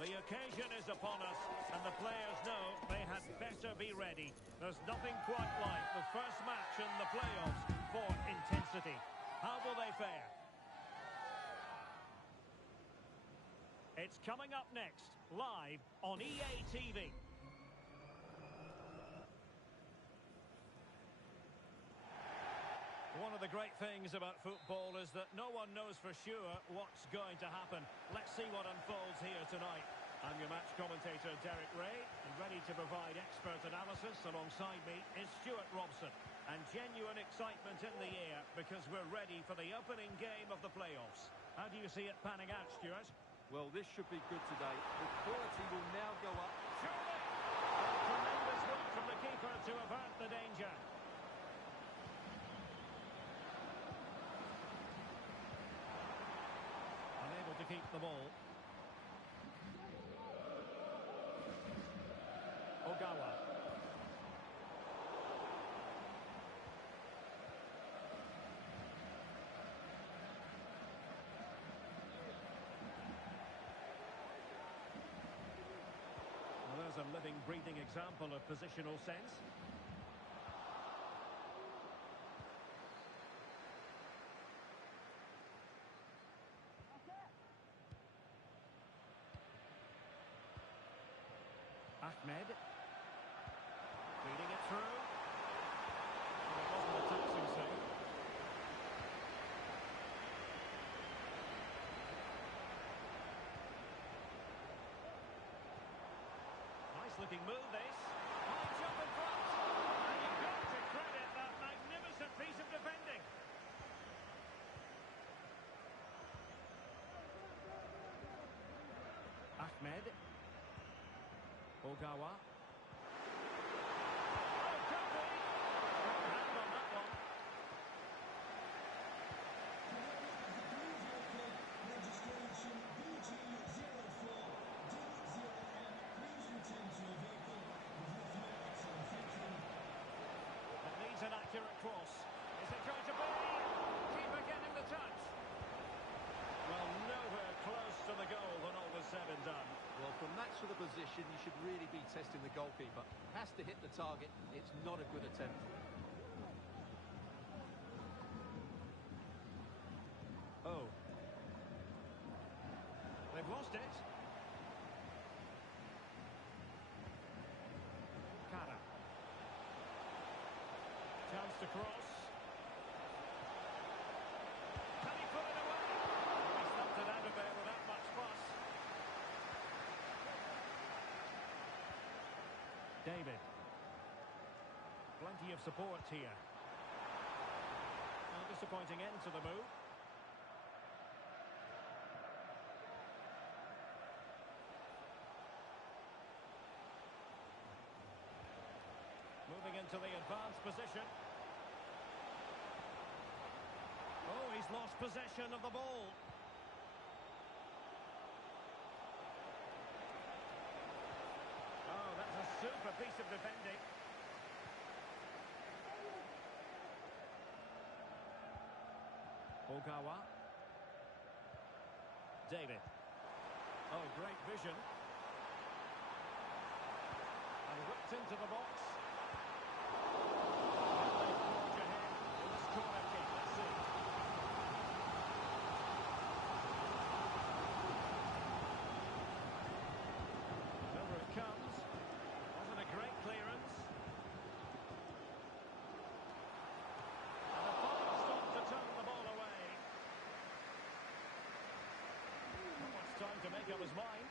The occasion is upon us, and the players know they had better be ready. There's nothing quite like the first match in the playoffs for intensity. How will they fare? It's coming up next, live on EA TV. One of the great things about football is that no one knows for sure what's going to happen. Let's see what unfolds here tonight. I'm your match commentator, Derek Ray, and ready to provide expert analysis alongside me is Stuart Robson. And genuine excitement in the air because we're ready for the opening game of the playoffs. How do you see it panning out, Stuart? Well, this should be good today. The quality will now go up. Surely! A tremendous work from the keeper to avert the danger. Unable to keep the ball. Ogawa. Well, there's a living, breathing example of positional sense. Ahmed. Feeding it through. Well, it wasn't a taxing save. Nice looking move this. High jump in front. And you've got to credit that magnificent piece of defending. Ahmed. Ogawa. Oh, could be! Good hand on that one. Registration BG04D0M. Please return to your vehicle with your fuel excellent. Thank you. It needs an accurate cross. Is it going to be? Keeper getting the touch. Well, nowhere close to the goal when all was said and done. Well, from that sort of position, you should really be testing the goalkeeper. Has to hit the target. It's not a good attempt. Oh. They've lost it. Kara. Chance to cross. Can he put it away? He stopped it out of there without much fuss. David. Plenty of support here. A disappointing end to the move. Moving into the advanced position. Oh, he's lost possession of the ball. Oh, that's a super piece of defending. Ogawa. David. Oh, great vision. And whipped into the box. And they forge ahead with this corner kick. Let's see. Over it comes. Wasn't a great clearance. And a fine stop to turn the ball away. Not much time to make up his mind.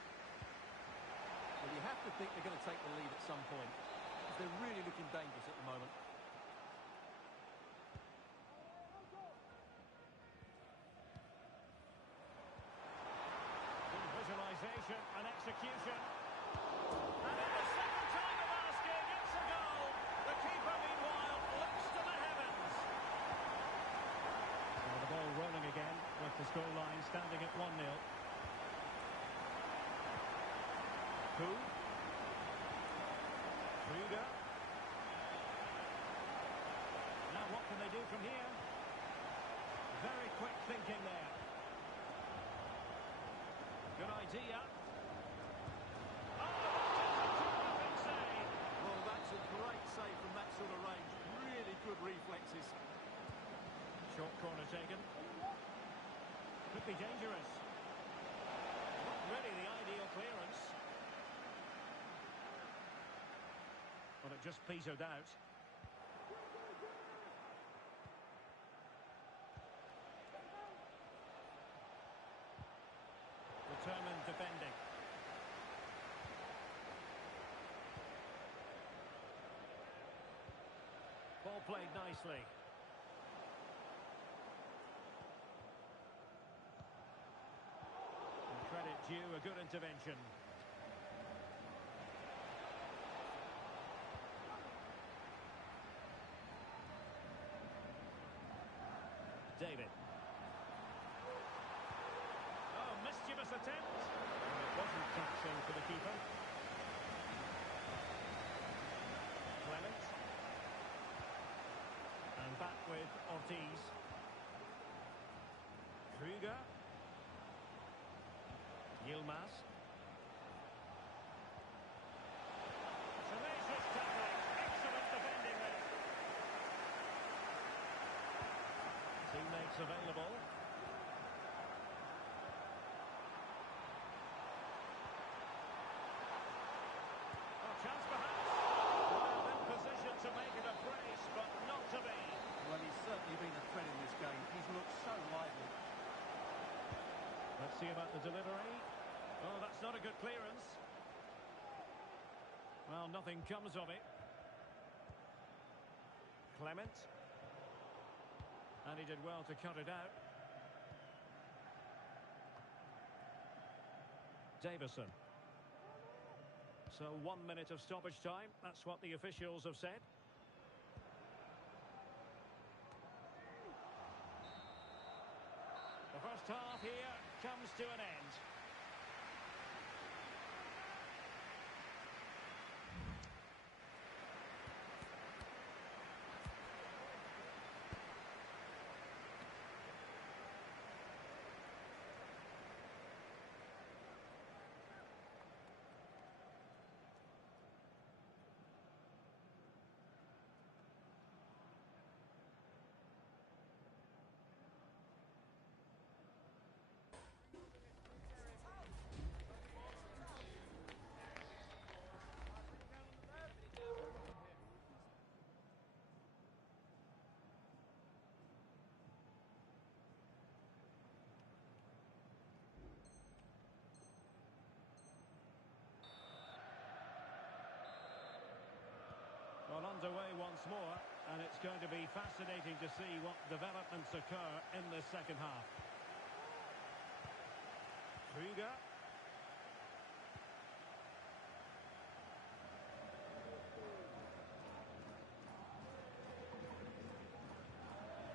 Well, you have to think they're going to take the lead at some point. Because they're really looking dangerous at the moment. Good visualisation and execution. And in the second time of asking, it's a goal. The keeper, meanwhile, looks to the heavens. Well, the ball rolling again with the scoreline standing at 1-0. Who? Krüger. Now what can they do from here? Very quick thinking there. Good idea. good reflexes. Short corner taken. Could be dangerous. Not really the ideal clearance. But it just petered out. Determined defending. Ball played nicely. And credit due, a good intervention. David. Oh, mischievous attempt. And it wasn't catching for the keeper. Clement. And back with Ortiz. Krüger. Yilmaz. Tenacious tackling. Excellent defending there. Teammates available. Oh, chance perhaps. Well, in position to make it a brace, but not to be. Well, he's certainly been a threat in this game. He's looked so lively. Let's see about the delivery. Oh, that's not a good clearance. Well, nothing comes of it. Clement. And he did well to cut it out. Davison. So 1 minute of stoppage time. That's what the officials have said. The first half here comes to an end. Well, underway once more, and it's going to be fascinating to see what developments occur in this second half. Krüger.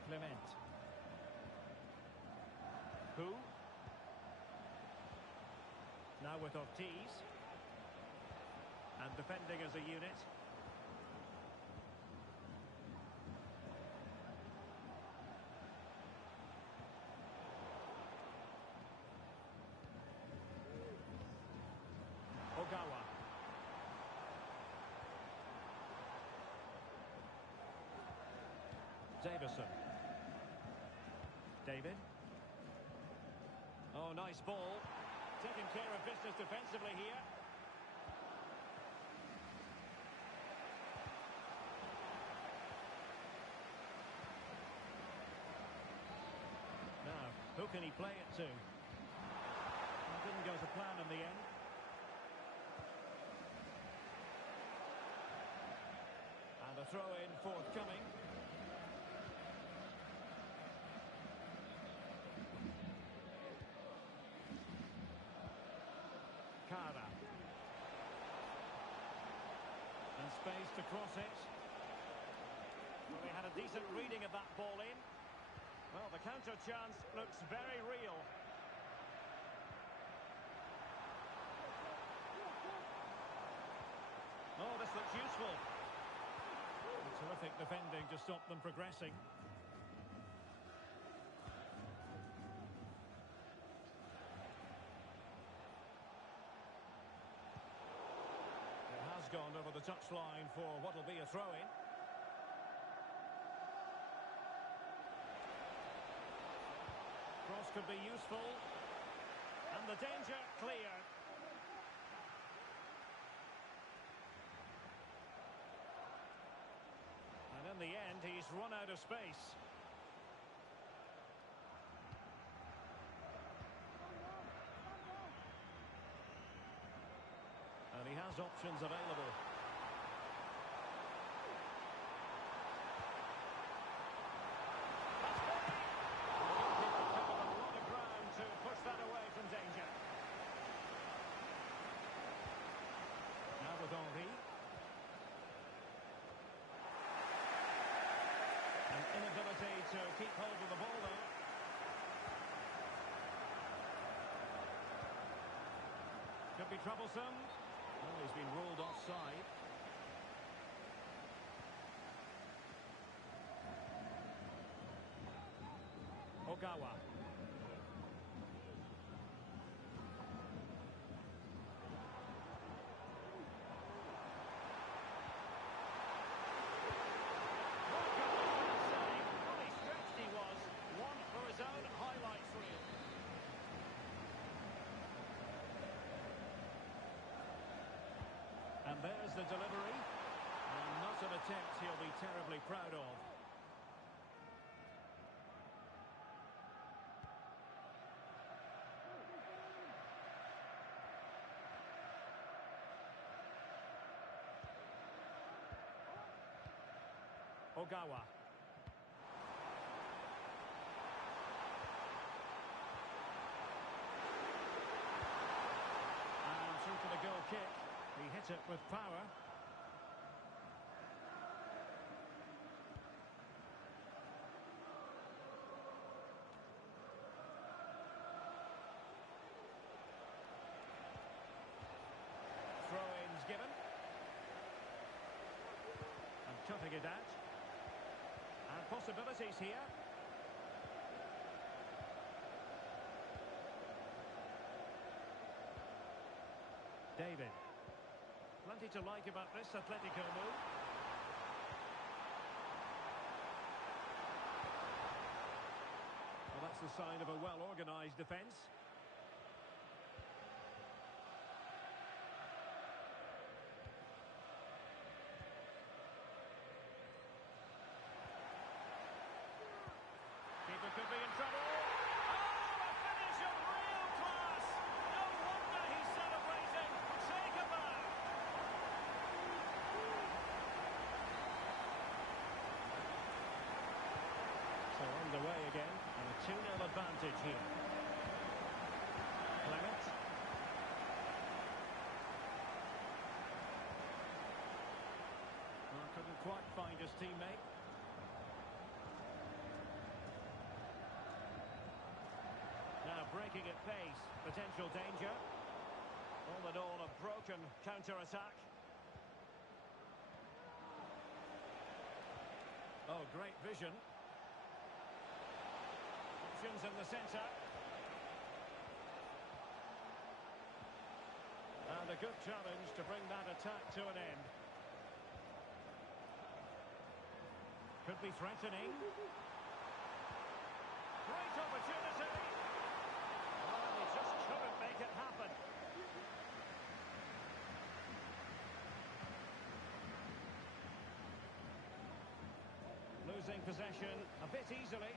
Clement. Who? Now with Ortiz. And defending as a unit. Ogawa. Davison. David. Oh, nice ball. Taking care of business defensively here. Now, who can he play it to? It didn't go to plan in the end. And a throw-in forthcoming. Kara. And space to cross it. Well, they had a decent reading of that ball in. Well, the counter chance looks very real. Oh, this looks useful. Terrific defending to stop them progressing. It has gone over the touchline for what will be a throw-in. could be useful. And the danger cleared. And in the end, he's run out of space. And he has options available. Inability to keep hold of the ball there. Could be troublesome. Well, he's been ruled offside. Ogawa. And there's the delivery. And not an attempt he'll be terribly proud of. Ogawa. And through for the goal kick. He hit it with power. Throw-ins given. And cutting it out. And possibilities here. David. Plenty to like about this Atletico move. Well, that's the sign of a well-organised defence. Keeper could be in trouble. Oh, a finish of real class! No wonder he's celebrating. Take a bow. So underway again, and a 2-0 advantage here. Clement. Well, couldn't quite find his teammate. Now breaking at pace, potential danger. All in all, a broken counter-attack. Oh, great vision. Options in the centre. And a good challenge to bring that attack to an end. Could be threatening. Great opportunity. Well, he just couldn't make it happen. Losing possession a bit easily.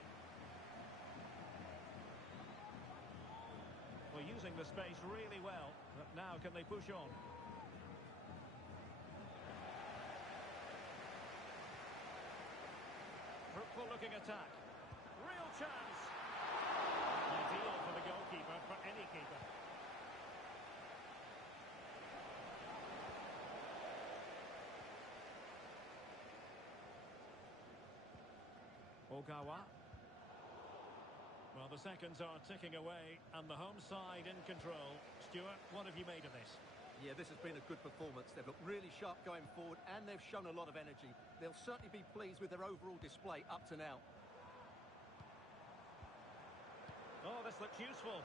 Well, using the space really well, but now can they push on? Fruitful looking attack. Real chance. Ideal for the goalkeeper, for any keeper. Ogawa. Well, the seconds are ticking away, and the home side in control. Stuart, what have you made of this? Yeah, this has been a good performance. They've looked really sharp going forward, and they've shown a lot of energy. They'll certainly be pleased with their overall display up to now. Oh, this looks useful.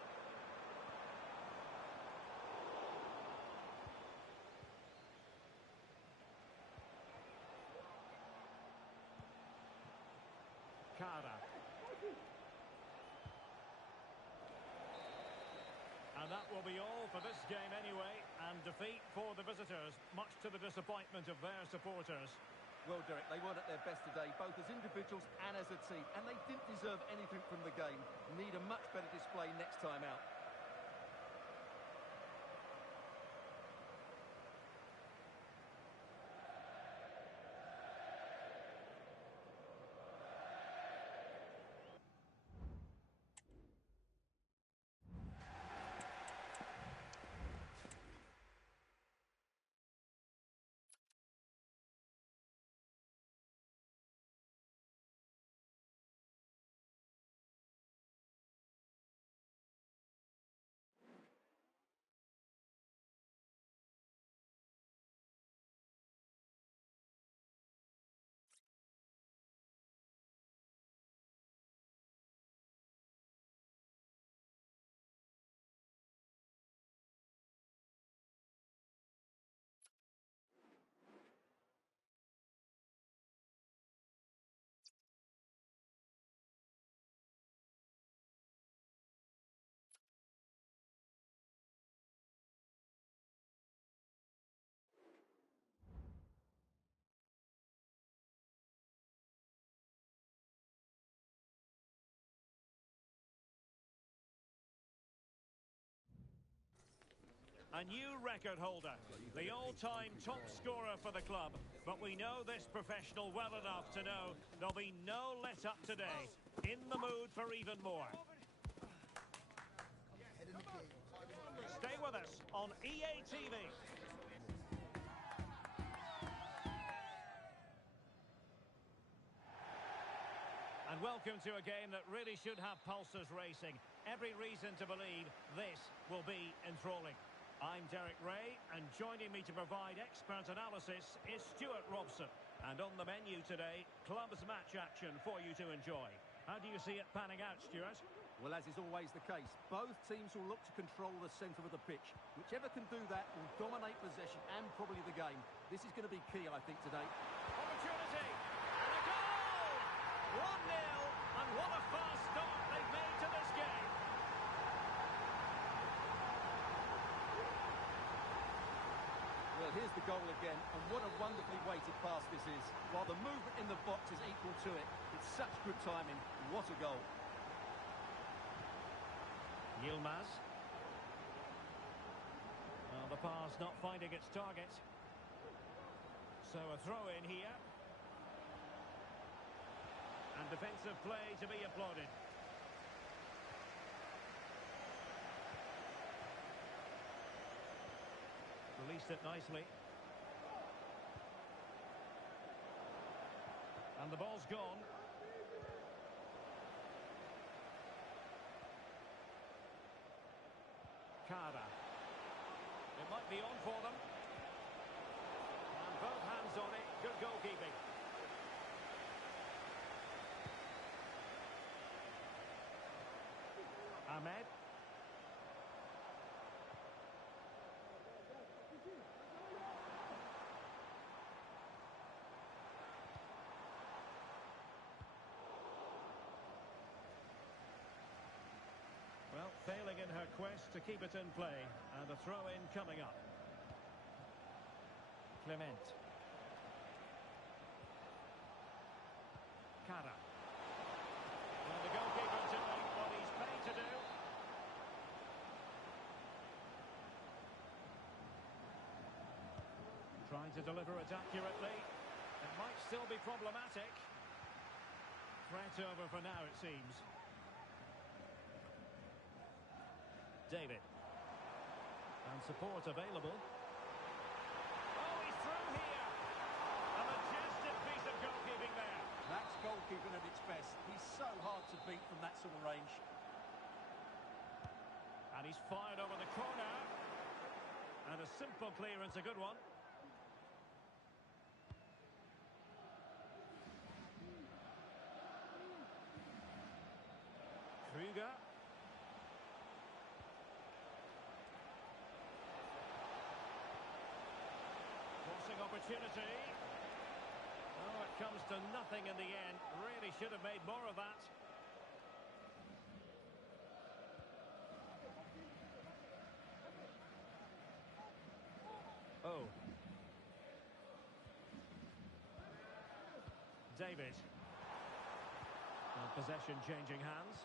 Kara. will be all for this game anyway, and defeat for the visitors, much to the disappointment of their supporters. Well, Derek, they weren't at their best today, both as individuals and as a team, and they didn't deserve anything from the game. Need a much better display next time out. A new record holder, the all-time top scorer for the club. But we know this professional well enough to know there'll be no let-up today. In the mood for even more. Stay with us on EA TV. And welcome to a game that really should have pulses racing. Every reason to believe this will be enthralling. I'm Derek Ray, and joining me to provide expert analysis is Stuart Robson. And on the menu today, clubs match action for you to enjoy. How do you see it panning out, Stuart? Well, as is always the case, both teams will look to control the centre of the pitch. Whichever can do that will dominate possession and probably the game. This is going to be key, I think, today. Opportunity! And a goal! 1-0, and what a fast start they've made to this game. Well, here's the goal again, and what a wonderfully weighted pass this is. While the movement in the box is equal to it, it's such good timing. What a goal. Yilmaz. Well, the pass not finding its target. So a throw in here. And defensive play to be applauded. Released it nicely. And the ball's gone. Kada. It might be on for them. And both hands on it. Good goalkeeping. Ahmed. Well, failing in her quest to keep it in play, and a throw-in coming up. Clement. Kada. Well, the goalkeeper doing what he's paid to do. Trying to deliver it accurately. It might still be problematic. Threat over for now, it seems. David. And support available. Oh, he's through here. A majestic piece of goalkeeping there. That's goalkeeping at its best. He's so hard to beat from that sort of range. And he's fired over the corner. And a simple clearance, a good one. Kruger. Crossing opportunity. Oh, it comes to nothing in the end. Really should have made more of that. David. And possession changing hands.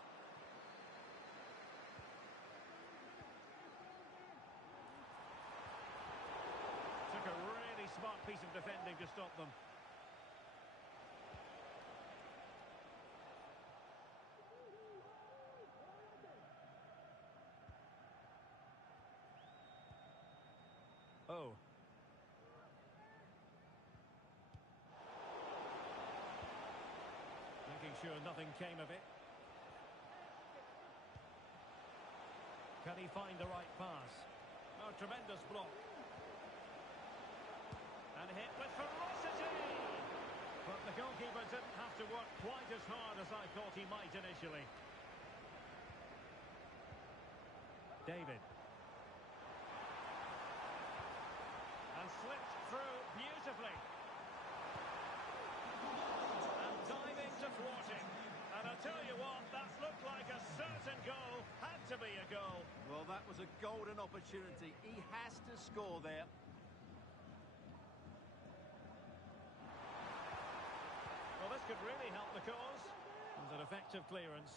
Took a really smart piece of defending to stop them. Oh. Making sure nothing came of it. Can he find the right pass? Oh, tremendous block. And hit with ferocity! But the goalkeeper didn't have to work quite as hard as I thought he might initially. David. And slipped through beautifully. And diving to thwart him. And I'll tell you what, that looked like a certain goal. Had to be a goal. Well, that was a golden opportunity. He has to score there. Well, this could really help the cause. It was an effective clearance.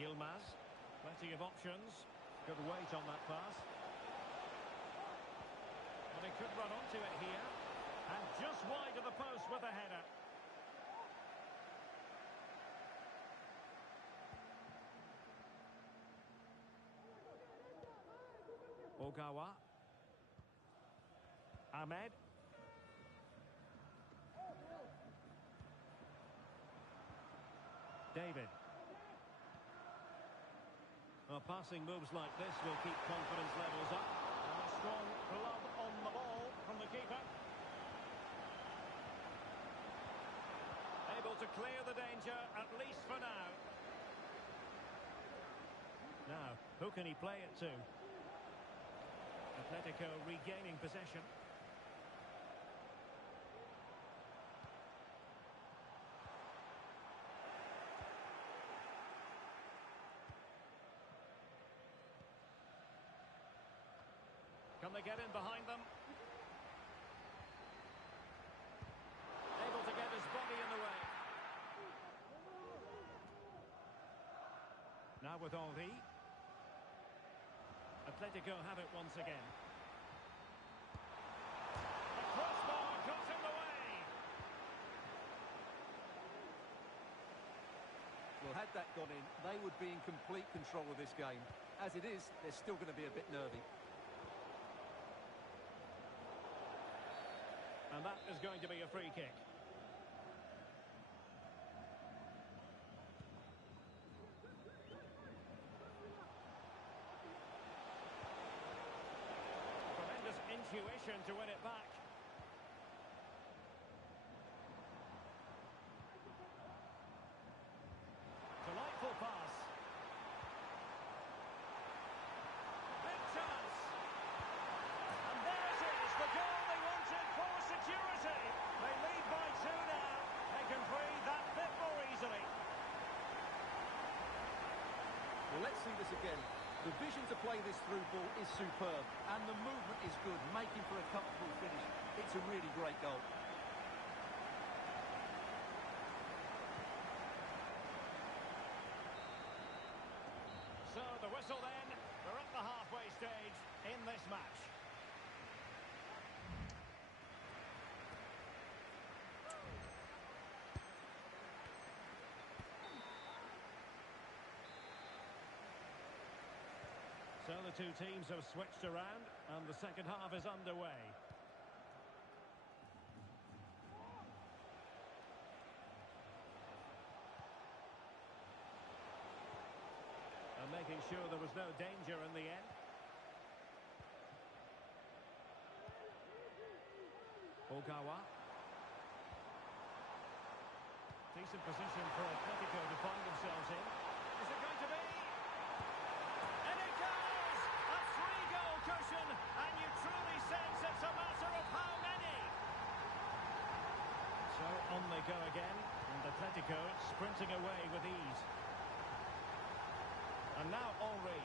Yilmaz, plenty of options. Good weight on that pass. And he could run onto it here. And just wide of the post with a header. Ogawa. Ahmed. David. Well, passing moves like this will keep confidence levels up. And a strong glove on the ball from the keeper. Able to clear the danger, at least for now. Now, who can he play it to? Atletico regaining possession. Can they get in behind them? Able to get his body in the way. Now with Henry. Atletico have it once again. The crossbar got in the way. Well, had that gone in, they would be in complete control of this game. As it is, they're still going to be a bit nervy. And that is going to be a free kick. Tremendous intuition to win it back. Delightful pass. Big chance. And there it is, the goal they wanted for security. They lead by 2 now. They can breathe that bit more easily. Well, let's see this again. The vision to play this through ball is superb, and the movement is good, making for a comfortable finish. It's a really great goal. So the whistle then. We're at the halfway stage in this match. So the two teams have switched around and the second half is underway. And making sure there was no danger in the end. Ogawa. Decent position for Atletico to find themselves in. Is it going to be? And it goes! A 3-goal cushion, and you truly sense it's a matter of how many. So on they go again, and Atletico sprinting away with ease. And now Henry.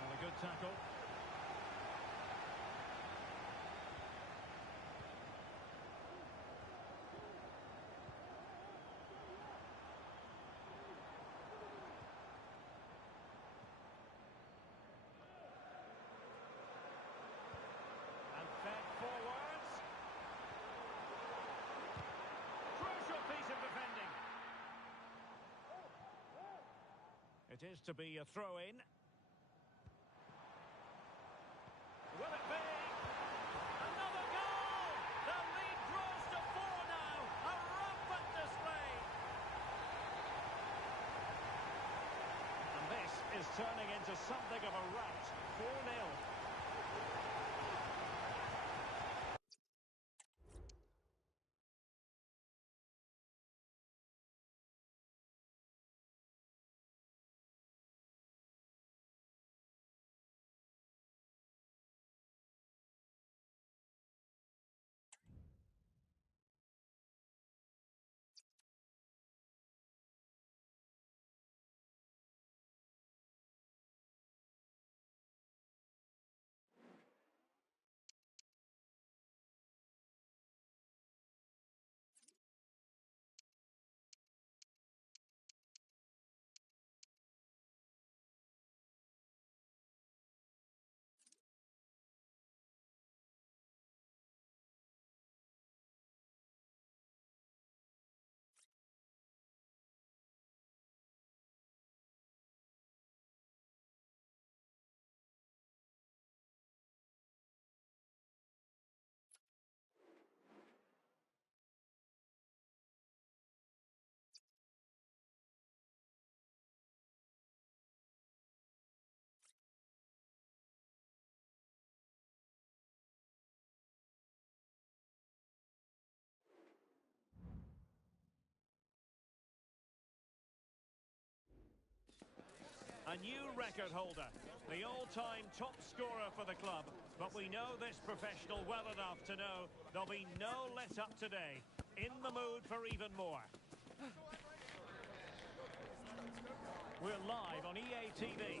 And a good tackle. And fed forwards. Crucial piece of defending. It is to be a throw-in. Will it be? Another goal! The lead grows to 4 now. A rampant display. And this is turning into something of a rout. 4-0. A new record holder, the all-time top scorer for the club. But we know this professional well enough to know there'll be no let-up today. In the mood for even more. We're live on EA TV.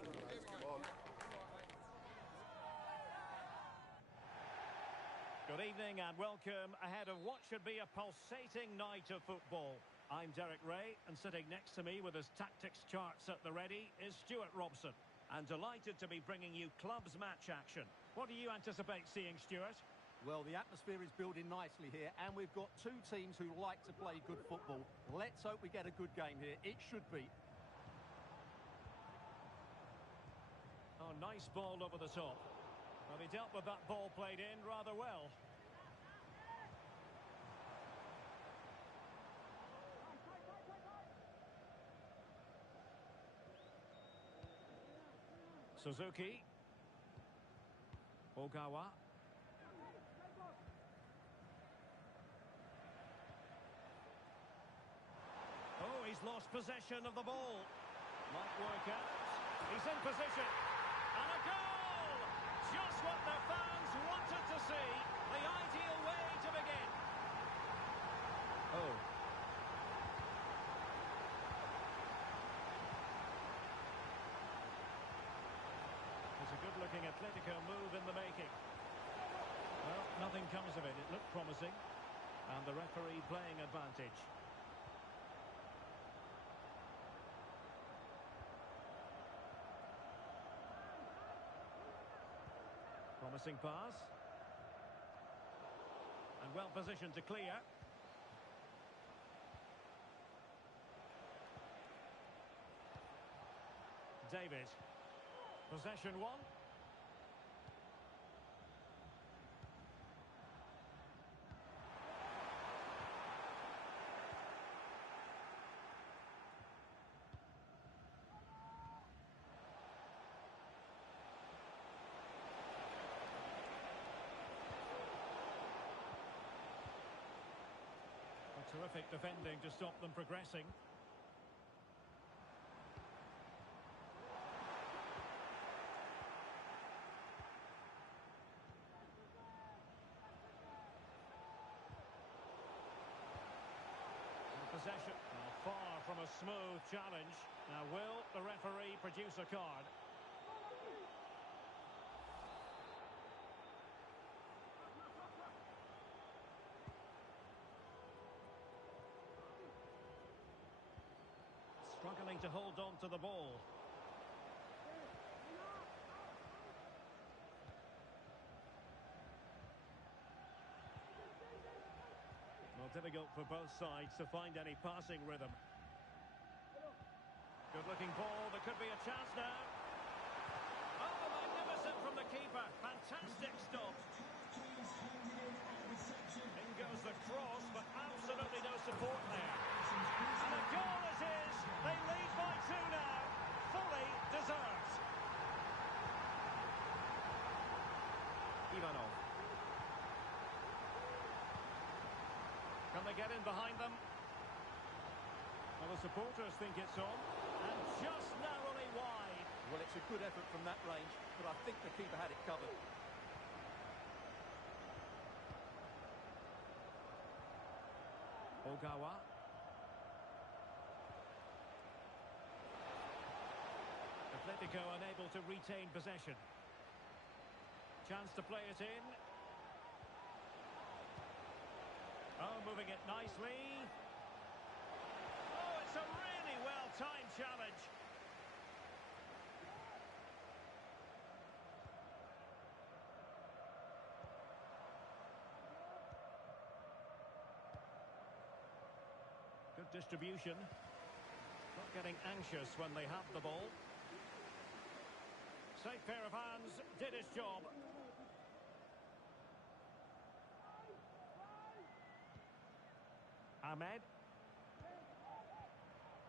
Good evening and welcome ahead of what should be a pulsating night of football. I'm Derek Ray, and sitting next to me with his tactics charts at the ready is Stuart Robson. And delighted to be bringing you clubs match action. What do you anticipate seeing, Stuart? Well, the atmosphere is building nicely here, and we've got two teams who like to play good football. Let's hope we get a good game here. It should be. Oh, nice ball over the top. Well, he dealt with that ball played in rather well. Suzuki. Ogawa. Oh, he's lost possession of the ball. Might work out. He's in position. And a goal! Just what the fans wanted to see. The ideal way to begin. Oh. It's a good-looking Atletico move in the making. Well, nothing comes of it. It looked promising. And the referee playing advantage. Promising pass. And well positioned to clear. David. Possession one. Terrific defending to stop them progressing. And possession. Far from a smooth challenge. Now, will the referee produce a card? Struggling to hold on to the ball. Well, difficult for both sides to find any passing rhythm. Good-looking ball. There could be a chance now. Oh, magnificent from the keeper. Fantastic stop. In goes the cross, but absolutely no support there. And a goal it is. They lead by 2 now. Fully deserved. Ivanov. Can they get in behind them? Well, the supporters think it's on. And just narrowly wide. Well, it's a good effort from that range, but I think the keeper had it covered. Ogawa. Atletico unable to retain possession. Chance to play it in. Oh, moving it nicely. Oh, it's a really well-timed challenge. Good distribution. Not getting anxious when they have the ball. Safe pair of hands, did his job. Ahmed.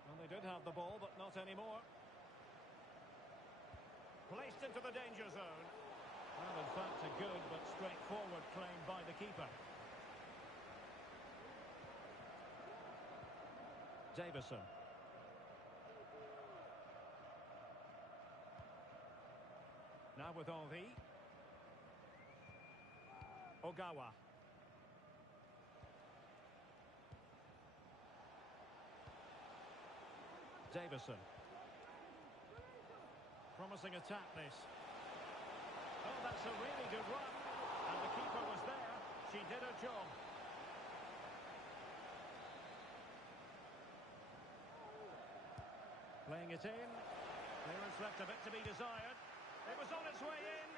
Well, they did have the ball, but not anymore. Placed into the danger zone. Well, in fact, a good but straightforward claim by the keeper. Davison. Now with Henry. Ogawa. Davison. Promising attack this. Oh, that's a really good run. And the keeper was there. She did her job. Playing it in. Clearance left a bit to be desired. It was on its way in.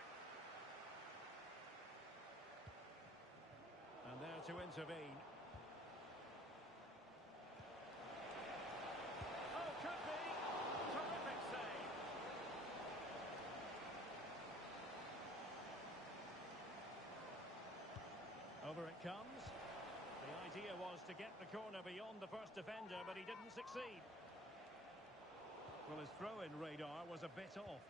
And there to intervene. Oh, could be. Terrific save. Over it comes. The idea was to get the corner beyond the first defender, but he didn't succeed. Well, his throw-in radar was a bit off.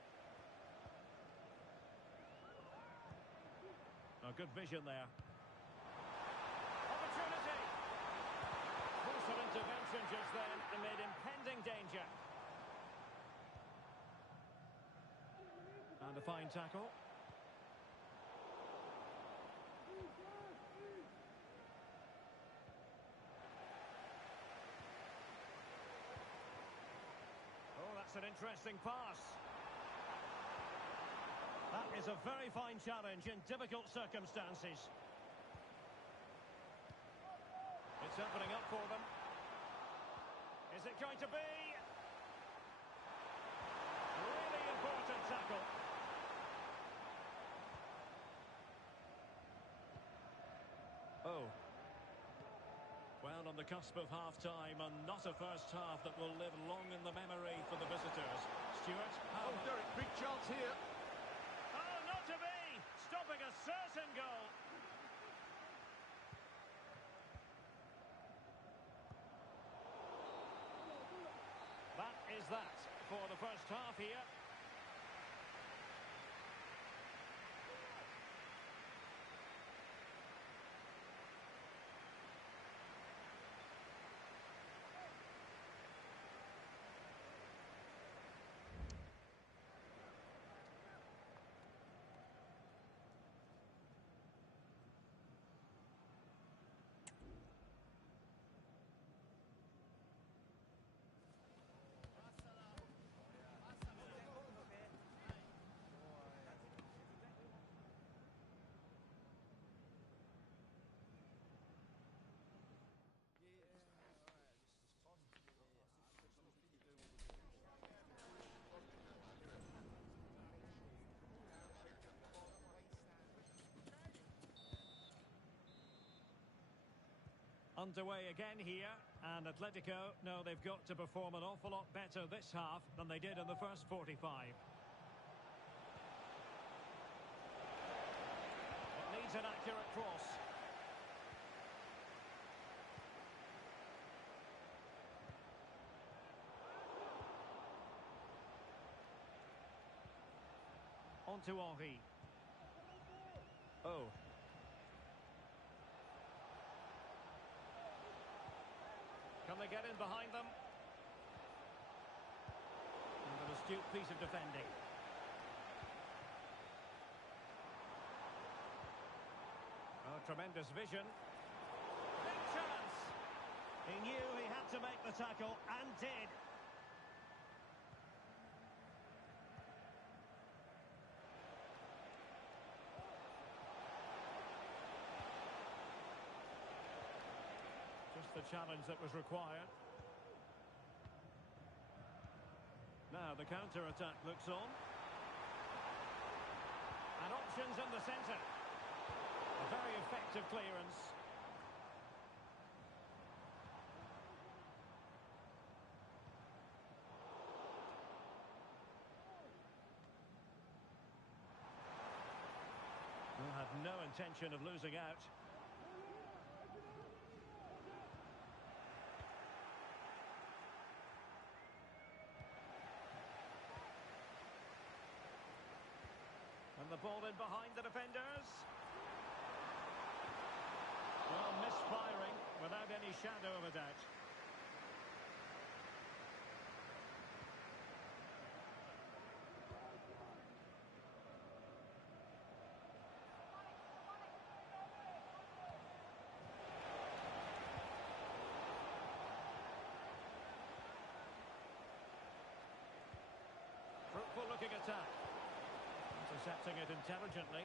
A good vision there. Opportunity! Crucial intervention just then amid impending danger. And a fine tackle. Oh, that's an interesting pass. That is a very fine challenge in difficult circumstances. It's opening up for them. Is it going to be? Really important tackle. Oh. Well, on the cusp of half-time, and not a first half that will live long in the memory for the visitors. Stuart? Oh, Derek, big chance here. To be stopping a certain goal. That is that for the first half here. Underway again here, and Atletico know they've got to perform an awful lot better this half than they did in the first 45. It needs an accurate cross. On to Henry. Oh. Can they get in behind them? And an astute piece of defending. Oh, tremendous vision. Big chance! He knew he had to make the tackle, and did. Just the challenge that was required. Now the counter-attack looks on. And options in the centre. A very effective clearance. Will have no intention of losing out. And the ball in behind the defenders. Well, misfiring without any shadow of a doubt. Fruitful looking attack. Intercepting it intelligently.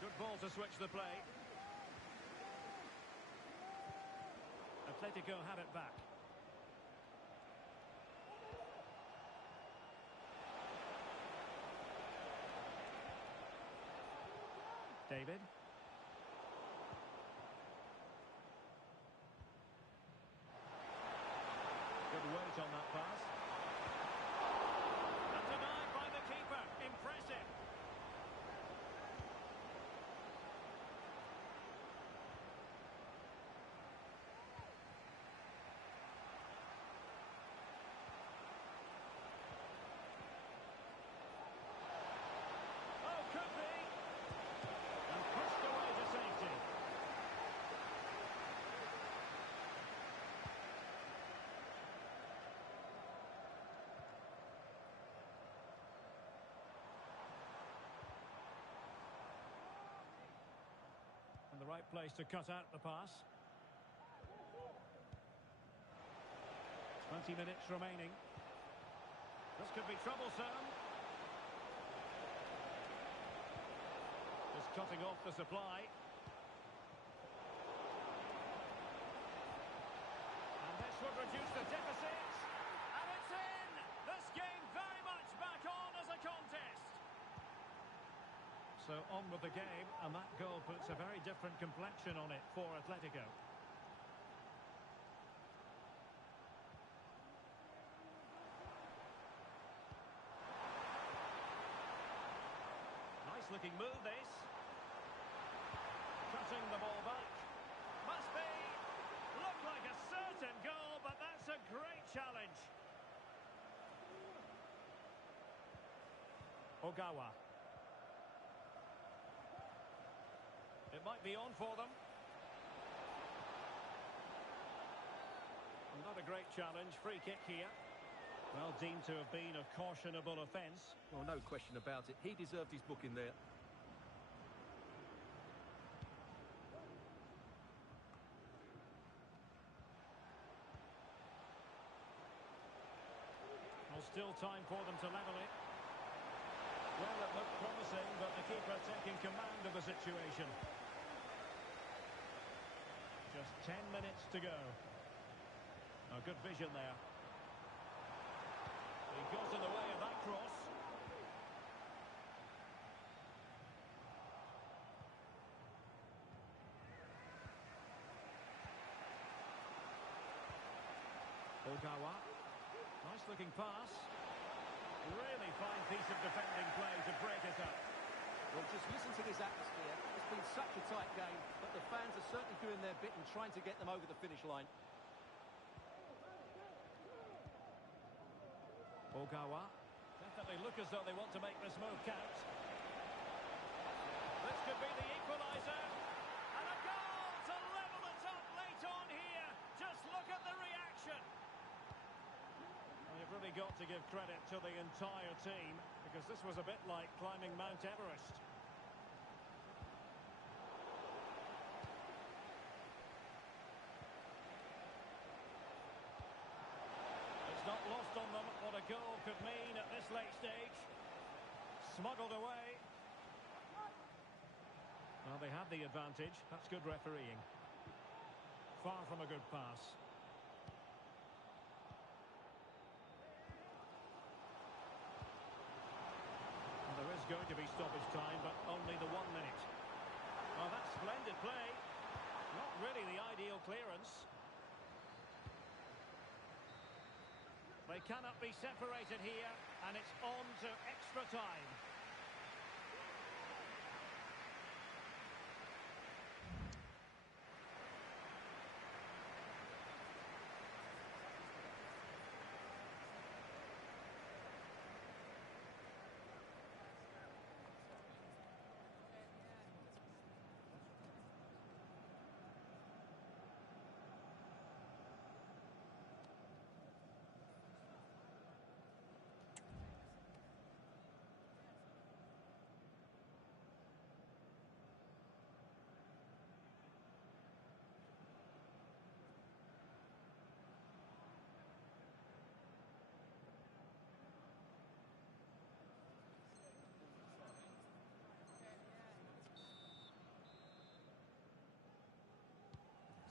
Good ball to switch the play. Atletico have it back. David. Good weight on that pass. And denied by the keeper. Impressive. Oh, could be. And pushed away to safety. And the right place to cut out the pass. 20 minutes remaining. This could be troublesome. Just cutting off the supply. And this would reduce the deficit. And it's in! This game very much back on as a contest. So on with the game, and that goal puts a very different complexion on it for Atletico. Nice looking move this. Cutting the ball back. Must be. Looked like a certain goal, but that's a great challenge. Ogawa. It might be on for them. Not a great challenge. Free kick here. Well, deemed to have been a cautionable offence. Well, no question about it. He deserved his booking there. Well, still time for them to level it. Well, it looked promising, but the keeper taking command of the situation. Just 10 minutes to go. Oh, good vision there. He goes in the way of that cross. Ogawa. Nice looking pass. Really fine piece of defending play to break it up. Well, just listen to this atmosphere. It's been such a tight game, but the fans are certainly doing their bit and trying to get them over the finish line. Ogawa. Definitely look as though they want to make this move count. This could be the equaliser. And a goal to level it up late on here. Just look at the reaction. Well, you've really got to give credit to the entire team, because this was a bit like climbing Mount Everest. It's not lost on them what a goal could mean at this late stage. Smuggled away. Well, they had the advantage. That's good refereeing. Far from a good pass. Well, there is going to be stoppage time, but only the 1 minute. Oh, that's splendid play. Not really the ideal clearance. They cannot be separated here, and it's on to extra time.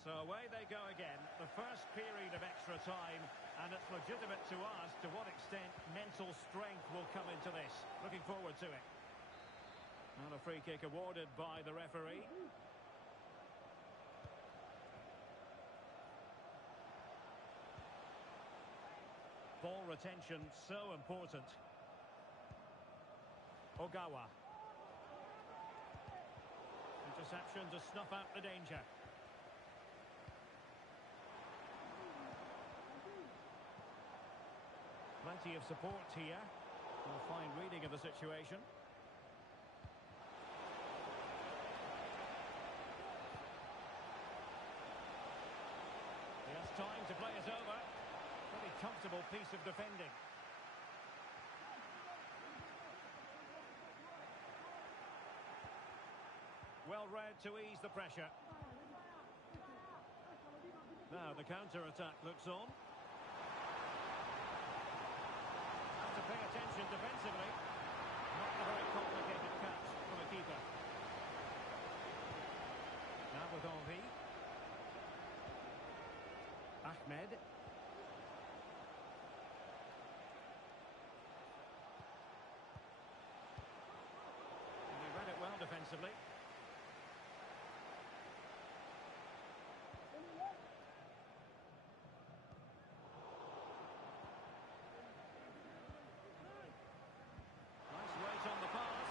So away they go again, the first period of extra time, and it's legitimate to ask to what extent mental strength will come into this. Looking forward to it. And a free kick awarded by the referee. Ball retention so important. Ogawa. Interception to snuff out the danger. Plenty of support here. A fine reading of the situation. He has time to play it over. Pretty comfortable piece of defending. Well read to ease the pressure. Now the counter-attack looks on. To pay attention defensively. Not a very complicated catch from a keeper. Now with Henry. Ahmed. And he read it well defensively. On the pass.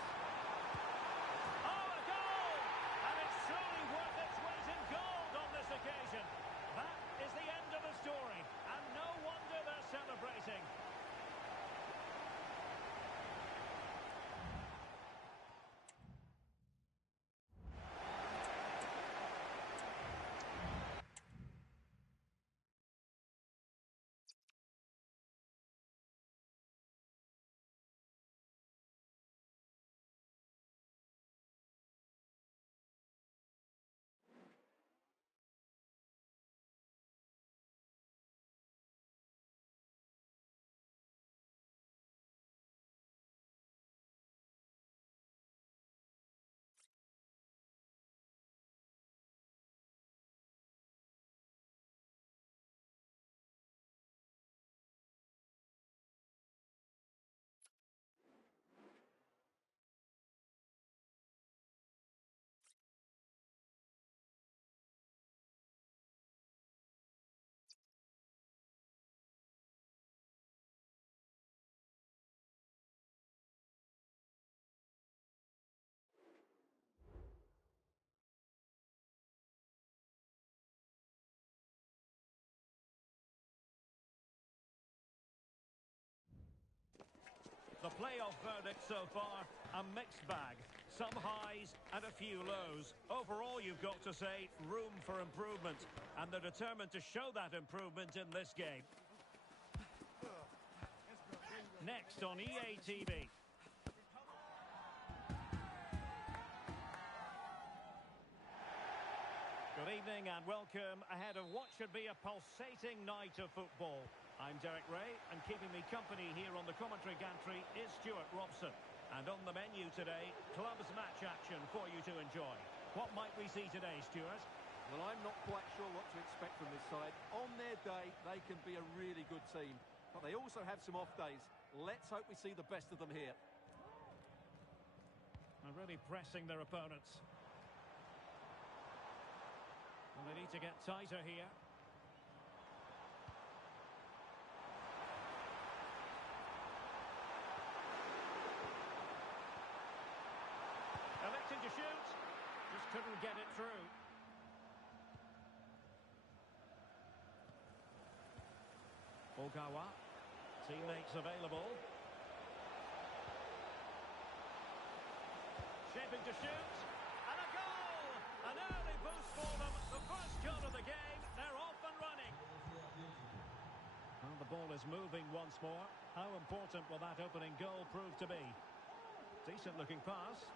Oh, a goal! And it's truly worth its weight in gold on this occasion. That is the end of the story, and no wonder they're celebrating. verdict so far, a mixed bag. Some highs and a few lows. Overall, you've got to say, room for improvement. And they're determined to show that improvement in this game. Next on EA TV. Good evening and welcome ahead of what should be a pulsating night of football. I'm Derek Ray, and keeping me company here on the commentary gantry is Stuart Robson. And on the menu today, clubs match action for you to enjoy. What might we see today, Stuart? Well, I'm not quite sure what to expect from this side. On their day, they can be a really good team. But they also have some off days. Let's hope we see the best of them here. They're really pressing their opponents. And they need to get tighter here. Electing to shoot. Just couldn't get it through. Ogawa. Teammates available. Shaping to shoot. And a goal! An early boost for them. The first goal of the game. They're off and running. And the ball is moving once more. How important will that opening goal prove to be? Decent looking pass.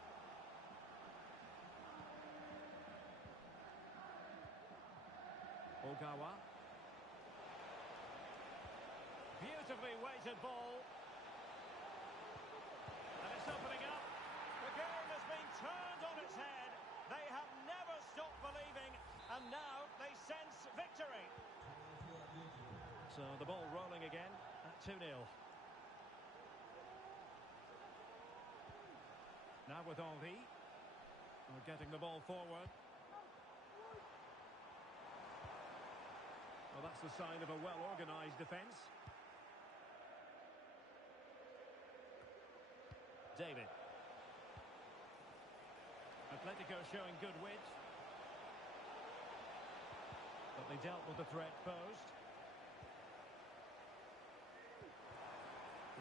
Ogawa. Beautifully weighted ball. And it's opening up. The game has been turned on its head. They have never stopped believing, and now they sense victory. So the ball rolling again at 2-0. Now with Henry. We're getting the ball forward. Well, that's the sign of a well-organised defence. David. Atletico showing good width. But they dealt with the threat posed.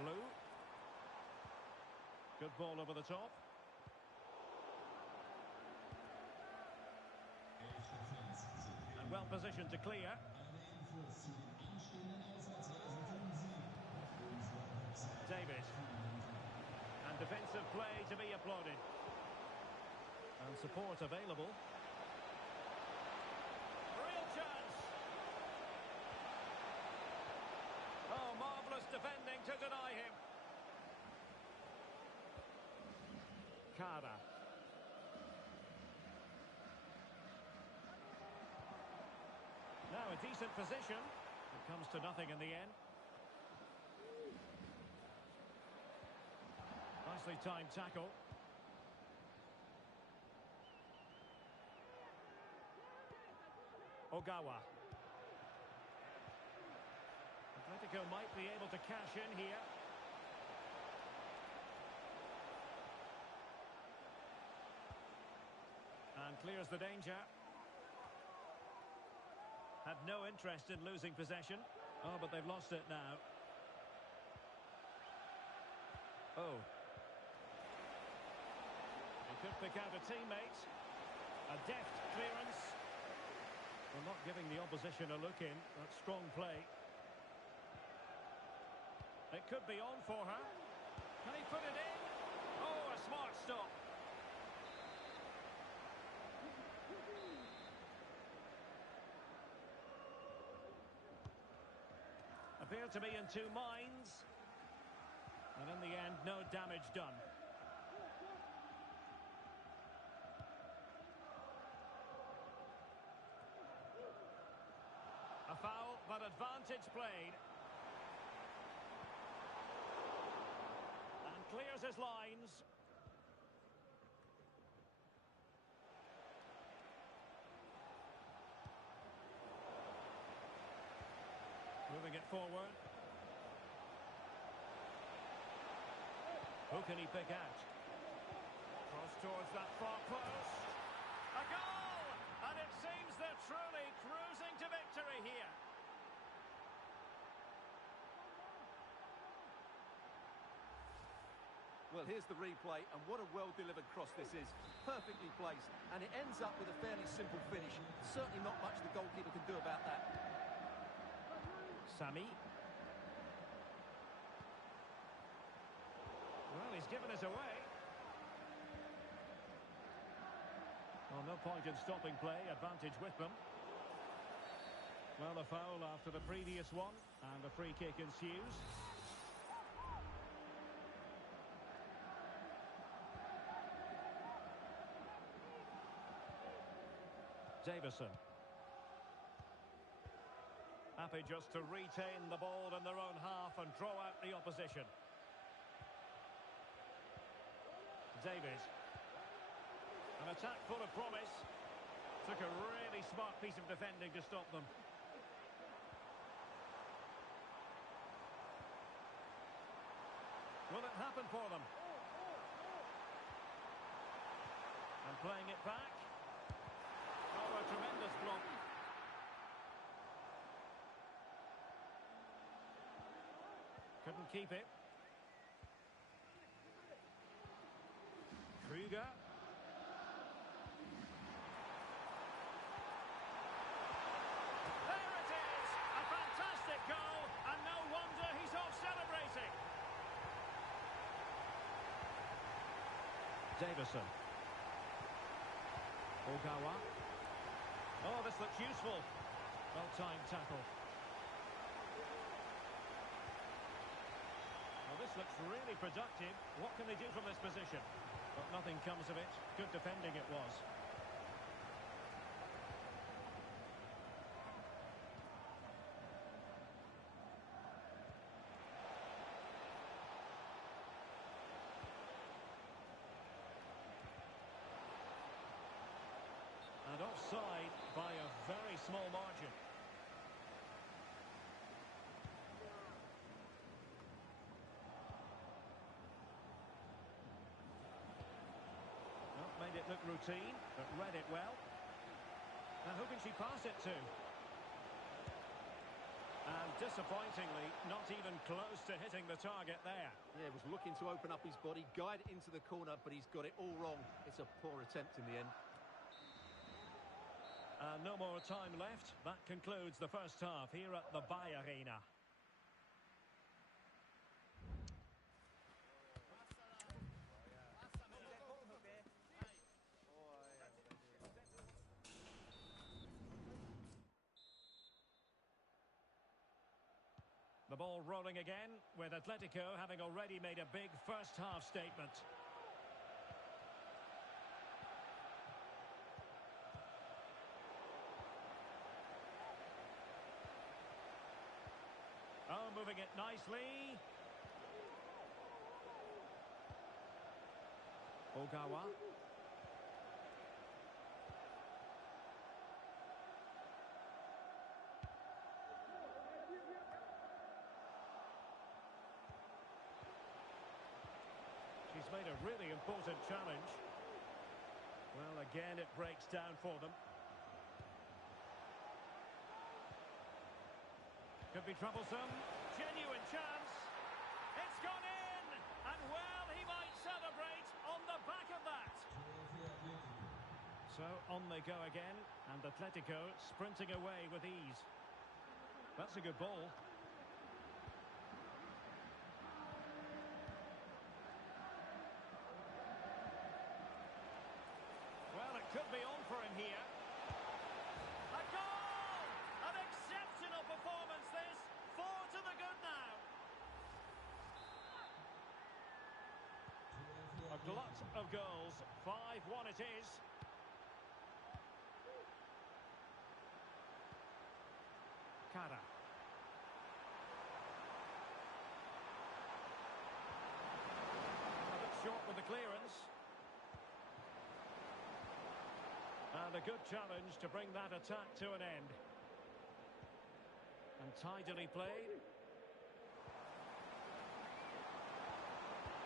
Blue. Good ball over the top. And well positioned to clear. David. And defensive play to be applauded. And support available. Real chance. Oh, marvellous defending to deny him. Kada. Now a decent position. It comes to nothing in the end. Nicely timed tackle. Ogawa. Atletico might be able to cash in here. And clears the danger. Had no interest in losing possession. Oh, but they've lost it now. Oh. He could pick out a teammate. A deft clearance. Well, not giving the opposition a look in. That's strong play. It could be on for her. Can he put it in? Oh, a smart stop. Appeared to be in two minds. And in the end, no damage done. A foul, but advantage played. And clears his lines. Moving it forward. Who can he pick out? Cross towards that far post. A goal! And it seems they're truly cruising to victory here. Well, here's the replay, and what a well-delivered cross this is. Perfectly placed, and it ends up with a fairly simple finish. Certainly not much the goalkeeper can do about that. Sami. Well, he's given us away. Well, no point in stopping play. Advantage with them. Well, a foul after the previous one, and a free kick ensues. Davison. Happy just to retain the ball in their own half and draw out the opposition. David. An attack full of promise. Took a really smart piece of defending to stop them. Will it happen for them? And playing it back. Oh, a tremendous block. Couldn't keep it. Krüger. There it is! A fantastic goal, and no wonder he's off celebrating. Davison. Ogawa. Oh, this looks useful. Well-timed tackle. Well, this looks really productive. What can they do from this position? But nothing comes of it. Good defending it was. And offside by a very small margin. Well, made it look routine, but read it well. Now who can she pass it to? And disappointingly, not even close to hitting the target there. Yeah, was looking to open up his body, guide it into the corner, but he's got it all wrong. It's a poor attempt in the end. No more time left. That concludes the first half here at the Bay Arena. The ball rolling again, with Atletico having already made a big first half statement. Oh, moving it nicely. Ogawa. She's made a really important challenge. Well, again, it breaks down for them. Could be troublesome. Genuine chance. It's gone in. And well, he might celebrate on the back of that. So on they go again. And Atletico sprinting away with ease. That's a good ball. Well, it could be on for him here. A goal! An exceptional performance this. 4 to the good now. A glut of goals. 5-1 it is. Kara. A bit short with the clearance. And a good challenge to bring that attack to an end. And tidily played.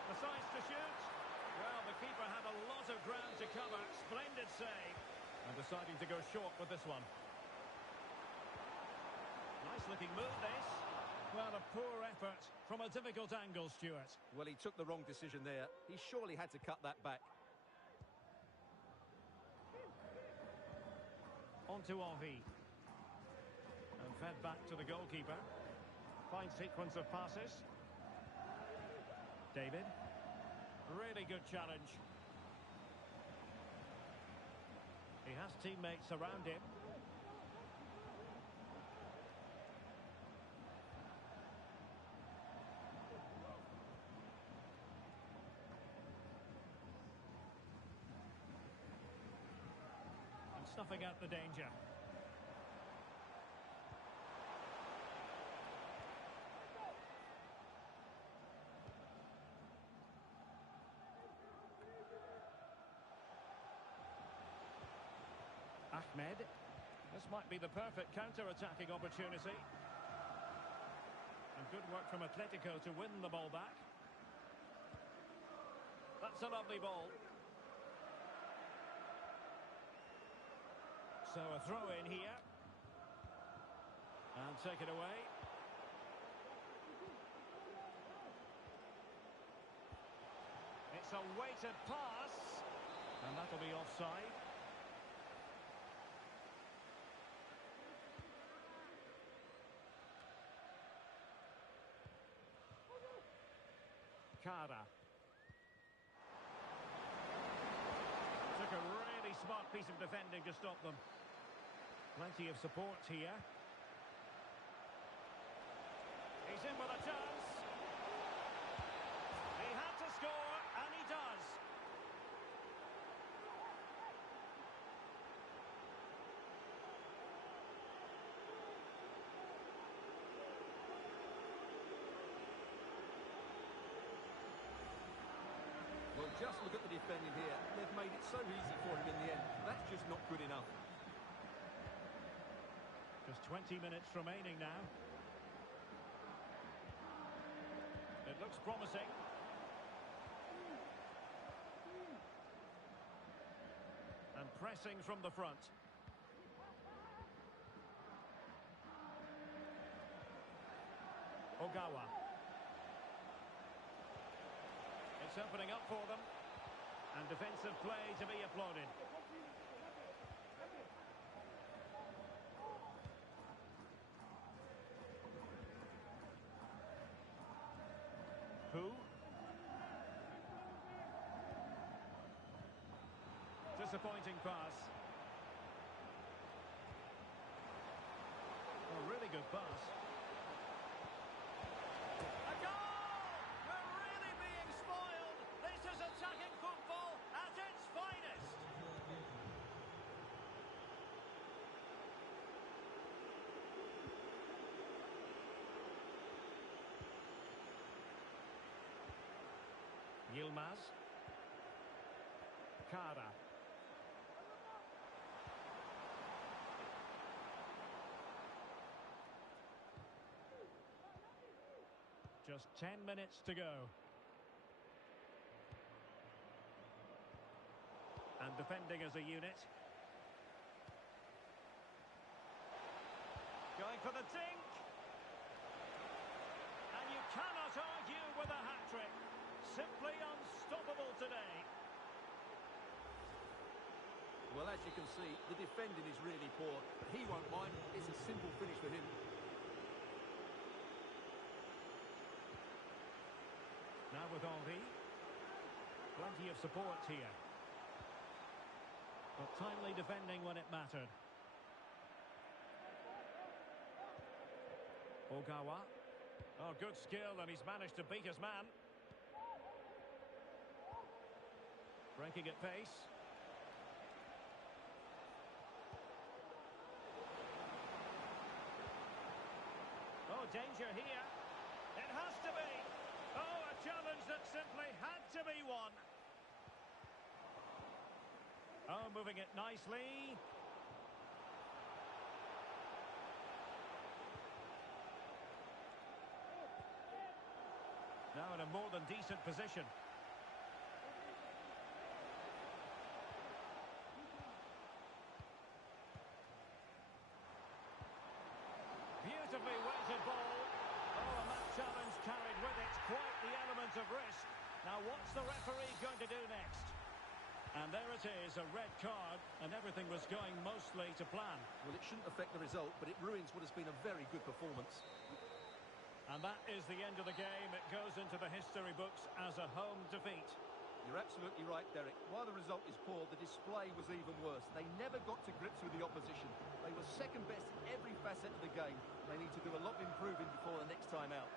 Decides to shoot. Well, the keeper had a lot of ground to cover. Splendid save. And deciding to go short with this one. Nice looking move, this. Well, a poor effort from a difficult angle, Stuart. Well, he took the wrong decision there. He surely had to cut that back. On to Henry. And fed back to the goalkeeper. Fine sequence of passes. David. Really good challenge. He has teammates around him. And snuffing out the danger. Ahmed. This might be the perfect counter-attacking opportunity. And good work from Atletico to win the ball back. That's a lovely ball. So a throw in here. And take it away. It's a weighted pass. And that'll be offside. Kara. Took a really smart piece of defending to stop them. Plenty of support here. He's in with a chance. He had to score, and he does. Well, just look at the defending here. They've made it so easy for him in the end. That's just not good enough. Just 20 minutes remaining now. It looks promising. And pressing from the front. Ogawa. It's opening up for them. And defensive play to be applauded. Who? Disappointing pass. A really good pass. A goal! We're really being spoiled. This is attacking football at its finest. Yilmaz. Kara. Just 10 minutes to go. And defending as a unit. Going for the dink. And you cannot argue with a hat-trick. Simply unstoppable today. Well, as you can see, the defending is really poor. But he won't mind. It's a simple finish for him. Now with Henry. Plenty of support here. But timely defending when it mattered. Ogawa. Oh, good skill, and he's managed to beat his man. Breaking at pace. Oh, danger here. It has to be. Oh, a challenge that simply had to be won. Oh, moving it nicely. Now in a more than decent position. Beautifully weighted ball. Oh, challenge carried with it quite the element of risk. Now what's the referee going to do next? And there it is, a red card, and everything was going mostly to plan. Well, it shouldn't affect the result, but it ruins what has been a very good performance. And that is the end of the game. It goes into the history books as a home defeat. You're absolutely right, Derek. While the result is poor, the display was even worse. They never got to grips with the opposition. They were second best in every facet of the game. They need to do a lot of improving before the next time out.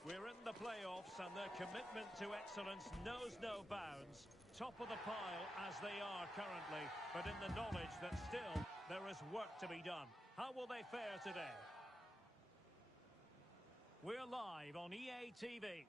We're in the playoffs and their commitment to excellence knows no bounds. Top of the pile as they are currently, but in the knowledge that still there is work to be done. How will they fare today? We're live on EA TV.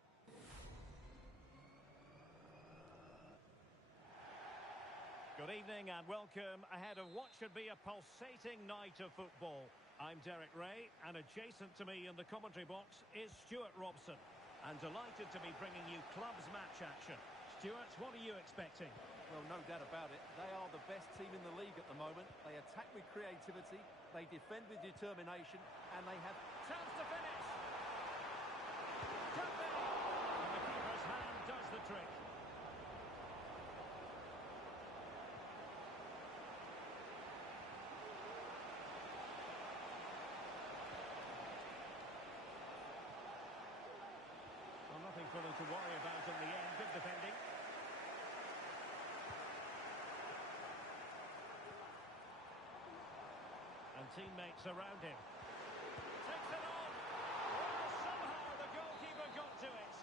Good evening and welcome ahead of what should be a pulsating night of football. I'm Derek Ray, and adjacent to me in the commentary box is Stuart Robson. And delighted to be bringing you clubs match action. Stuart, what are you expecting? Well, no doubt about it. They are the best team in the league at the moment. They attack with creativity, they defend with determination, and they have chance to finish. Could be. And the keeper's hand does the trick. Nothing for them to worry about in the end. Good defending. And teammates around him. Takes it on. Oh, somehow the goalkeeper got to it.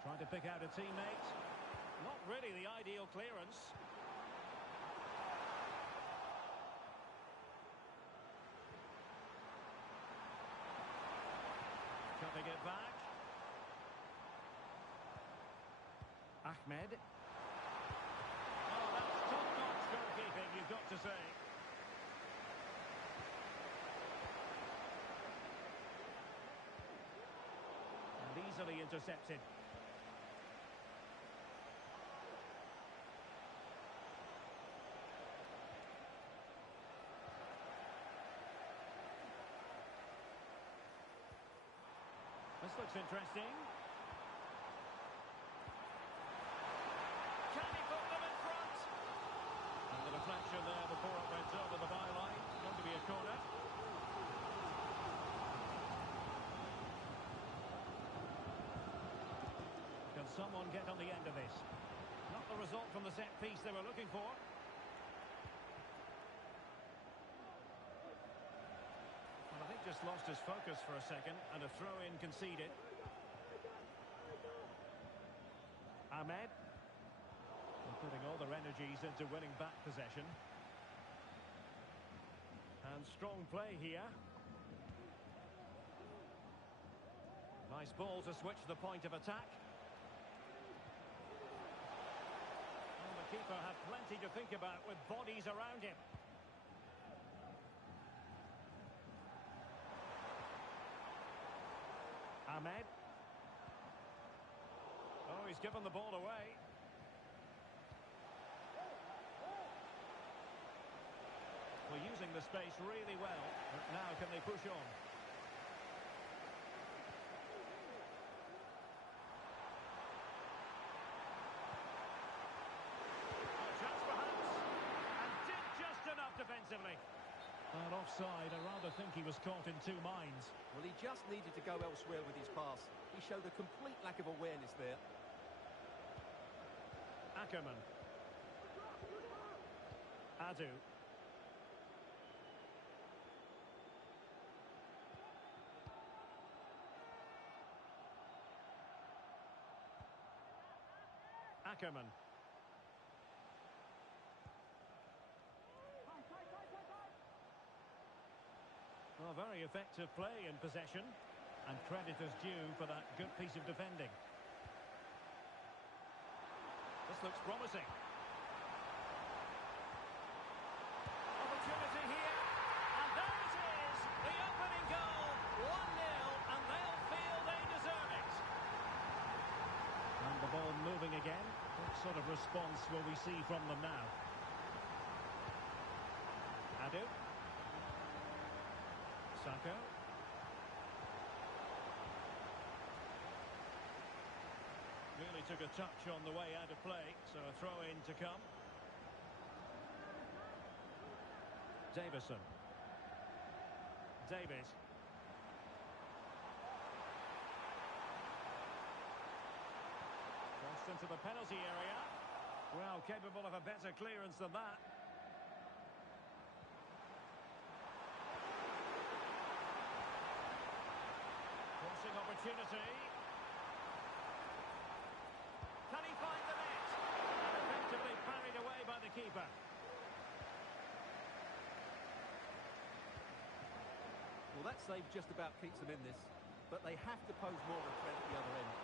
Trying to pick out a teammate. Not really the ideal clearance. Cutting it back. Ahmed. Oh, that's top-notch goalkeeping, you've got to say. And easily intercepted. This looks interesting. Can he put them in front? And the deflection there before it went over the byline. Going to be a corner. Can someone get on the end of this? Not the result from the set piece they were looking for. Just lost his focus for a second, and a throw-in conceded. Ahmed. Putting all their energies into winning back possession. And strong play here. Nice ball to switch the point of attack. And the keeper had plenty to think about with bodies around him. Ahmed. Oh, he's given the ball away. Well, using the space really well. But now can they push on? Oh, chance perhaps. And did just enough defensively. And offside, I rather think he was caught in two minds. Well, he just needed to go elsewhere with his pass. He showed a complete lack of awareness there. Ackerman. Adu. Ackerman. Well, very effective play in possession. And credit is due for that good piece of defending. This looks promising. Opportunity here. And there it is. The opening goal. 1-0. And they'll feel they deserve it. And the ball moving again. What sort of response will we see from them now? Adu. Sako. Really took a touch on the way out of play, so a throw-in to come. Davison. David. Crossed into the penalty area. Well, capable of a better clearance than that. Crossing opportunity. Can he find the net? And effectively parried away by the keeper. Well, that save just about keeps them in this, but they have to pose more of a threat at the other end.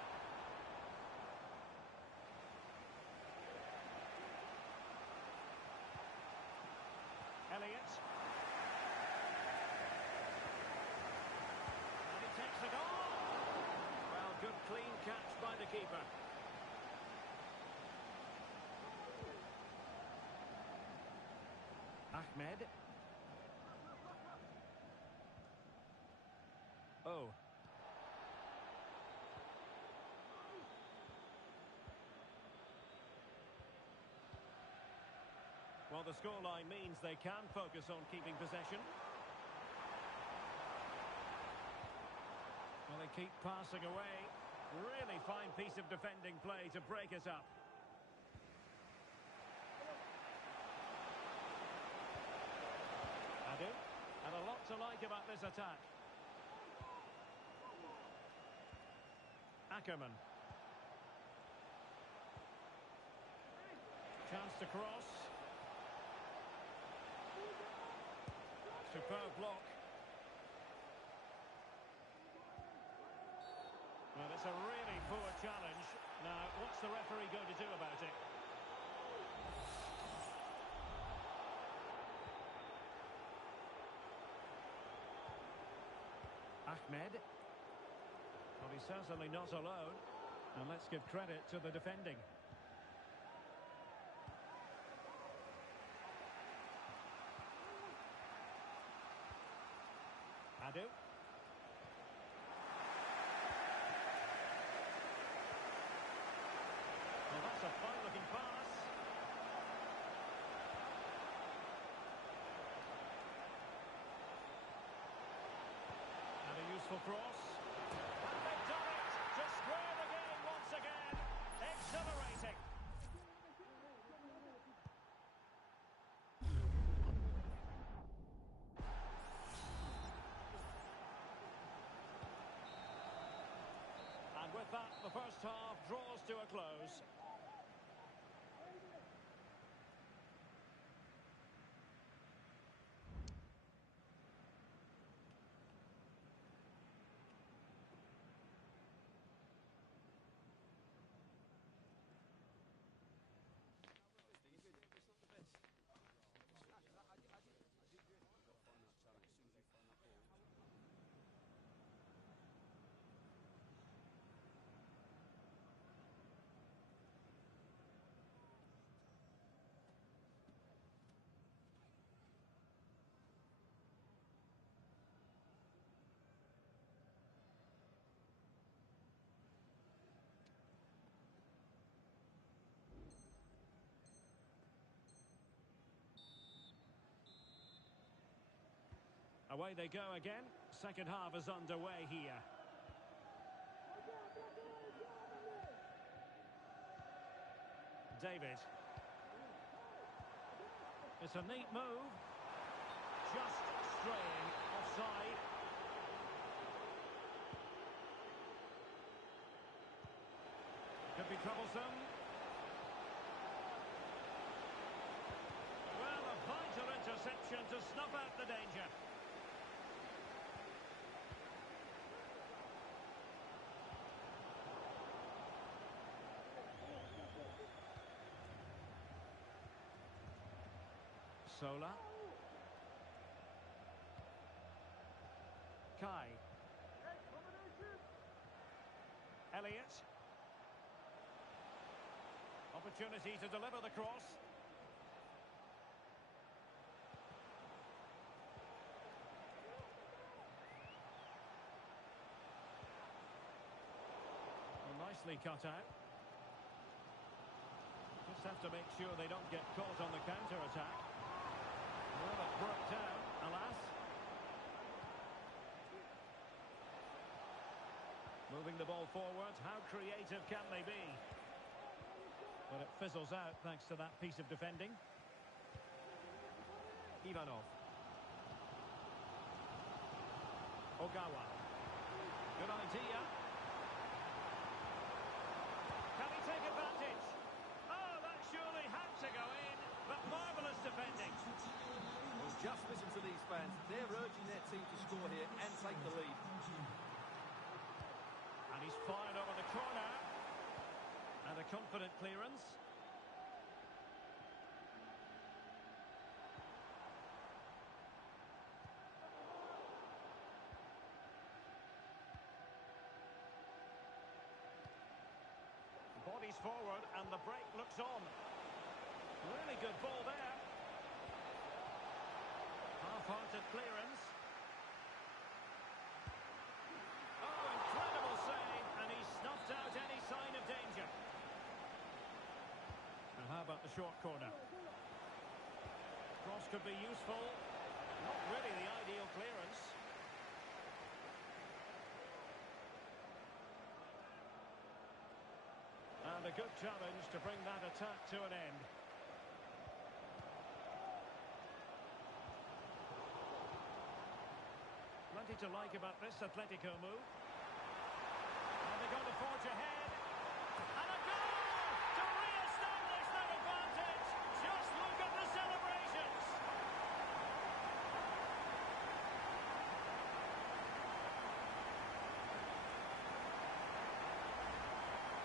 Elliott. And he takes it on. Well, good clean catch by the keeper. Ahmed. Oh. Well, the scoreline means they can focus on keeping possession. Well, they keep passing away. Really fine piece of defending play to break it up. Adu. And a lot to like about this attack. Ackerman. Chance to cross. Superb block. Well, it's a really poor challenge. Now, what's the referee going to do about it? Ahmed. Well, he's certainly not alone. And let's give credit to the defending. Adu. Well, that's a fine-looking pass. And a useful cross. And they've done it to square the game once again. Exhilarating. And with that, the first half draws to a close. Away they go again. Second half is underway here. David. It's a neat move. Just straying offside. Could be troublesome. Well, a vital interception to snuff out the danger. Sola. Kai. Elliott. Opportunity to deliver the cross. Well, nicely cut out. Just have to make sure they don't get caught on the counter-attack. Well, it broke down, alas. Moving the ball forward, how creative can they be? But it fizzles out thanks to that piece of defending. Ivanov. Ogawa. Good idea. Can he take advantage? Oh, that surely had to go in, but marvellous defending. Well, just listen to these fans. They're urging their team to score here and take the lead. And he's fired over the corner. And a confident clearance. Bodies forward and the break looks on. Really good ball there. Half-hearted clearance. Oh, incredible save, and he snuffed out any sign of danger. And how about the short corner? Cross could be useful. Not really the ideal clearance. And a good challenge to bring that attack to an end. Plenty to like about this Atletico move. And they're going to forge ahead. And a goal to re-establish that advantage. Just look at the celebrations.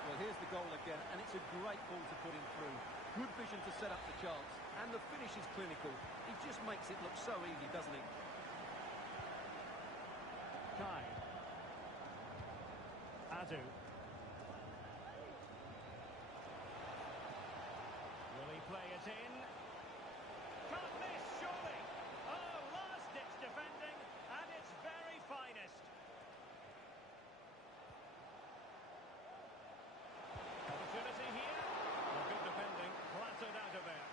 Well, here's the goal again, and it's a great ball to put him through. Good vision to set up the chance, and the finish is clinical. He just makes it look so easy, doesn't he? Kai. Adu. Will he play it in? Can't miss, surely. Oh, last-ditch defending, and its very finest. Opportunity here. Well, good defending, flattered out of there.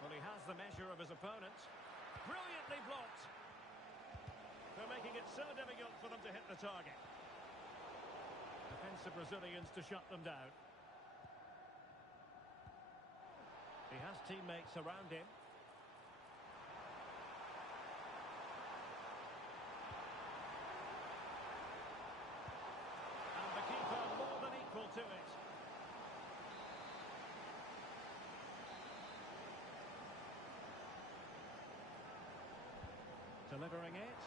Well, he has the measure of his opponent. Brilliantly blocked. They're making it so difficult for them to hit the target. Defensive Brazilians to shut them down. He has teammates around him. And the keeper more than equal to it. Delivering it.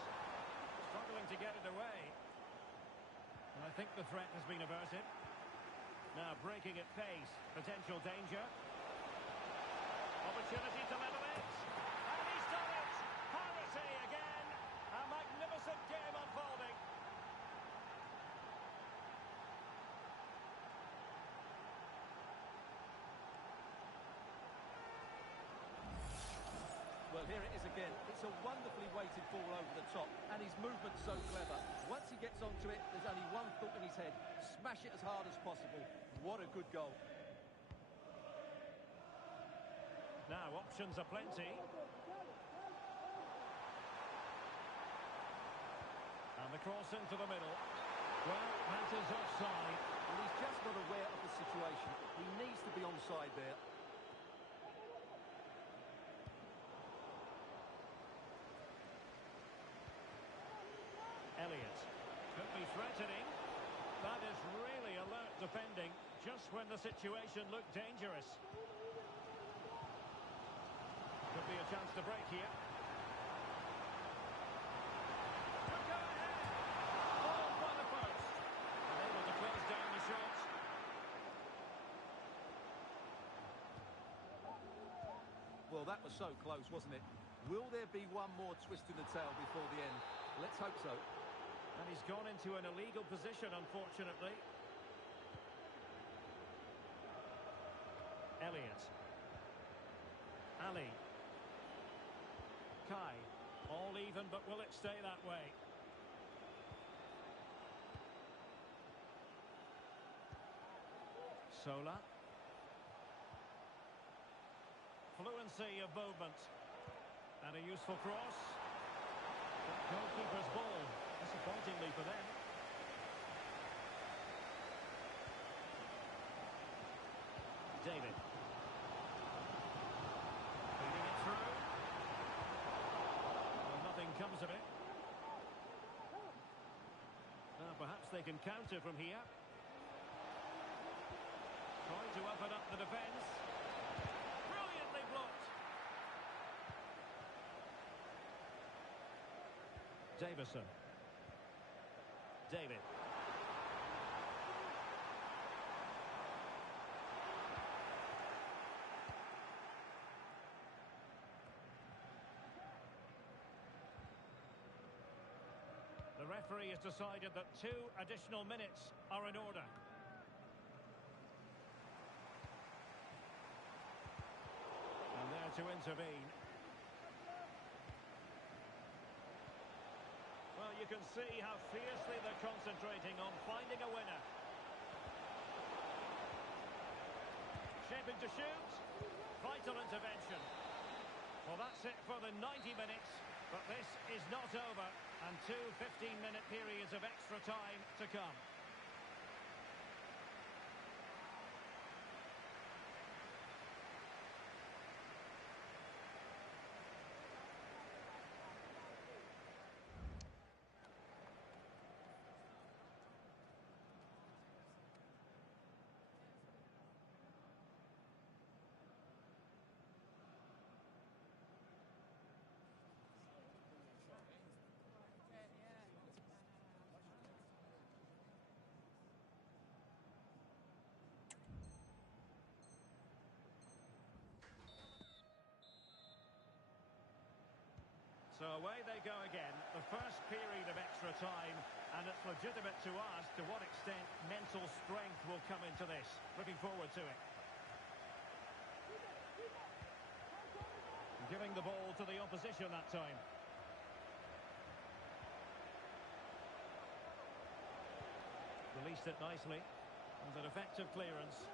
Struggling to get it away. And I think the threat has been averted. Now breaking at pace. Potential danger. Opportunity to level it. And he's done it! Parity again. A magnificent game unfolding. Well, here it is again. It's a wonderfully weighted ball over the top, and his movement's so clever. Once he gets onto it, there's only one thought in his head. Smash it as hard as possible. What a good goal. Now, options are plenty. And the cross into the middle. Well, that is offside. And he's just not aware of the situation. He needs to be onside there. Elliott. Could be threatening. That is really alert defending, just when the situation looked dangerous. Could be a chance to break here. Could go ahead. Ball by the post. Unable to close down the shot. Well, that was so close, wasn't it? Will there be one more twist in the tail before the end? Let's hope so. And he's gone into an illegal position, unfortunately. Elliott. Ali. Kai. All even, but will it stay that way? Sola. Fluency of movement. And a useful cross. Goalkeeper's ball. Disappointingly for them. David. Feeding it through. Well, nothing comes of it. Now perhaps they can counter from here. Trying to open up the defence. Brilliantly blocked. Davison. David. The referee has decided that 2 additional minutes are in order. And there to intervene. Well, you can see how fiercely they're concentrating on finding a winner. Shaping to shoot. Vital intervention. Well, that's it for the 90 minutes. But this is not over. And 2 15-minute periods of extra time to come. So away they go again, the first period of extra time, and it's legitimate to ask to what extent mental strength will come into this. Looking forward to it. Giving the ball to the opposition that time. Released it nicely, and an effective clearance.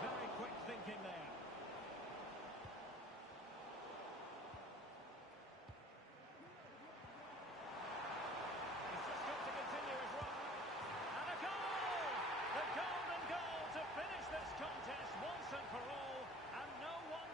Very quick thinking there. He's just got to continue his run. And a goal! The golden goal to finish this contest once and for all. And no one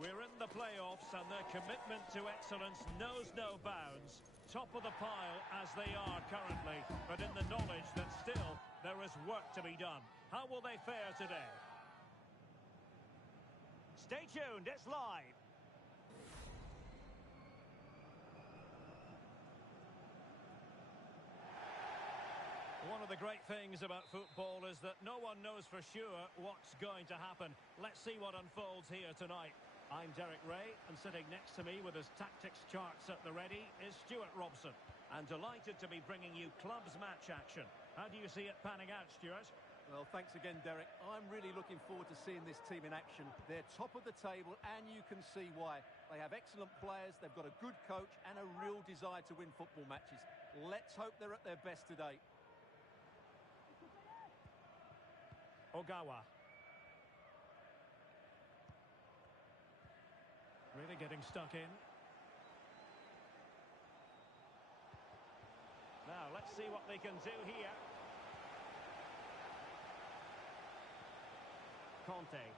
We're in the playoffs and their commitment to excellence knows no bounds. Top of the pile as they are currently, but in the knowledge that still there is work to be done. How will they fare today? Stay tuned, it's live. One of the great things about football is that no one knows for sure what's going to happen. Let's see what unfolds here tonight. I'm Derek Ray, and sitting next to me with his tactics charts at the ready is Stuart Robson. And delighted to be bringing you clubs match action. How do you see it panning out, Stuart? Well, thanks again, Derek. I'm really looking forward to seeing this team in action. They're top of the table, and you can see why. They have excellent players, they've got a good coach, and a real desire to win football matches. Let's hope they're at their best today. Ogawa. Really getting stuck in. Now, let's see what they can do here. Conte.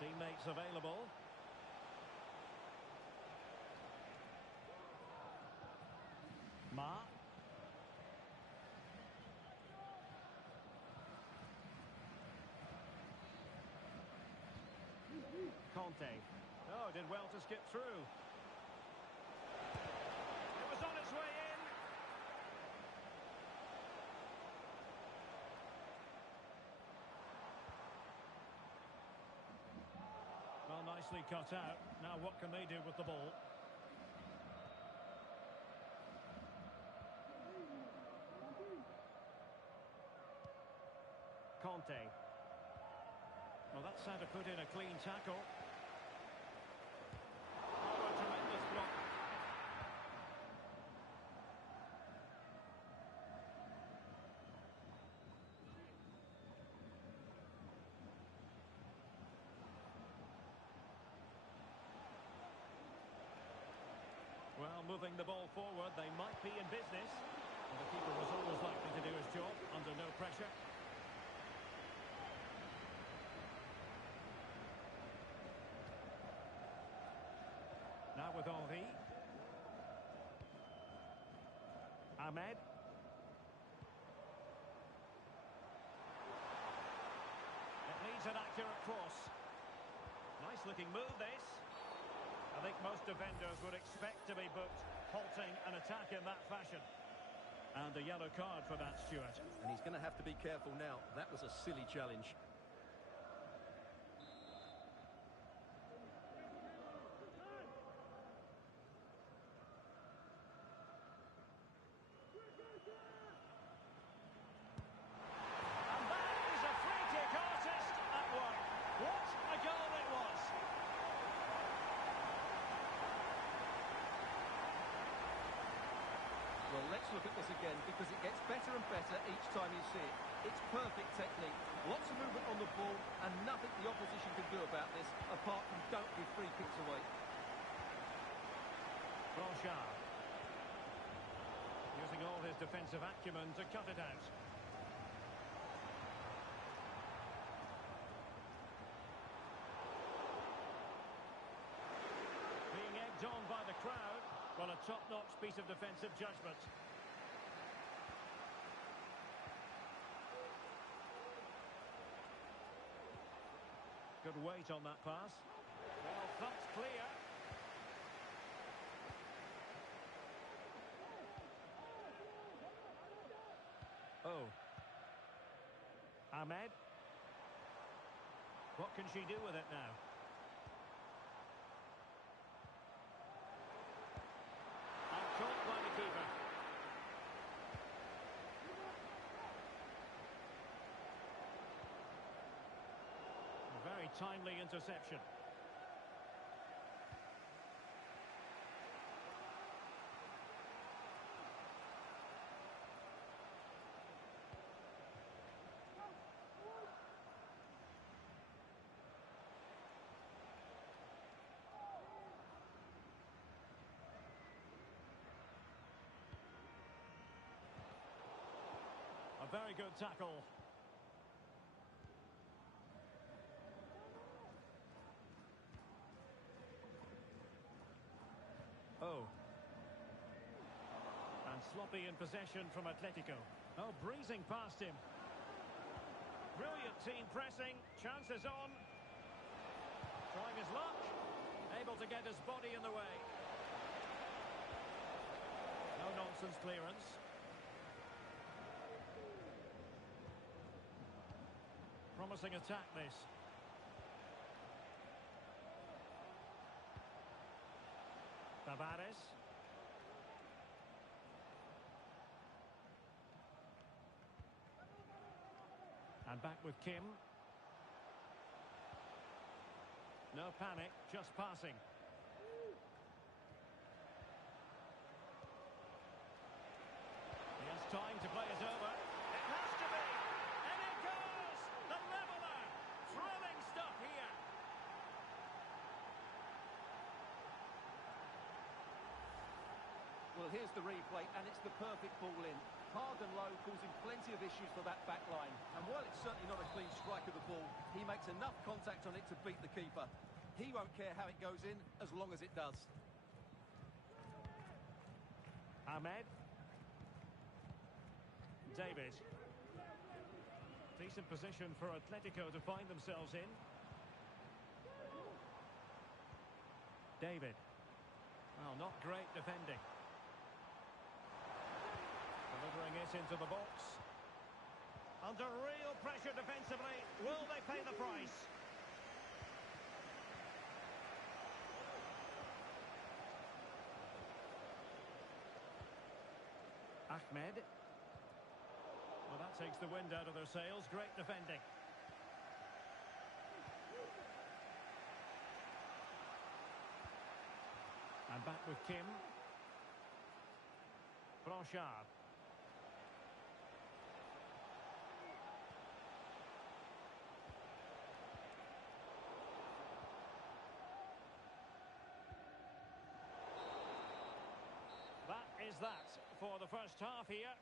Teammates available. Ma. Conte. Oh, did well to skip through. It was on its way in. Well, nicely cut out. Now what can they do with the ball? Conte. Well, that's how to put in a clean tackle. Oh, a tremendous block. Well, moving the ball forward, they might be in business. And the keeper was always likely to do his job under no pressure. Now with Henry. Ahmed. It needs an accurate cross. Nice looking move this. I think most defenders would expect to be booked, halting an attack in that fashion. And a yellow card for that, Stuart. And he's going to have to be careful now. That was a silly challenge. Well, let's look at this again, because it gets better and better each time you see it. It's perfect technique, lots of movement on the ball, and nothing the opposition can do about this, apart from don't give free kicks away. Blanchard. Using all his defensive acumen to cut it out. Being egged on by the crowd. Well, a top-notch piece of defensive judgment. Good weight on that pass. Well, thumped clear. Oh. Ahmed. What can she do with it now? Caught by the keeper. A very timely interception. A very good tackle. sloppy in possession from Atletico. Oh, breezing past him. Brilliant team pressing. Chances on. Trying his luck. Able to get his body in the way. No-nonsense clearance. Promising attack, this. Tavares. And back with Kim. No panic, just passing. He has time to play it over. It has to be! And it goes! The leveller! Thrilling stuff here. Well, here's the replay, and it's the perfect ball in. Hard and low, causing plenty of issues for that back line. And while it's certainly not a clean strike of the ball, he makes enough contact on it to beat the keeper. He won't care how it goes in, as long as it does. Ahmed. David. Decent position for Atletico to find themselves in. David. Well, not great defending. Delivering it into the box. Under real pressure defensively. Will they pay the price? Ahmed. Well, that takes the wind out of their sails. Great defending. And back with Kim. Blanchard. That is that for the first half here.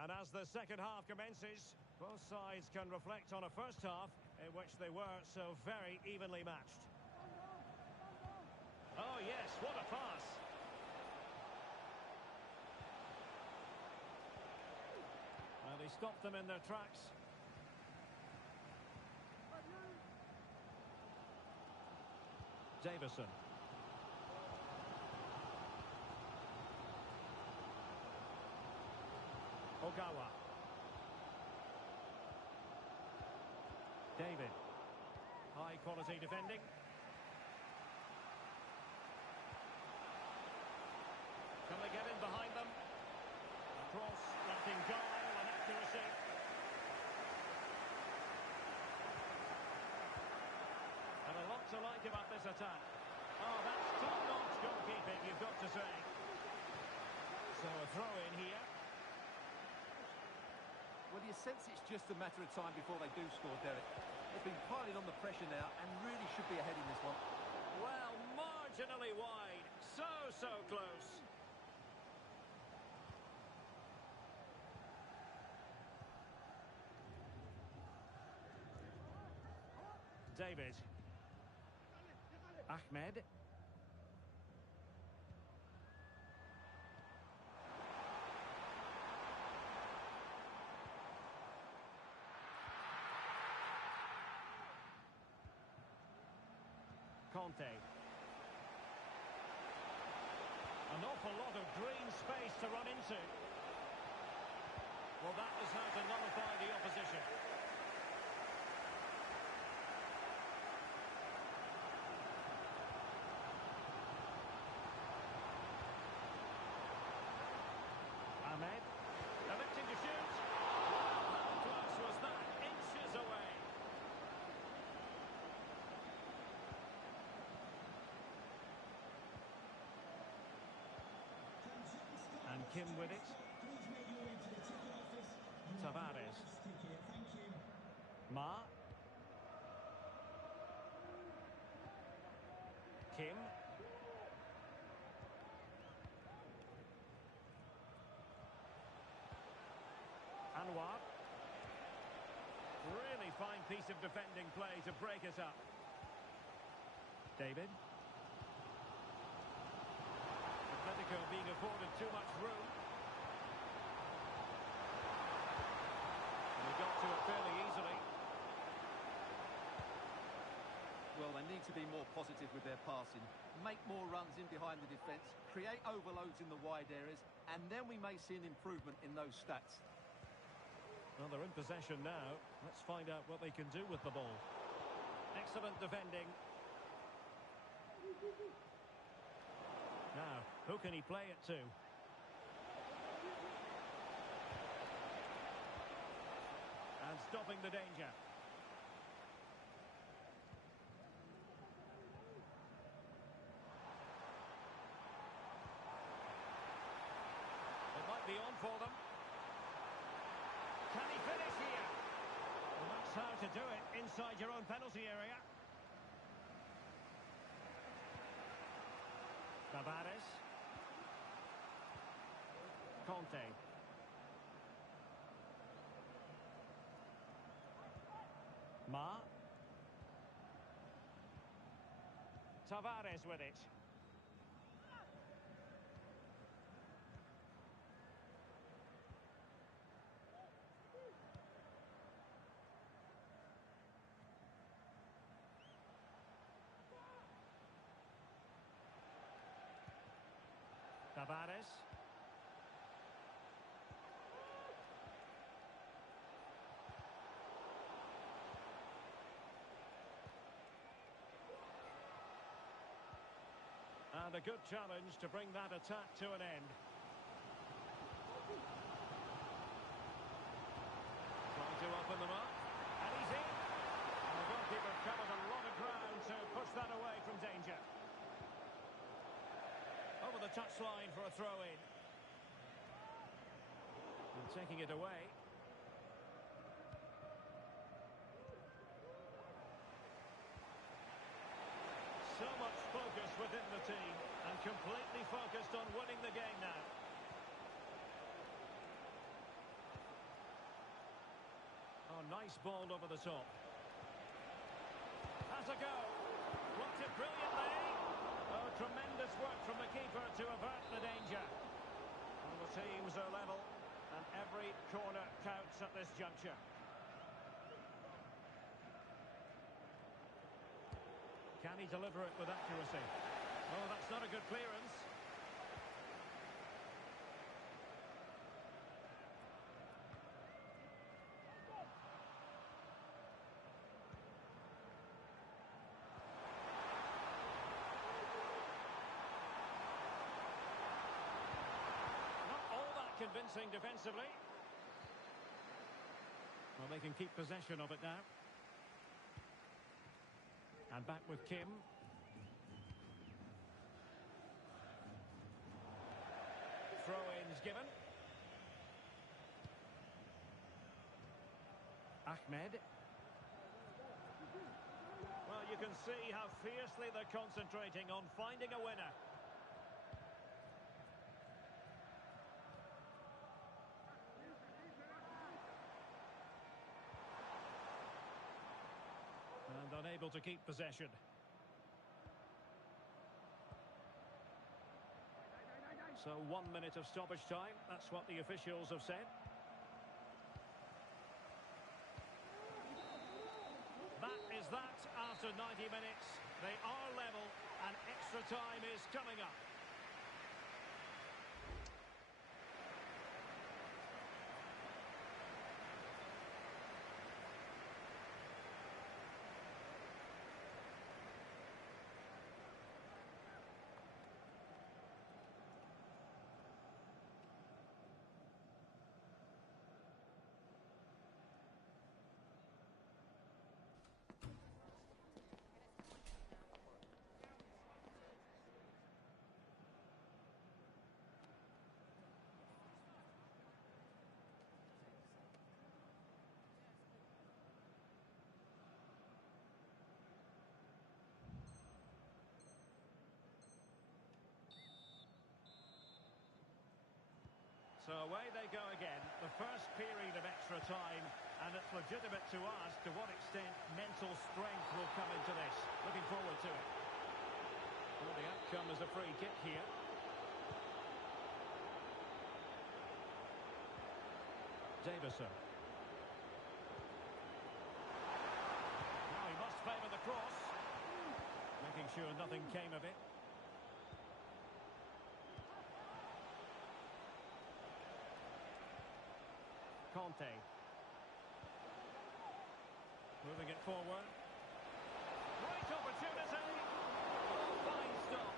And as the second half commences, both sides can reflect on a first half in which they were so very evenly matched. Oh yes, what a pass! And he stopped them in their tracks. Davison. Ogawa. David. High quality defending. Can they get in behind them? A cross lacking guile and accuracy. And a lot to like about this attack. Oh, that's top-notch goalkeeping, you've got to say. So a throw in here. Well, you sense it's just a matter of time before they do score, Derek. They've been piling on the pressure now and really should be ahead in this one. Well, marginally wide. So close. David. Ahmed. Conte. An awful lot of green space to run into. Well, that is how to nullify the opposition. Kim with it. Please make your way to the ticket office. You have Tavares. your access ticket. Thank you. Ma. Kim. Anwar. Really fine piece of defending play to break it up. David. Atletico being afforded too much room. And they got to it fairly easily. Well, they need to be more positive with their passing. Make more runs in behind the defence, create overloads in the wide areas, and then we may see an improvement in those stats. Well, they're in possession now. Let's find out what they can do with the ball. Excellent defending. Now, who can he play it to? And stopping the danger. It might be on for them. Can he finish here? Well, that's how to do it inside your own penalty area. Tavares. Conte. Ma. Tavares with it. Tavares. And a good challenge to bring that attack to an end. Trying to open them up. And he's in. And the goalkeeper covered a lot of ground to push that away from danger. Over the touchline for a throw-in. And taking it away. So much focus within the team, and completely focused on winning the game now. Oh, nice ball over the top. Has a go. Blocked it brilliantly. Oh, tremendous work from the keeper to avert the danger. Well, the teams are level, and every corner counts at this juncture. Can he deliver it with accuracy? Oh, that's not a good clearance. Not all that convincing defensively. Well, they can keep possession of it now. And back with Kim. Throw-ins given. Ahmed. Well, you can see how fiercely they're concentrating on finding a winner. And unable to keep possession. So 1 minute of stoppage time. That's what the officials have said. That is that after 90 minutes. They are level and extra time is coming up. So away they go again, the first period of extra time, and it's legitimate to ask to what extent mental strength will come into this. Looking forward to it. Well, the outcome is a free kick here. Davison. Now he must favour the cross. Making sure nothing came of it. Conte. Moving it forward. Great opportunity. Oh, fine stop.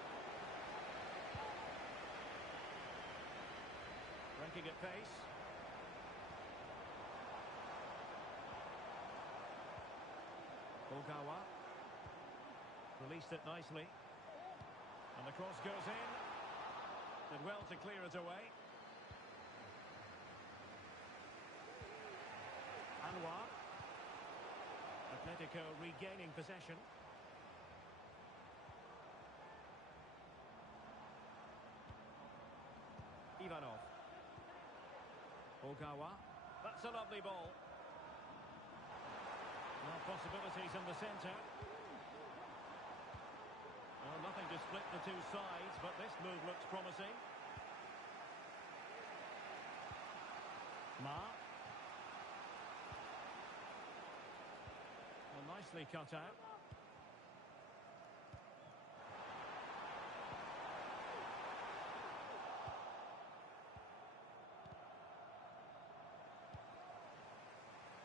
Breaking at pace. Ogawa. Released it nicely. And the cross goes in. Did well to clear it away. Anwar. Atletico regaining possession. Ivanov. Ogawa. That's a lovely ball. Now possibilities in the centre. Well, nothing to split the two sides, but this move looks promising. Ma. Well, nicely cut out.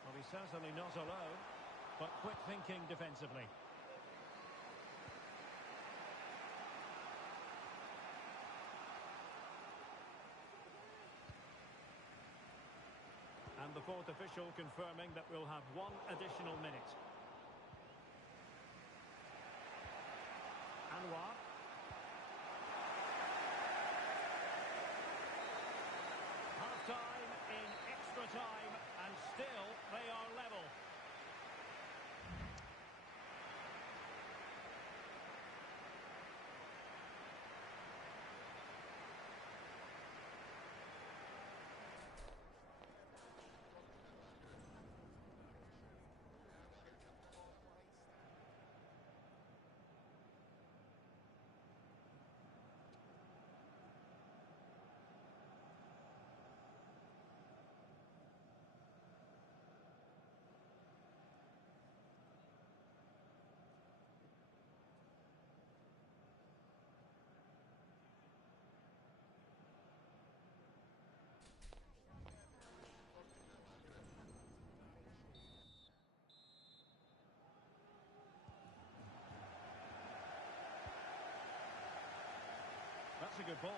Well, he's certainly not alone, but quick thinking defensively. And the fourth official confirming that we'll have one additional minute. Anwar. Half-time in extra time, and still they are level. That's a good ball.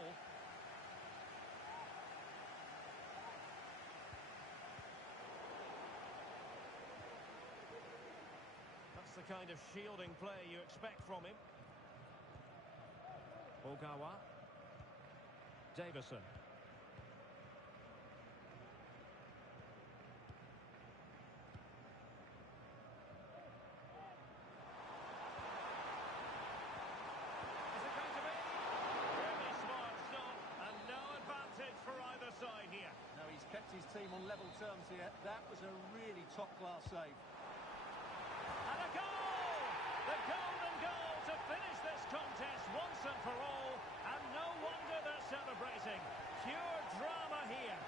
That's the kind of shielding play you expect from him. Ogawa. Davison. Kept his team on level terms here. That was a really top-class save. And a goal! The golden goal to finish this contest once and for all. And no wonder they're celebrating. Pure drama here.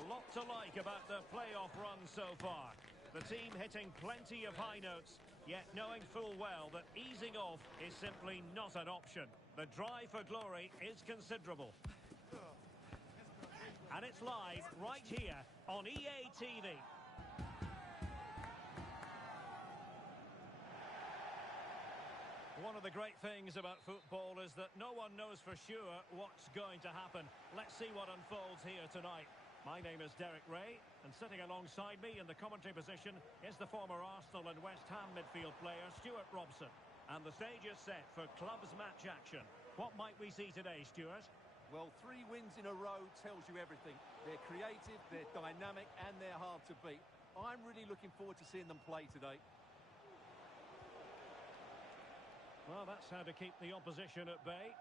A lot to like about the playoff run so far. The team hitting plenty of high notes, yet knowing full well that easing off is simply not an option. The drive for glory is considerable. And it's live right here on EA TV. One of the great things about football is that no one knows for sure what's going to happen. Let's see what unfolds here tonight. My name is Derek Ray, and sitting alongside me in the commentary position is the former Arsenal and West Ham midfield player Stuart Robson. And the stage is set for clubs match action. What might we see today, Stuart? Well, 3 wins in a row tells you everything. They're creative, they're dynamic, and they're hard to beat. I'm really looking forward to seeing them play today. Well, that's how to keep the opposition at bay.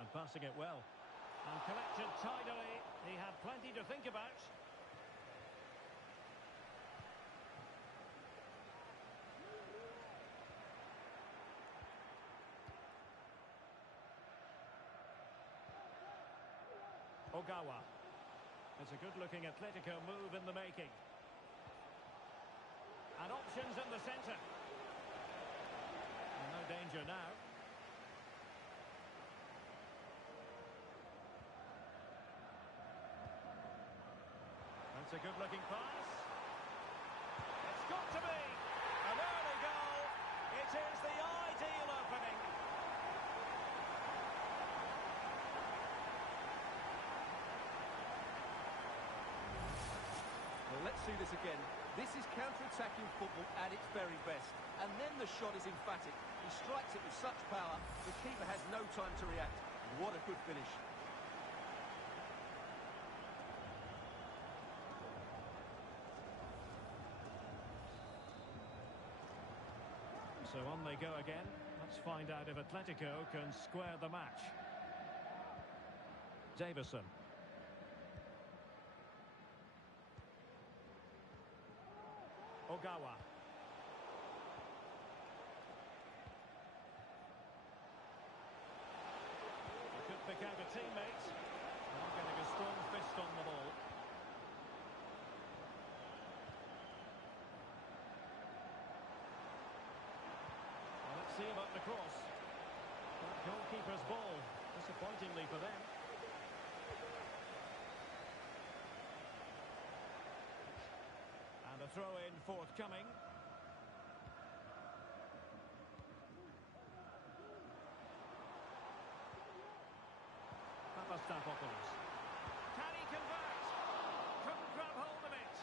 And passing it well. And collected tidily. He had plenty to think about. Ogawa. It's a good-looking Atletico move in the making. And options in the centre. And no danger now. That's a good-looking pass. It's got to be an early goal. It is the ideal opening. Well, let's see this again. This is counter-attacking football at its very best. And then the shot is emphatic. He strikes it with such power, the keeper has no time to react. What a good finish. So on they go again. Let's find out if Atletico can square the match. Davison. Ogawa. He could pick out a teammate. Now getting a strong fist on the ball. Well, let's see about the cross. That goalkeeper's ball, disappointingly for them. And a throw-in forthcoming. Papastafopoulos. Can he convert? Couldn't grab hold of it.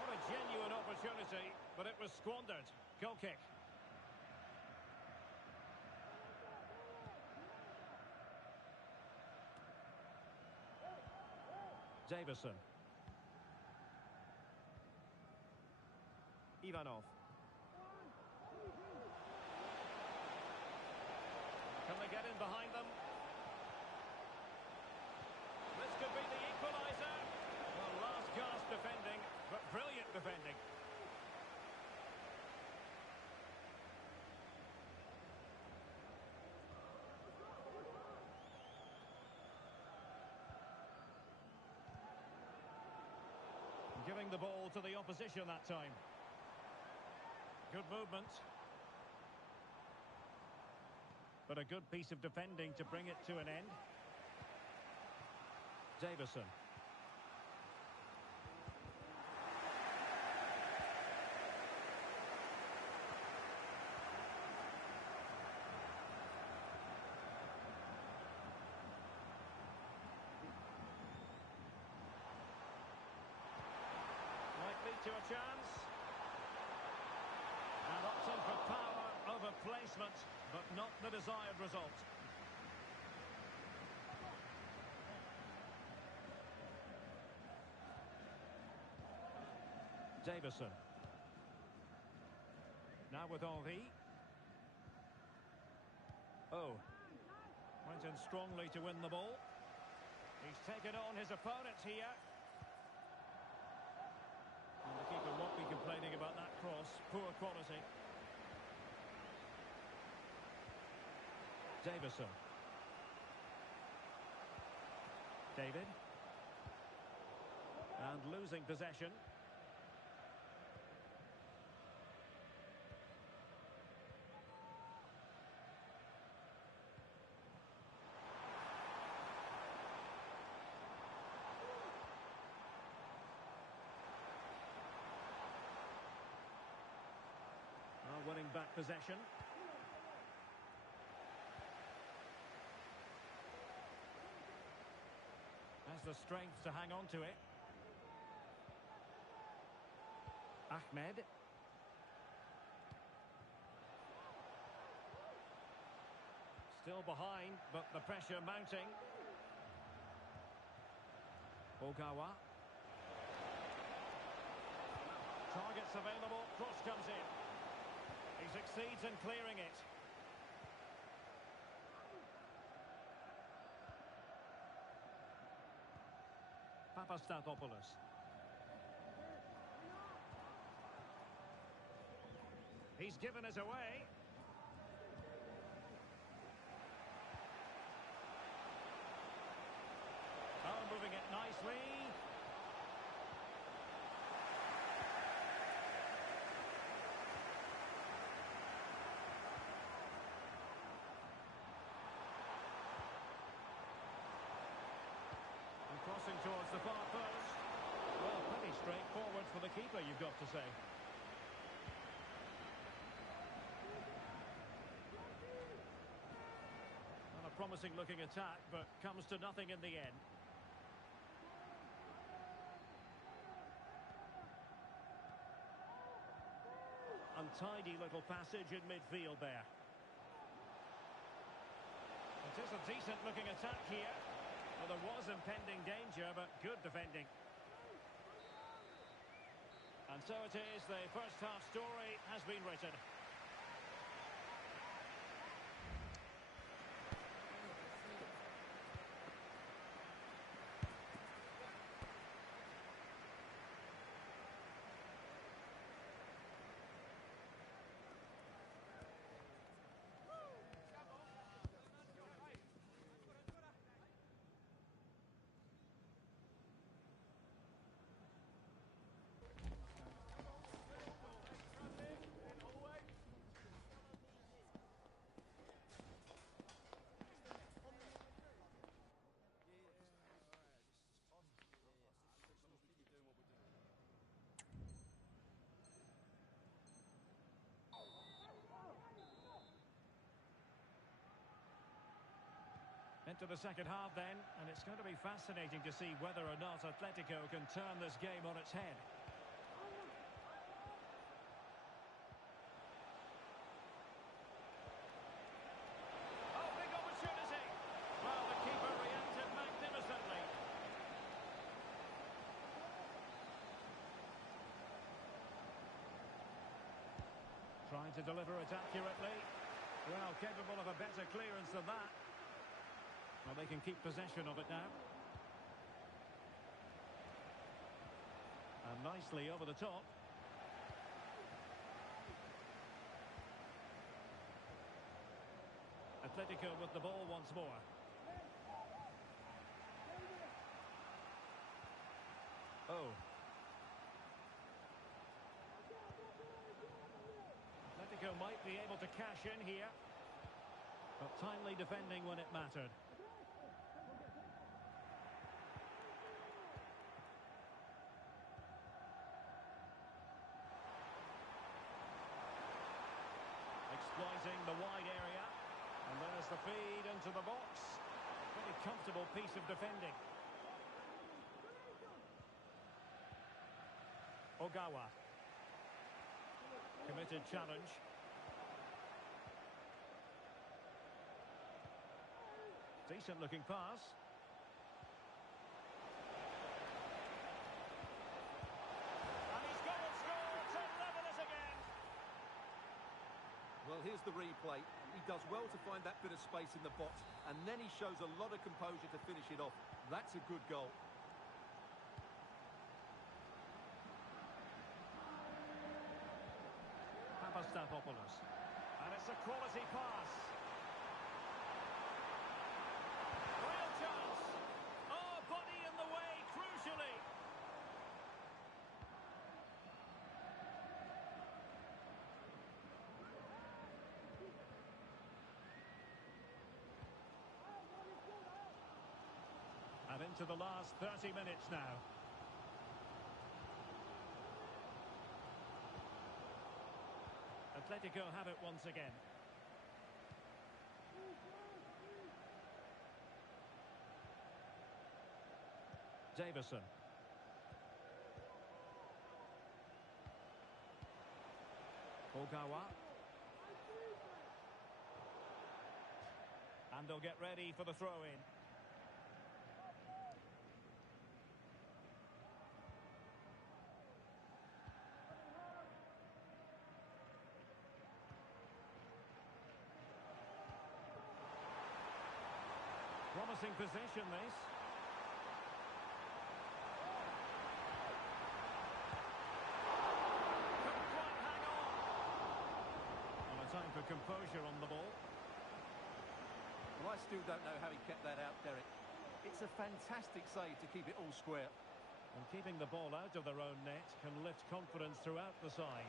What a genuine opportunity, but it was squandered. Goal kick. Davison. Ivanov. Can they get in behind them? This could be the equaliser. Well, last gasp defending, but brilliant defending. Giving the ball to the opposition that time. Good movement. But a good piece of defending to bring it to an end. Davison. To a chance. And opting for power over placement, but not the desired result. Davison. Now with Henry. Oh. Went in strongly to win the ball. He's taken on his opponent here. And the keeper won't be complaining about that cross. Poor quality. Davison. David. And losing possession. Winning back possession. Has the strength to hang on to it. Ahmed. Still behind, but the pressure mounting. Ogawa. Targets available, cross comes in. He succeeds in clearing it. Papastathopoulos. He's given us away. Oh, moving it nicely. Crossing towards the far post. Well, pretty straightforward for the keeper, you've got to say. Well, a promising looking attack, but comes to nothing in the end. Untidy little passage in midfield there. It is a decent looking attack here. Well, there was impending danger, but good defending. And so it is, the first half story has been written. Into the second half then, and it's going to be fascinating to see whether or not Atletico can turn this game on its head. Oh, big opportunity! Well, the keeper reacted magnificently. Trying to deliver it accurately. Well, capable of a better clearance than that. Well, they can keep possession of it now. And nicely over the top. Atletico with the ball once more. Oh. Atletico might be able to cash in here. But timely defending when it mattered. Exploiting the wide area. And there's the feed into the box. Pretty comfortable piece of defending. Ogawa. Committed challenge. Decent looking pass. And he's got a score to level it again. Well, here's the replay. He does well to find that bit of space in the box, and then he shows a lot of composure to finish it off. That's a good goal. Papastathopoulos. And it's a quality pass. into the last 30 minutes now. Atletico have it once again. Davison. Ogawa. And they'll get ready for the throw-in. Promising position, this. Couldn't quite hang on. And a time for composure on the ball. Well, I still don't know how he kept that out, Derek. It's a fantastic save to keep it all square. And keeping the ball out of their own net can lift confidence throughout the side.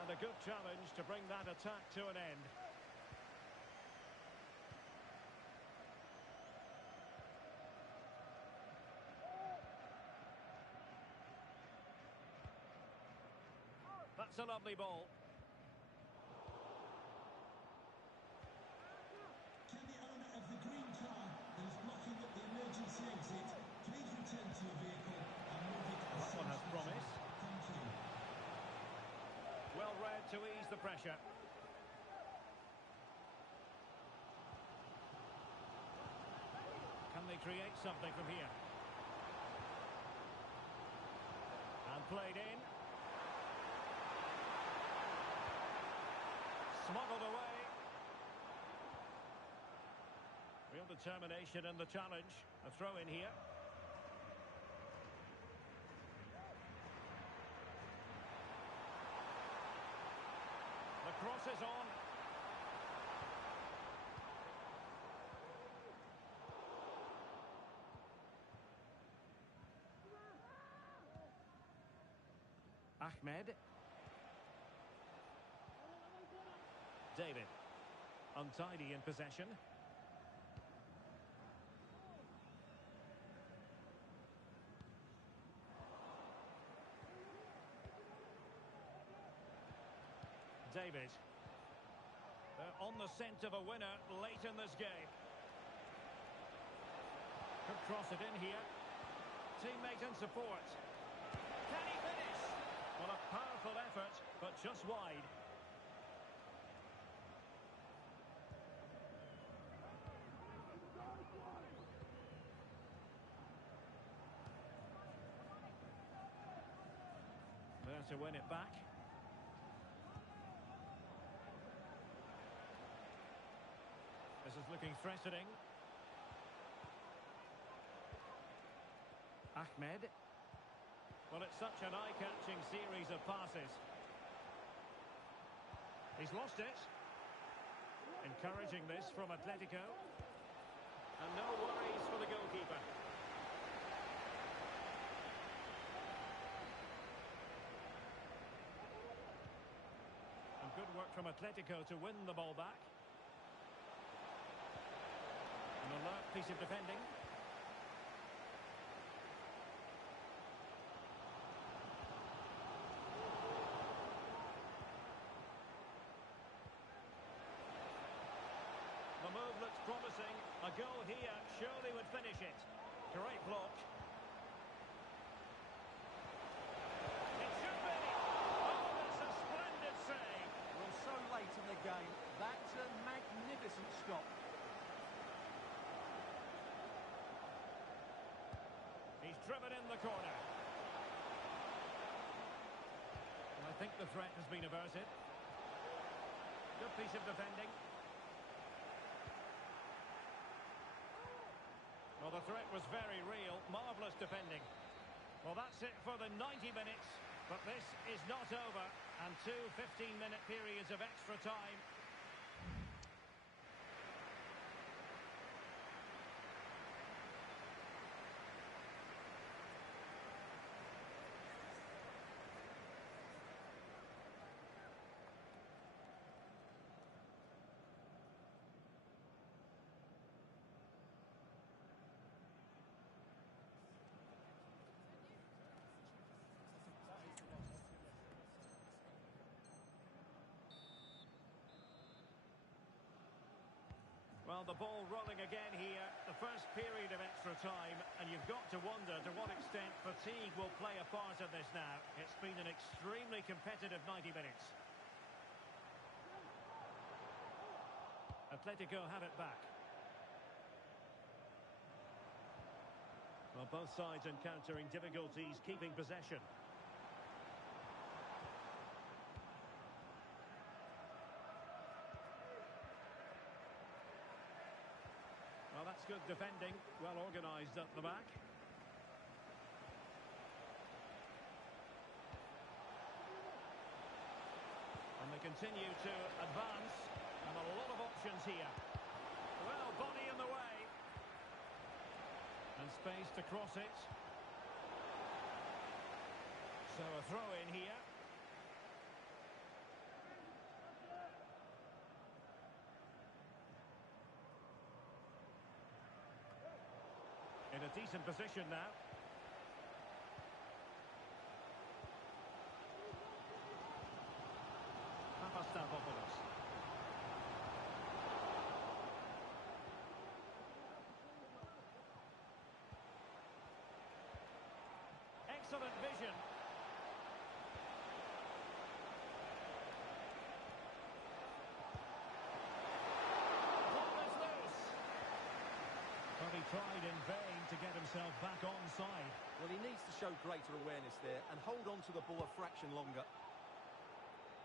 And a good challenge to bring that attack to an end. That's a lovely ball. Can the owner of the green car that is blocking up the emergency exit please return to your vehicle and move it as That soon one as has promise. possible? Thank you. Well read to ease the pressure. Can they create something from here? And played in. Smuggled away. Real determination in the challenge. A throw in here. The cross is on. Ahmed. David. Untidy in possession. David. They're on the scent of a winner late in this game. Could cross it in here. Teammate and support. Can he finish? Well, a powerful effort, but just wide. There to win it back. This is looking threatening. Ahmed. Well, it's such an eye-catching series of passes. He's lost it. Encouraging this from Atletico. And no worries for the goalkeeper. And good work from Atletico to win the ball back. An alert piece of defending. The move looks promising. A goal here surely would finish it. Great block. It should be. Oh, that's a splendid save. Well, so late in the game, that's a magnificent stop. He's driven in the corner. And I think the threat has been averted. Good piece of defending. Well, the threat was very real. Marvellous defending. Well, that's it for the 90 minutes. But this is not over. And two 15-minute periods of extra time. Well, the ball rolling again here, the first period of extra time, and you've got to wonder to what extent fatigue will play a part in this now. It's been an extremely competitive 90 minutes. Atletico have it back. Well, both sides encountering difficulties keeping possession. Well, that's good defending, well organised up the back. And they continue to advance, and a lot of options here. Well, body in the way. And space to cross it. So a throw in here. In a decent position now. Papastafopoulos. Excellent vision. Ball is loose. But he tried in vain to get himself back onside. Well, he needs to show greater awareness there and hold on to the ball a fraction longer.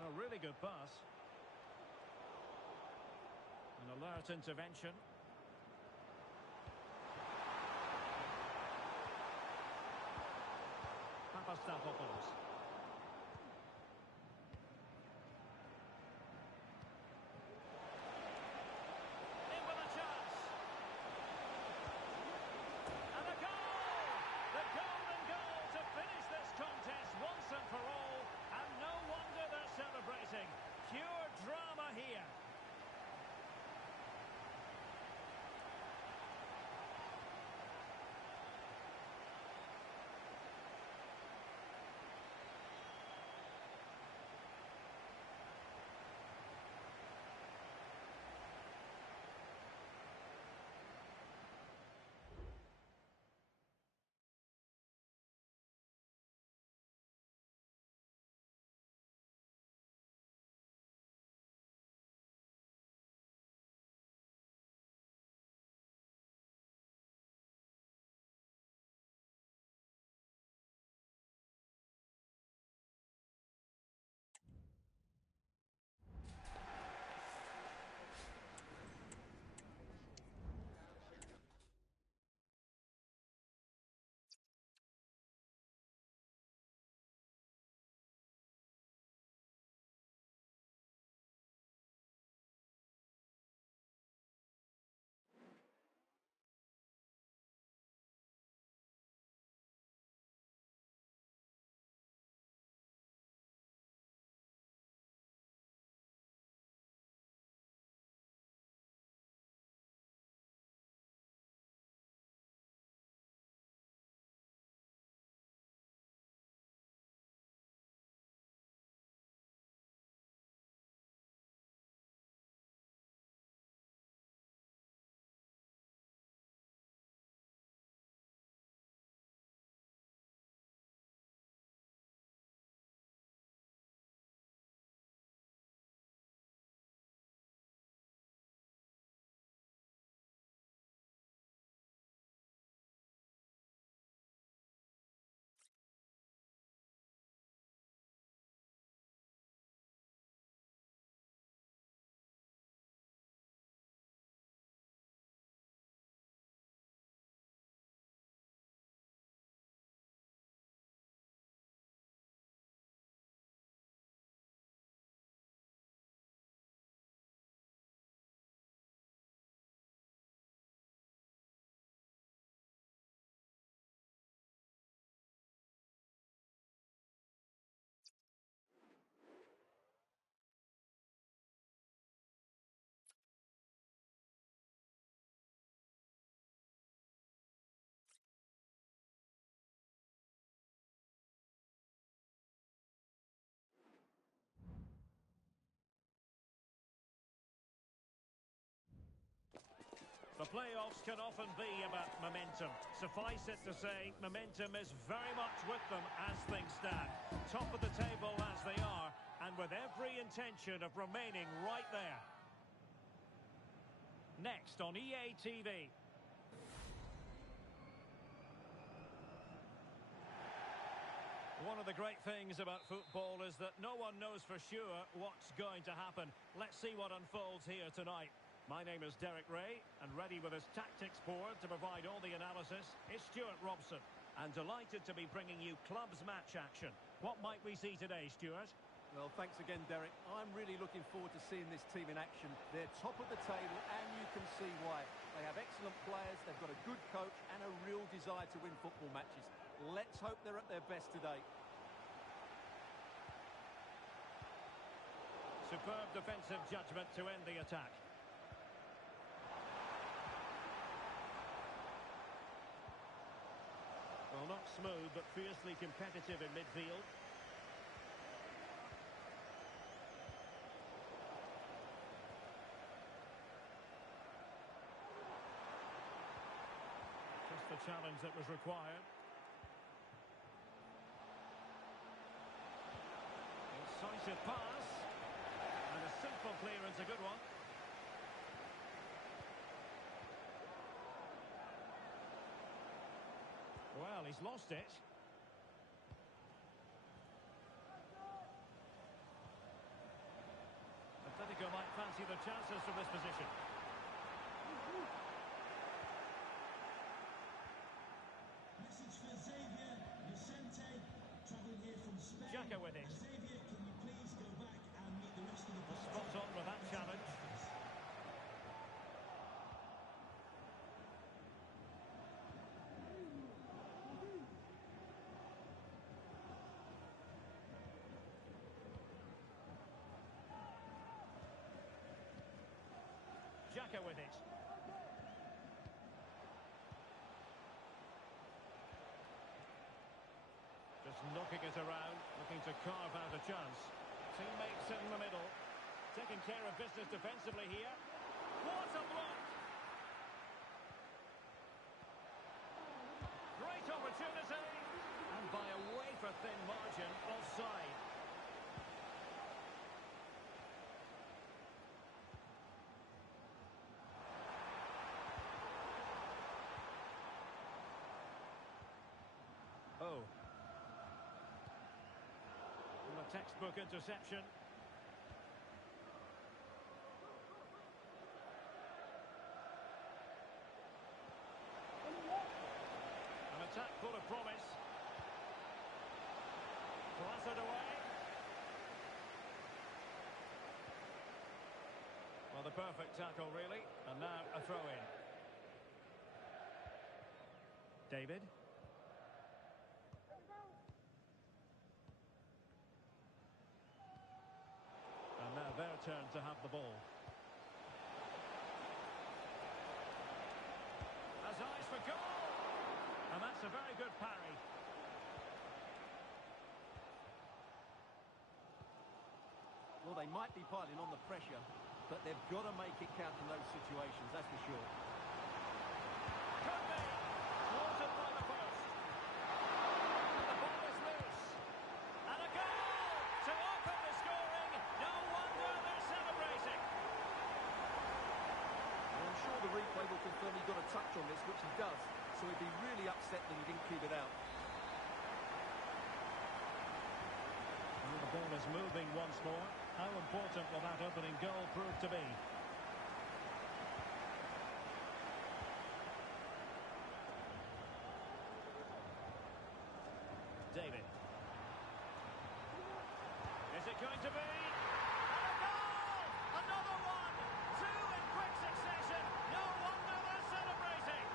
A really good pass. An alert intervention. Papastafopoulos. In with a chance. And a goal! The golden goal to finish this contest once and for all. And no wonder they're celebrating. Pure drama here. The playoffs can often be about momentum. Suffice it to say, momentum is very much with them as things stand. Top of the table as they are, and with every intention of remaining right there. Next on EA TV. One of the great things about football is that no one knows for sure what's going to happen. Let's see what unfolds here tonight. My name is Derek Ray, and ready with his tactics board to provide all the analysis is Stuart Robson. And delighted to be bringing you clubs match action. What might we see today, Stuart? Well, thanks again, Derek. I'm really looking forward to seeing this team in action. They're top of the table, and you can see why. They have excellent players, they've got a good coach, and a real desire to win football matches. Let's hope they're at their best today. Superb defensive judgment to end the attack. Well, not smooth, but fiercely competitive in midfield. Just the challenge that was required. Incisive pass. And a simple clearance, a good one. Well, he's lost it. Atletico might fancy the chances from this position. Message for Xavier Vicente, travelling here from Spain. Xhaka with it. Xavier, can you please go back and meet the rest of the players? Spot on with that challenge. Xhaka with it. Just knocking it around, looking to carve out a chance. Teammates in the middle, taking care of business defensively here. What a block! Great opportunity! And by a wafer-thin margin, offside. Oh. And a textbook interception. An attack full of promise. Clattered away. Well, the perfect tackle, really. And now a throw-in. David. And now their turn to have the ball. Has eyes for goal! And that's a very good parry. Well, they might be piling on the pressure, but they've got to make it count in those situations, that's for sure. Could be! Thwarted by the post. The ball is loose. And a goal to open the scoring. No wonder they're celebrating. Well, I'm sure the replay will confirm he got a touch on this, which he does, so he'd be really upset that he didn't keep it out. And the ball is moving once more. How important will that opening goal prove to be? David. Is it going to be? And a goal! Another one! Two in quick succession! No wonder they're celebrating!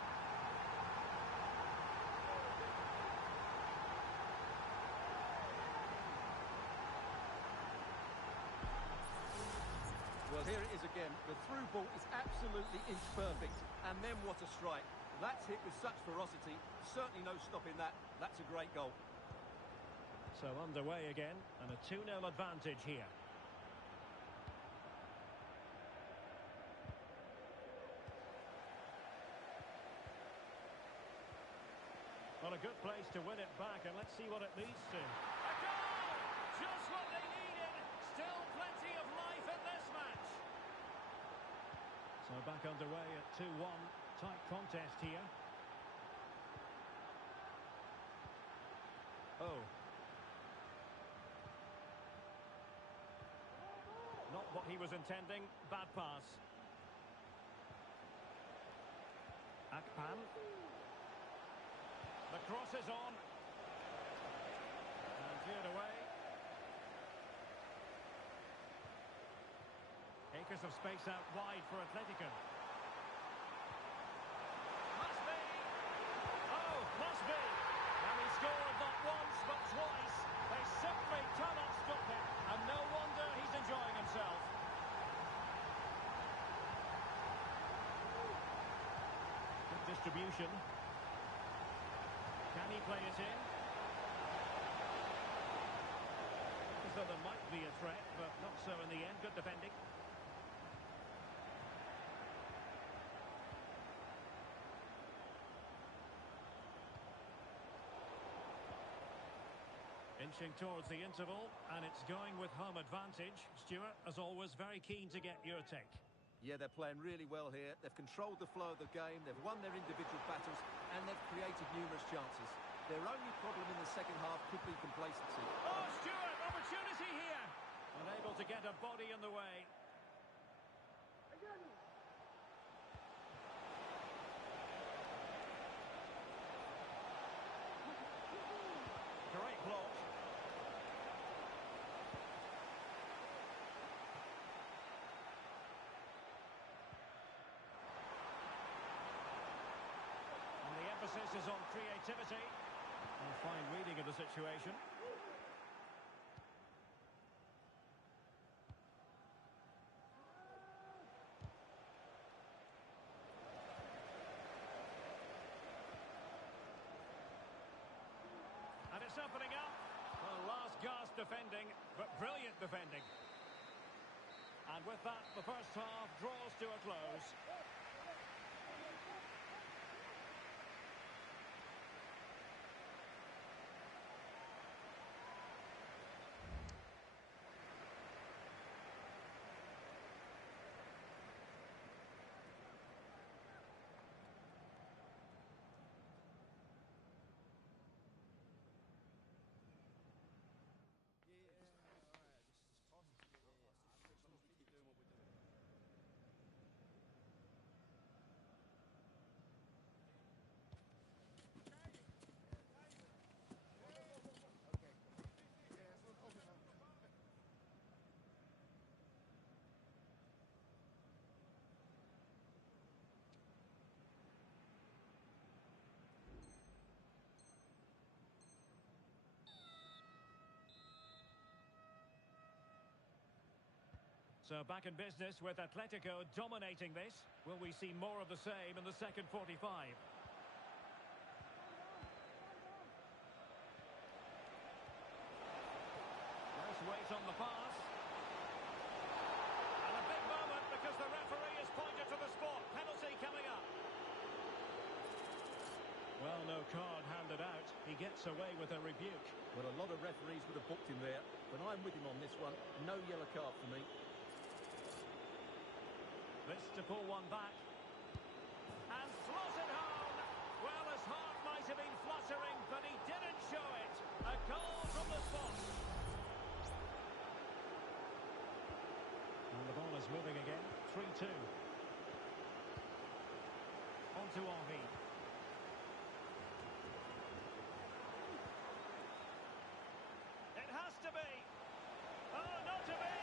Well, here it is again. The through ball is absolutely inch perfect. And then what a strike. That's hit with such ferocity. Certainly no stopping that. That's a great goal. So underway again, and a 2-0 advantage here. a good place to win it back, and let's see what it leads to. A goal! Just what they needed. Still plenty of life in this match. So back underway at 2-1. Tight contest here. Oh. Not what he was intending. Bad pass. Akpan. The cross is on. And cleared away. Acres of space out wide for Atletico. Must be. Oh, must be. And he scored not once but twice. They simply cannot stop him. And no wonder he's enjoying himself. Good distribution. Can he play it in? As though there might be a threat, but not so in the end. Good defending. Inching towards the interval, and it's going with home advantage. Stuart, as always, very keen to get your take. Yeah, they're playing really well here. They've controlled the flow of the game, they've won their individual battles, and they've created numerous chances. Their only problem in the second half could be complacency. Oh, Stuart, opportunity here! Unable to get a body in the way. Great block. And the emphasis is on creativity. And fine reading of the situation. And it's opening up. Well, last gasp defending, but brilliant defending. And with that, the first half draws to a close. So back in business with Atletico dominating this. Will we see more of the same in the second 45? Nice weight on the pass. And a big moment because the referee has pointed to the spot. Penalty coming up. Well, no card handed out. He gets away with a rebuke. Well, a lot of referees would have booked him there, but I'm with him on this one. No yellow card for me. This to pull one back. And slotted home. Well, his heart might have been fluttering, but he didn't show it. A goal from the spot. And the ball is moving again. 3-2. On to Henry. It has to be. Oh, not to be.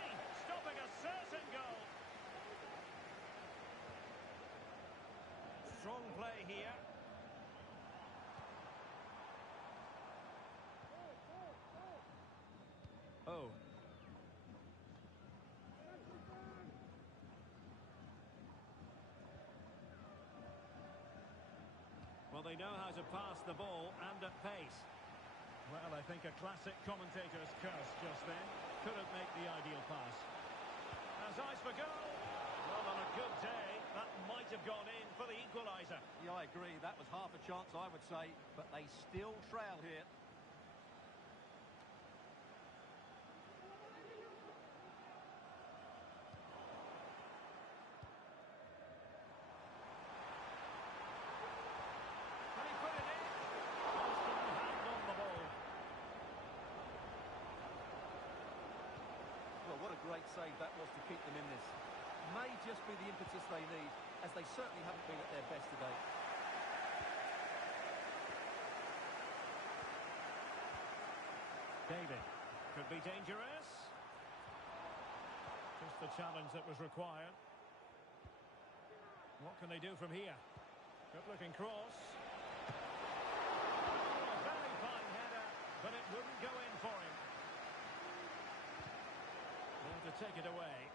Stopping a certain goal. Strong play here. Oh. Well, they know how to pass the ball and at pace. Well, I think a classic commentator's curse just then. Couldn't make the ideal pass. Has eyes for goal. Well, on a good day, that might have gone in for the equaliser. Yeah, I agree. That was half a chance, I would say, but they still trail here. Can he put it in? Constant hand on the ball. Well, what a great save that was to keep them in this. May just be the impetus they need, as they certainly haven't been at their best today. David. Could be dangerous. Just the challenge that was required. What can they do from here? Good-looking cross. Oh, a very fine header, but it wouldn't go in for him. There to take it away.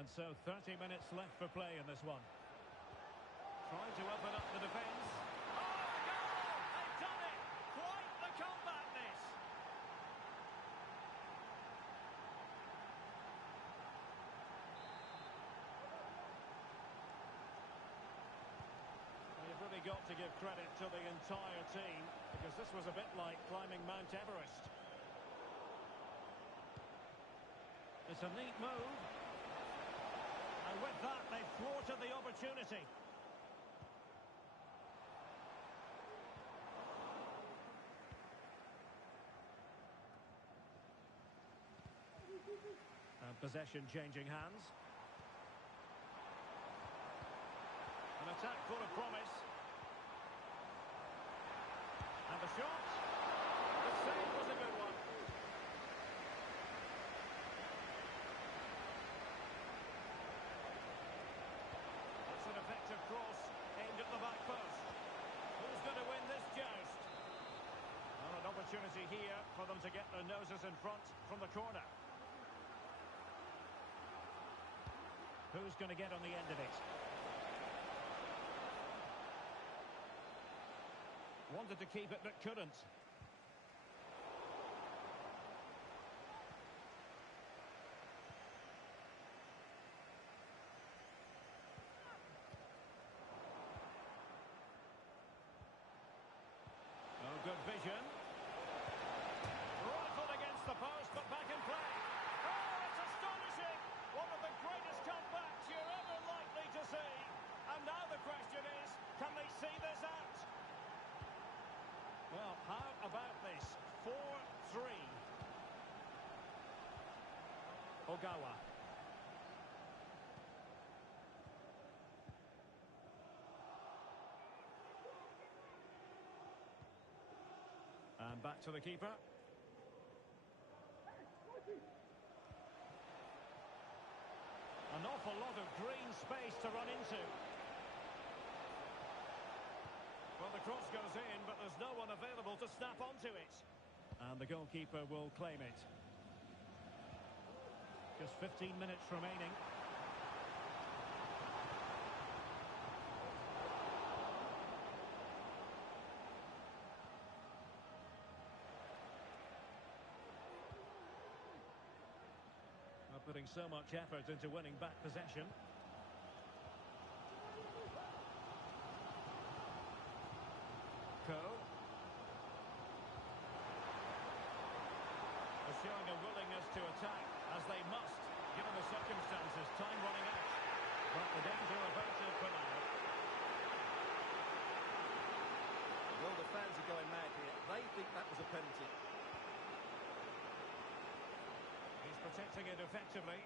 And so 30 minutes left for play in this one. Trying to open up the defence. Oh, a goal! They've done it! Quite the comeback, this! You've really got to give credit to the entire team, because this was a bit like climbing Mount Everest. It's a neat move. And with that, they've thwarted the opportunity. And possession changing hands. An attack full of promise. And the shot. The save was a good one. That's an effective cross aimed at the back post. Who's going to win this joust? Well, an opportunity here for them to get their noses in front from the corner. Who's going to get on the end of it? Wanted to keep it, but couldn't. Oh, good vision. Rifled against the post, but back in play. Oh, it's astonishing! One of the greatest comebacks you're ever likely to see. And now the question is, can they see this out? Well, how about this? 4-3. Ogawa. And back to the keeper. An awful lot of green space to run into. Well, the cross goes in, but there's no one available to snap onto it. And the goalkeeper will claim it. Just 15 minutes remaining. Putting so much effort into winning back possession. They're showing a willingness to attack, as they must, given the circumstances. Time running out. But the danger averted for now. Well, the fans are going mad here. They think that was a penalty. He's protecting it effectively.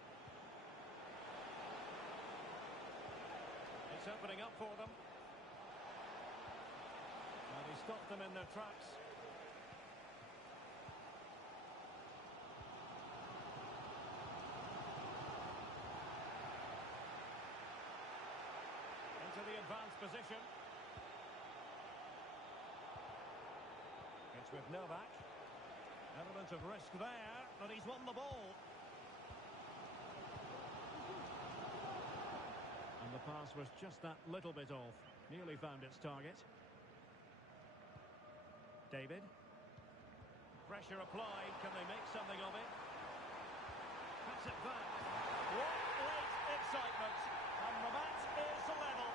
It's opening up for them. And he stopped them in their tracks. Into the advanced position. It's with Novak. Element of risk there, but he's won the ball. And the pass was just that little bit off. Nearly found its target. David. Pressure applied. Can they make something of it? Cuts it back. What late excitement. And the match is level.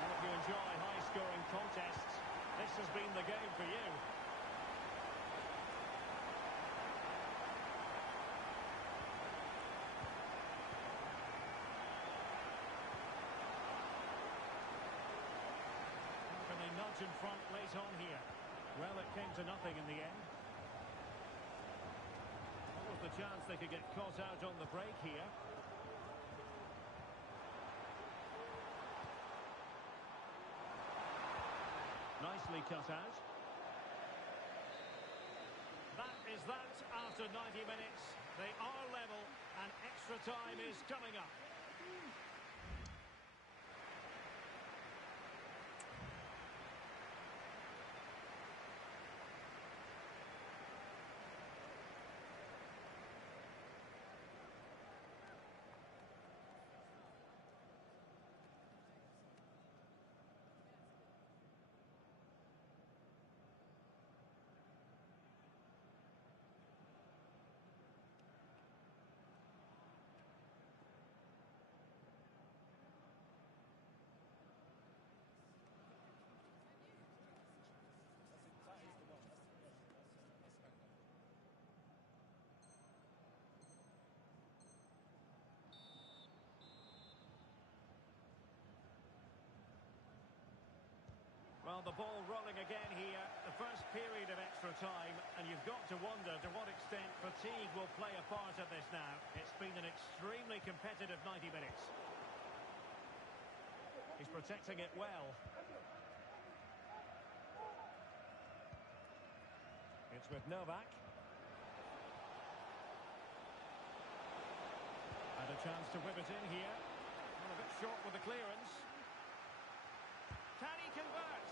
And if you enjoy high-scoring contests, this has been the game for you. Can they nudge in front late on here? Well, it came to nothing in the end. What was the chance they could get caught out on the break here? Nicely cut out. That is that after 90 minutes. They are level and extra time is coming up. Well, the ball rolling again here, the first period of extra time, and you've got to wonder to what extent fatigue will play a part of this now. It's been an extremely competitive 90 minutes. He's protecting it well. It's with Novak. And a chance to whip it in here. Well, a bit short with the clearance. Can he convert?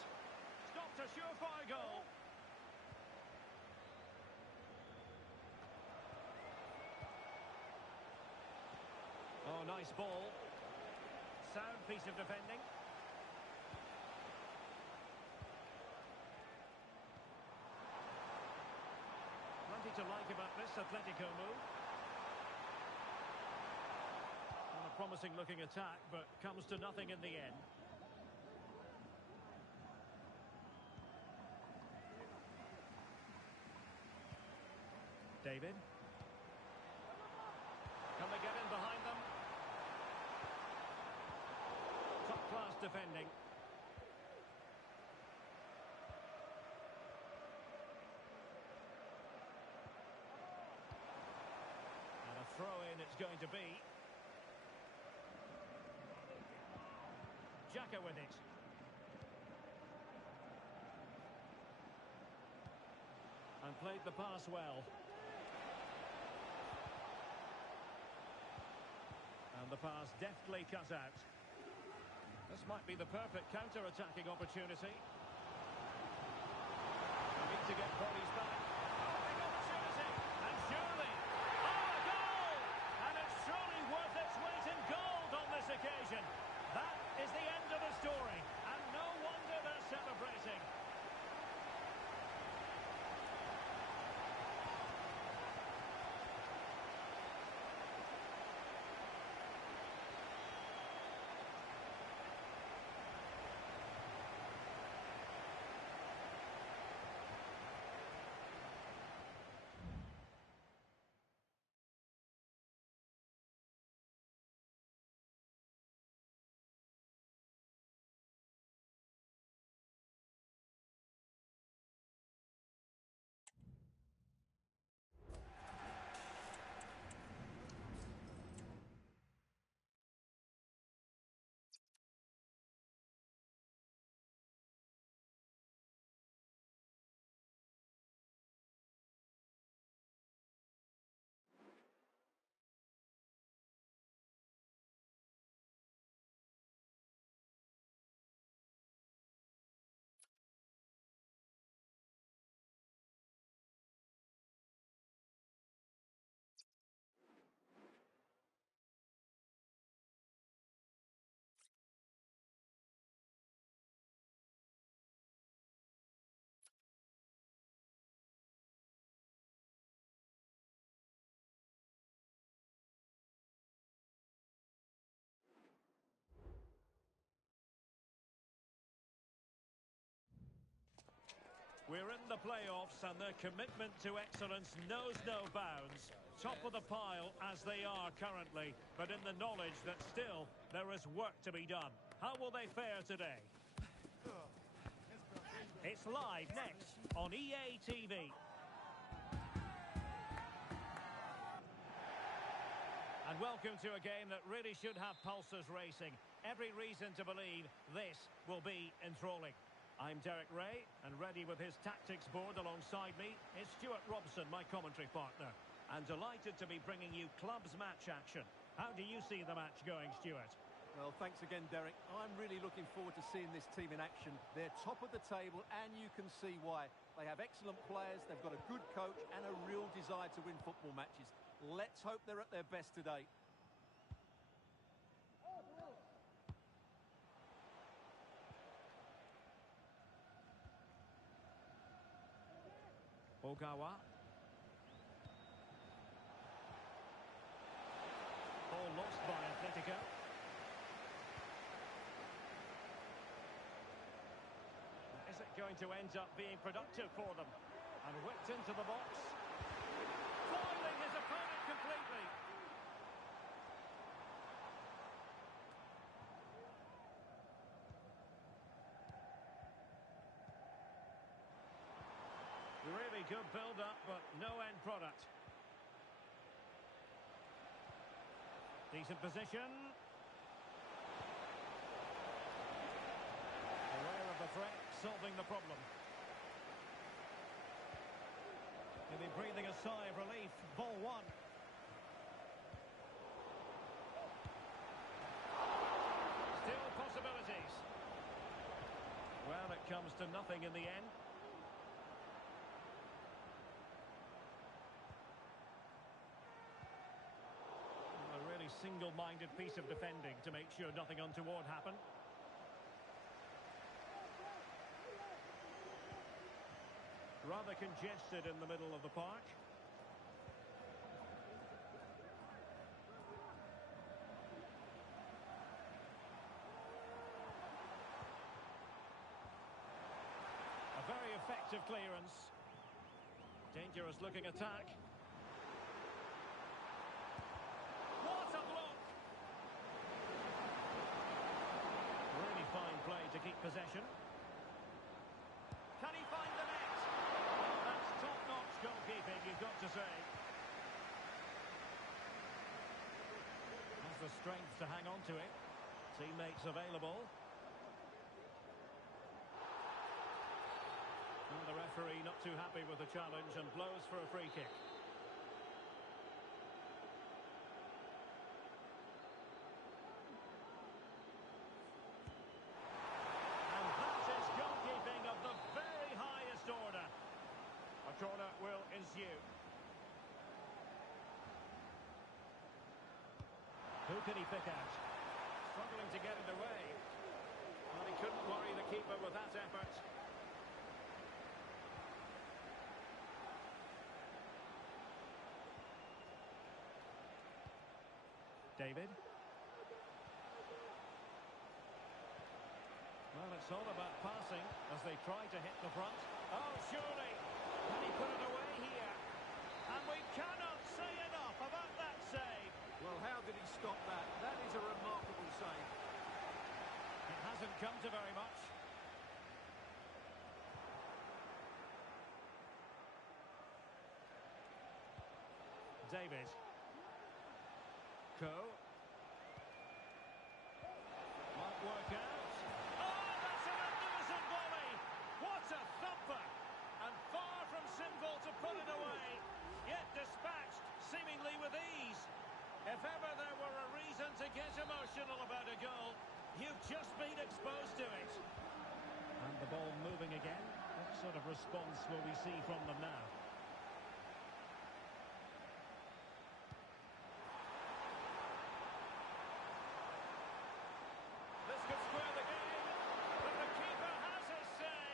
Stopped a surefire goal. Oh, nice ball. Sound piece of defending. Plenty to like about this Atletico move. Well, a promising looking attack, but comes to nothing in the end. David. Can they get in behind them? Top-class defending. And a throw-in it's going to be. Xhaka with it. And played the pass well. And the pass deftly cut out. This might be the perfect counter-attacking opportunity. They need to get bodies back. Big opportunity. And surely. Oh, a goal! And it's surely worth its weight in gold on this occasion. That is the end of the story. And no wonder they're celebrating. We're in the playoffs and their commitment to excellence knows no bounds. Top of the pile as they are currently, but in the knowledge that still there is work to be done. How will they fare today? It's live next on EA TV. And welcome to a game that really should have pulses racing. Every reason to believe this will be enthralling. I'm Derek Ray, and ready with his tactics board alongside me is Stuart Robson, my commentary partner. And delighted to be bringing you clubs match action. How do you see the match going, Stuart? Well, thanks again, Derek. I'm really looking forward to seeing this team in action. They're top of the table, and you can see why. They have excellent players, they've got a good coach, and a real desire to win football matches. Let's hope they're at their best today. Ogawa. Ball lost by Atletico. Is it going to end up being productive for them? And whipped into the box. Foiling his opponent completely. Really good build-up, but no end product. Decent position. Aware of the threat, solving the problem. He'll be breathing a sigh of relief. Ball one. Still possibilities. Well, it comes to nothing in the end. Single-minded piece of defending to make sure nothing untoward happened. Rather congested in the middle of the park. A very effective clearance. Dangerous looking attack. Fine play to keep possession. Can he find the net? Oh, that's top-notch goalkeeping, you've got to say. Has the strength to hang on to it. Teammates available. And the referee not too happy with the challenge and blows for a free kick. Corner will ensue. Who can he pick out? Struggling to get it away. Well, he couldn't worry the keeper with that effort. David. Well, it's all about passing as they try to hit the front. Oh, surely. Can he put it away here? And we cannot say enough about that save. Well, how did he stop that? That is a remarkable save. It hasn't come to very much. David. Coe. Might work out. Oh, that's a magnificent volley! What a thumper! And far from simple to put it away, yet dispatched seemingly with ease. If ever there were a reason to get emotional about a goal, you've just been exposed to it. And the ball moving again. What sort of response will we see from them now? This could square the game, but the keeper has his say.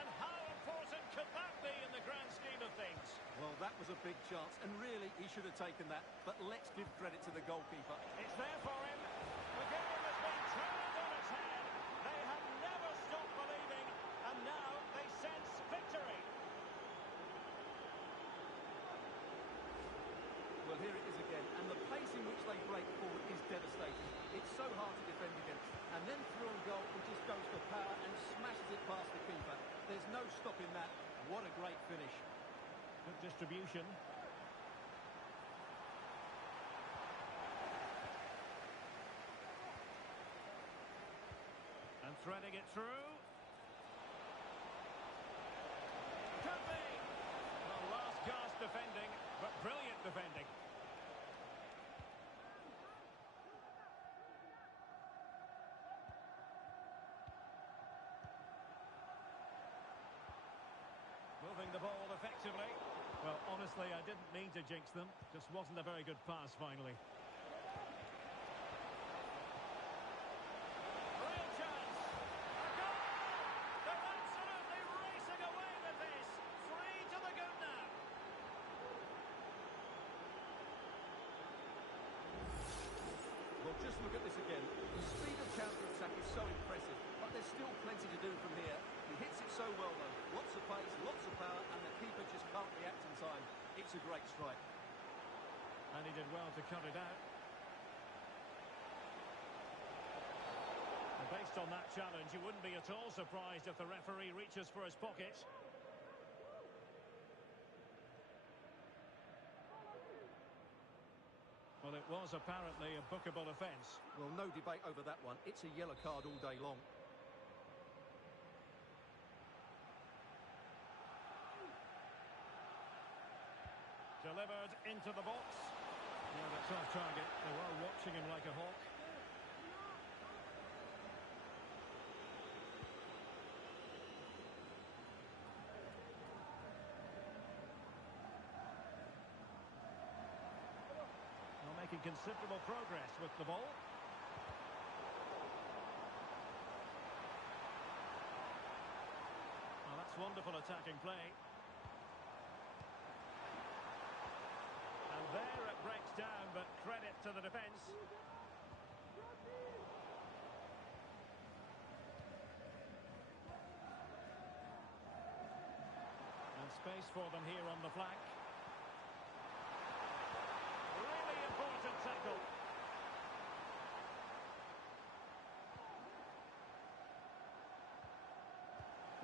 And how important could that be in the grand scheme of things? Well, that was a big chance, and really, he should have taken that. But let's give credit to the goalkeeper. It's there for him. The game has been turned on its head. They have never stopped believing, and now they sense victory. here it is again, and the pace in which they break forward is devastating. It's so hard to defend against. And then through on goal, he just goes for power and smashes it past the keeper. There's no stopping that. What a great finish. Good distribution. And threading it through. Could be. Well, last gasp defending, but brilliant defending. Moving the ball effectively. Well, honestly, I didn't mean to jinx them. Just wasn't a very good pass, finally. Real chance. A goal! They're absolutely racing away with this. 3 to the good now. Well, just look at this again. The speed of counter-attack is so impressive, but there's still plenty to do from here. He hits it so well, though. Lots of pace, lots of power, and the keeper just can't react in time. It's a great strike. And he did well to cut it out. And based on that challenge, you wouldn't be at all surprised if the referee reaches for his pocket. Well, it was apparently a bookable offence. Well, no debate over that one. It's a yellow card all day long. Delivered into the box. Yeah, that's off target. They were watching him like a hawk. Well, making considerable progress with the ball. Well, that's wonderful attacking play. And there it breaks down, but credit to the defence. And space for them here on the flank. Really important tackle.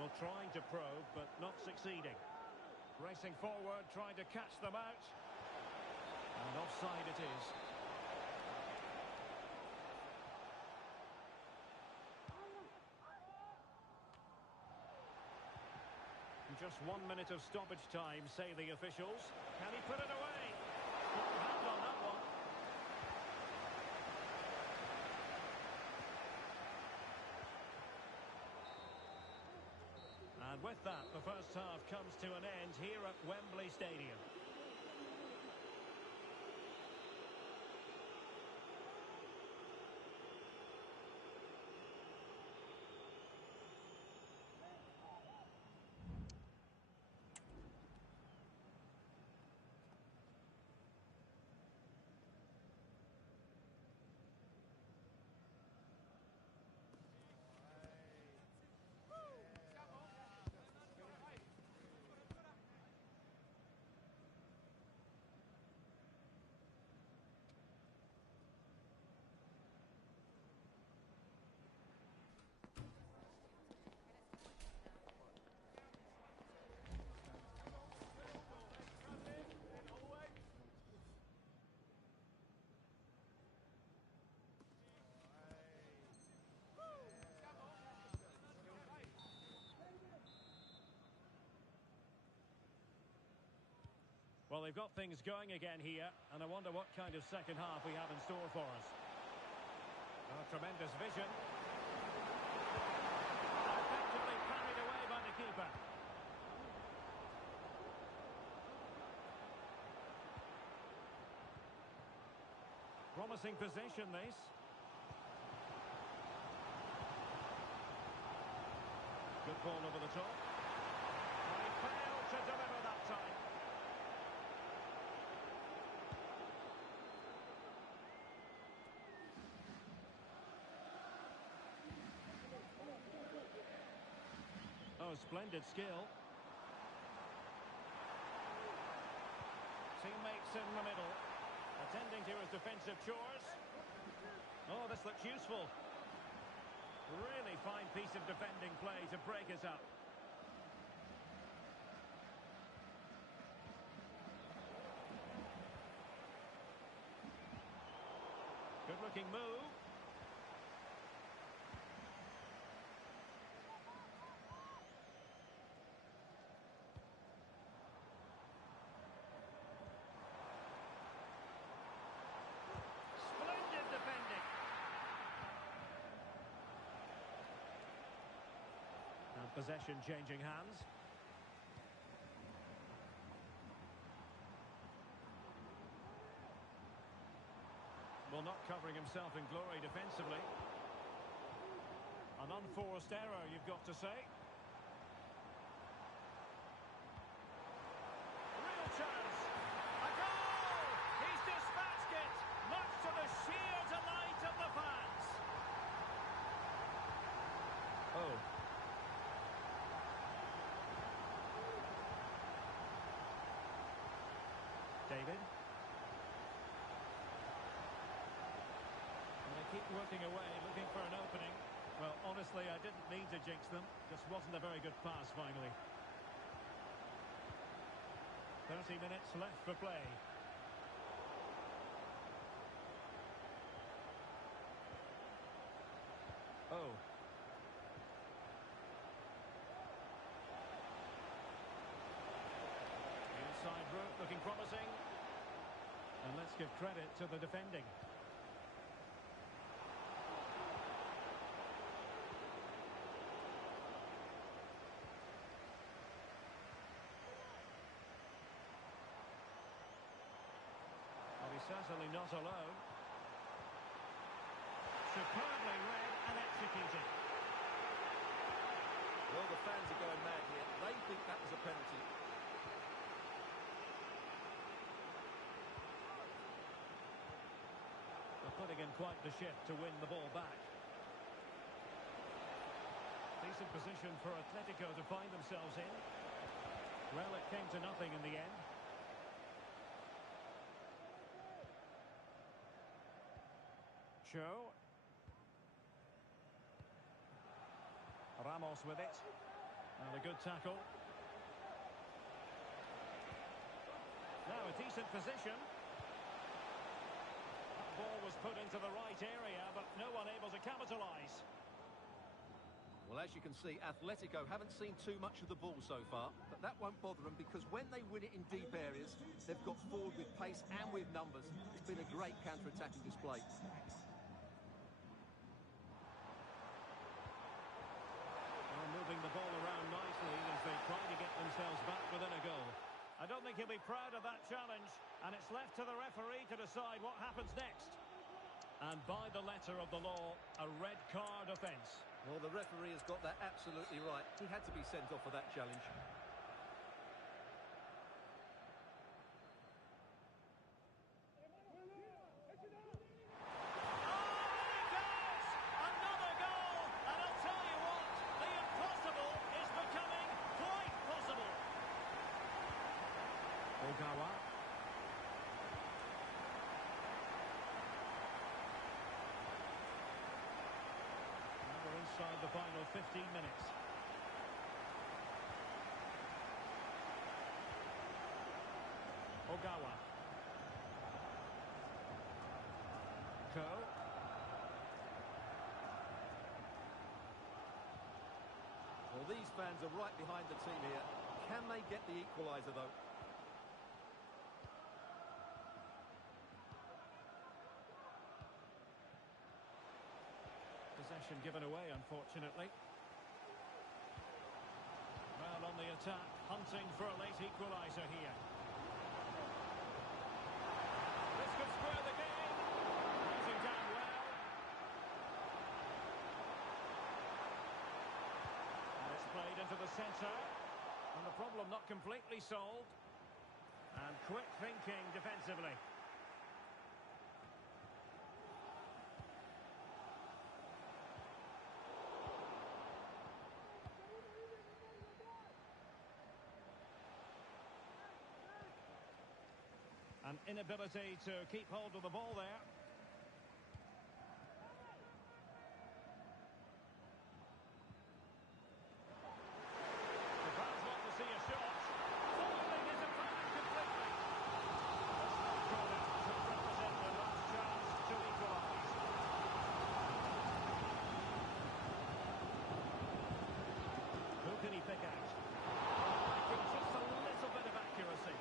Well, trying to probe, but not succeeding. Racing forward, trying to catch them out. And offside it is. Just 1 minute of stoppage time, say the officials. Can he put it away? Good hand on that one. And with that, the first half comes to an end here at Wembley Stadium. Well, they've got things going again here, and I wonder what kind of second half we have in store for us. Oh, tremendous vision. Effectively carried away by the keeper. Promising position, this. Good ball over the top. They failed to deliver that time. Oh, splendid skill. Teammates in the middle. Tending to his defensive chores. Oh, this looks useful. Really fine piece of defending play to break us up. Good-looking move. Splendid defending. And possession changing hands. Well, not covering himself in glory defensively. An unforced error, you've got to say. Real chance. A goal! He's dispatched it, much to the sheer delight of the fans. Oh. David. Keep working away, looking for an opening. Well, honestly, I didn't mean to jinx them. Just wasn't a very good pass, finally. 30 minutes left for play. Oh. Inside route, looking promising. And let's give credit to the defending. Certainly not alone. Superbly read and executed. Well, the fans are going mad here. They think that was a penalty. They're putting in quite the shift to win the ball back. Decent position for Atletico to find themselves in. Well, it came to nothing in the end. Ramos with it. And a good tackle. Now a decent position. That ball was put into the right area, but no one able to capitalise. Well, as you can see, Atletico haven't seen too much of the ball so far, but that won't bother them because when they win it in deep areas, they've got forward with pace and with numbers. It's been a great counter-attacking display. Moving the ball around nicely as they try to get themselves back within a goal. I don't think he'll be proud of that challenge, and it's left to the referee to decide what happens next. And by the letter of the law, a red card offence. Well, the referee has got that absolutely right. He had to be sent off for that challenge. We're inside the final 15 minutes. Ogawa. Ko. Well, these fans are right behind the team here. Can they get the equaliser, though? Possession given away, unfortunately. Well, on the attack, hunting for a late equaliser here. This could square the game. Closing down well. And it's played into the centre. And the problem not completely solved. And quick thinking defensively. An inability to keep hold of the ball there. The fans want to see a shot. Foiling his opponent completely. That's not good. Should represent their last chance to equalise. Who can he pick out? Lacking just a little bit of accuracy.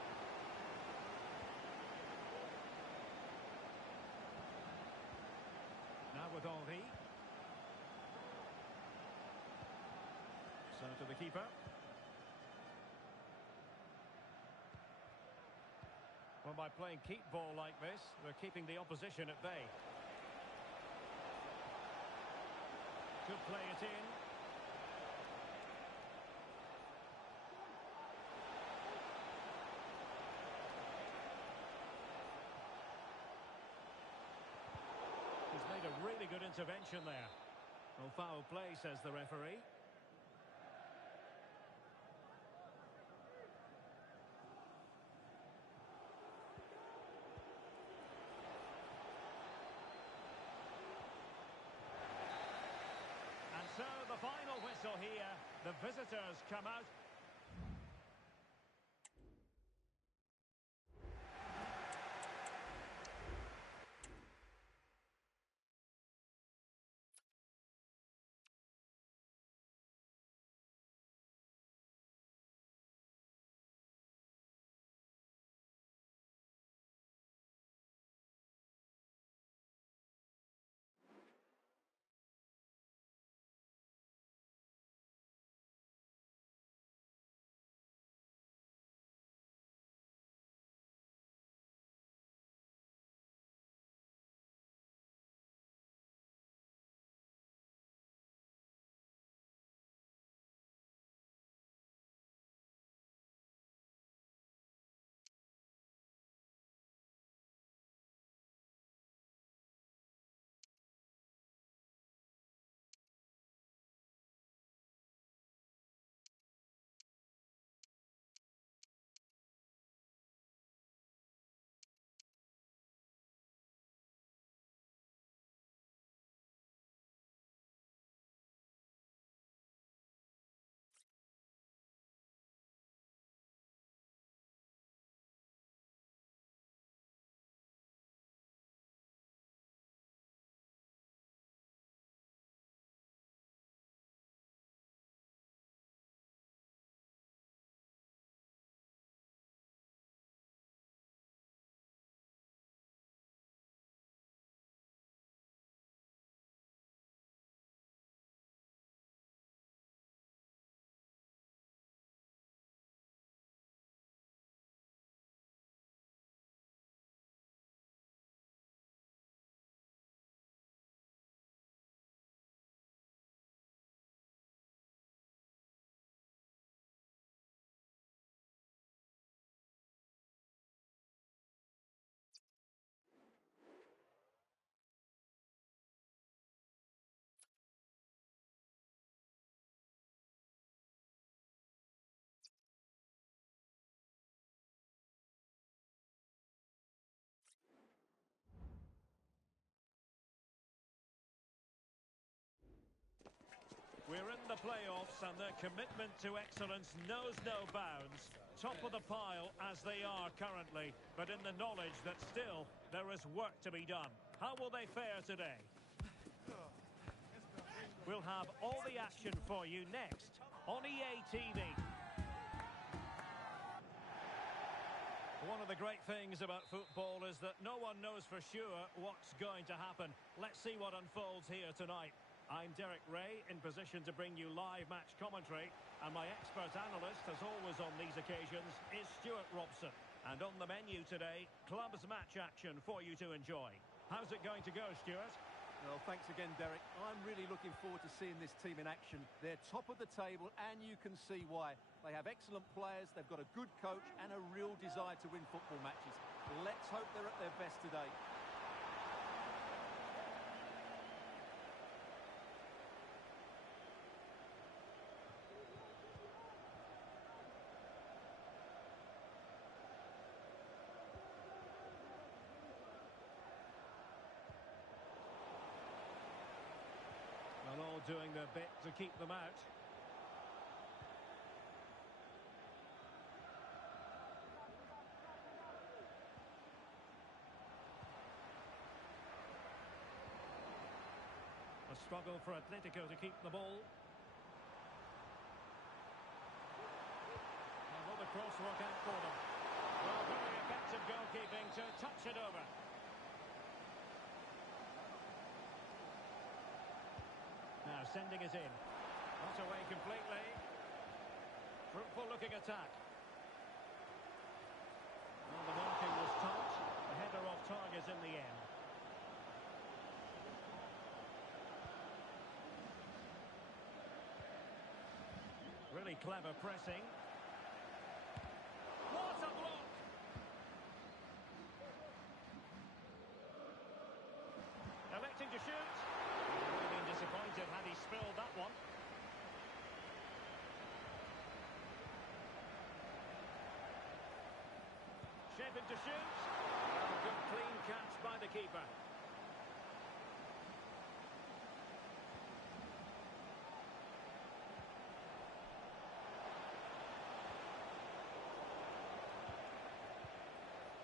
Now with Henry. So to the keeper. Well, by playing keep ball like this, they're keeping the opposition at bay. Could play it in. He's made a really good intervention there. Well, foul play, says the referee. And so the final whistle here. The visitors come out. We're in the playoffs and their commitment to excellence knows no bounds. Top of the pile as they are currently, but in the knowledge that still there is work to be done. How will they fare today? We'll have all the action for you next on EA TV. One of the great things about football is that no one knows for sure what's going to happen. Let's see what unfolds here tonight. I'm Derek Ray, in position to bring you live match commentary, and my expert analyst, as always on these occasions, is Stuart Robson. And on the menu today, clubs match action for you to enjoy. How's it going to go, Stuart? Well, thanks again, Derek. I'm really looking forward to seeing this team in action. They're top of the table, and you can see why. They have excellent players, they've got a good coach, and a real desire to win football matches. Let's hope they're at their best today. a bit to keep them out. A struggle for Atletico to keep the ball. And will the cross work out for them? Well, very effective goalkeeping to touch it over. Now sending it in. Not away completely. Fruitful looking attack. Well, the marking was tight. The header off target in the end. Really clever pressing. What a block! Electing to shoot. He would have been disappointed had he spilled that one. Shaping to shoot. Well, good clean catch by the keeper.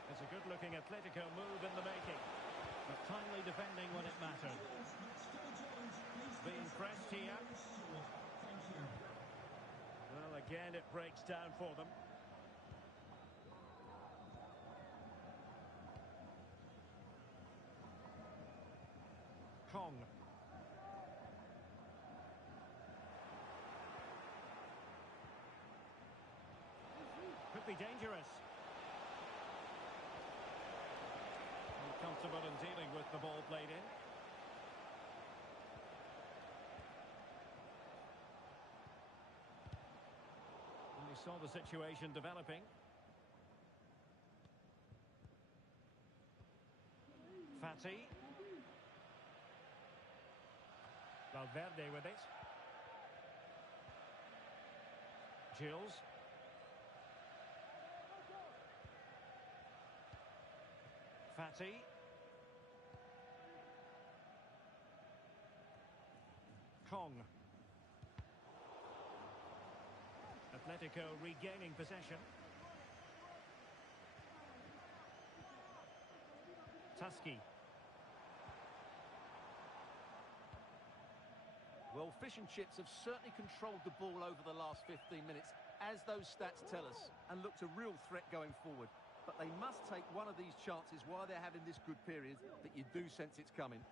It's a good-looking Atletico move in the making, but timely defending when it mattered. Being pressed here. Well, again, it breaks down for them. Kong. Could be dangerous. Comfortable in dealing with the ball played in. And he saw the situation developing. Fati. Valverde with it. Gilles. Fati. Kong. Atletico regaining possession. Tusky. Well, Fish and Chips have certainly controlled the ball over the last 15 minutes, as those stats tell us, and looked a real threat going forward. But they must take one of these chances while they're having this good period that you do sense it's coming.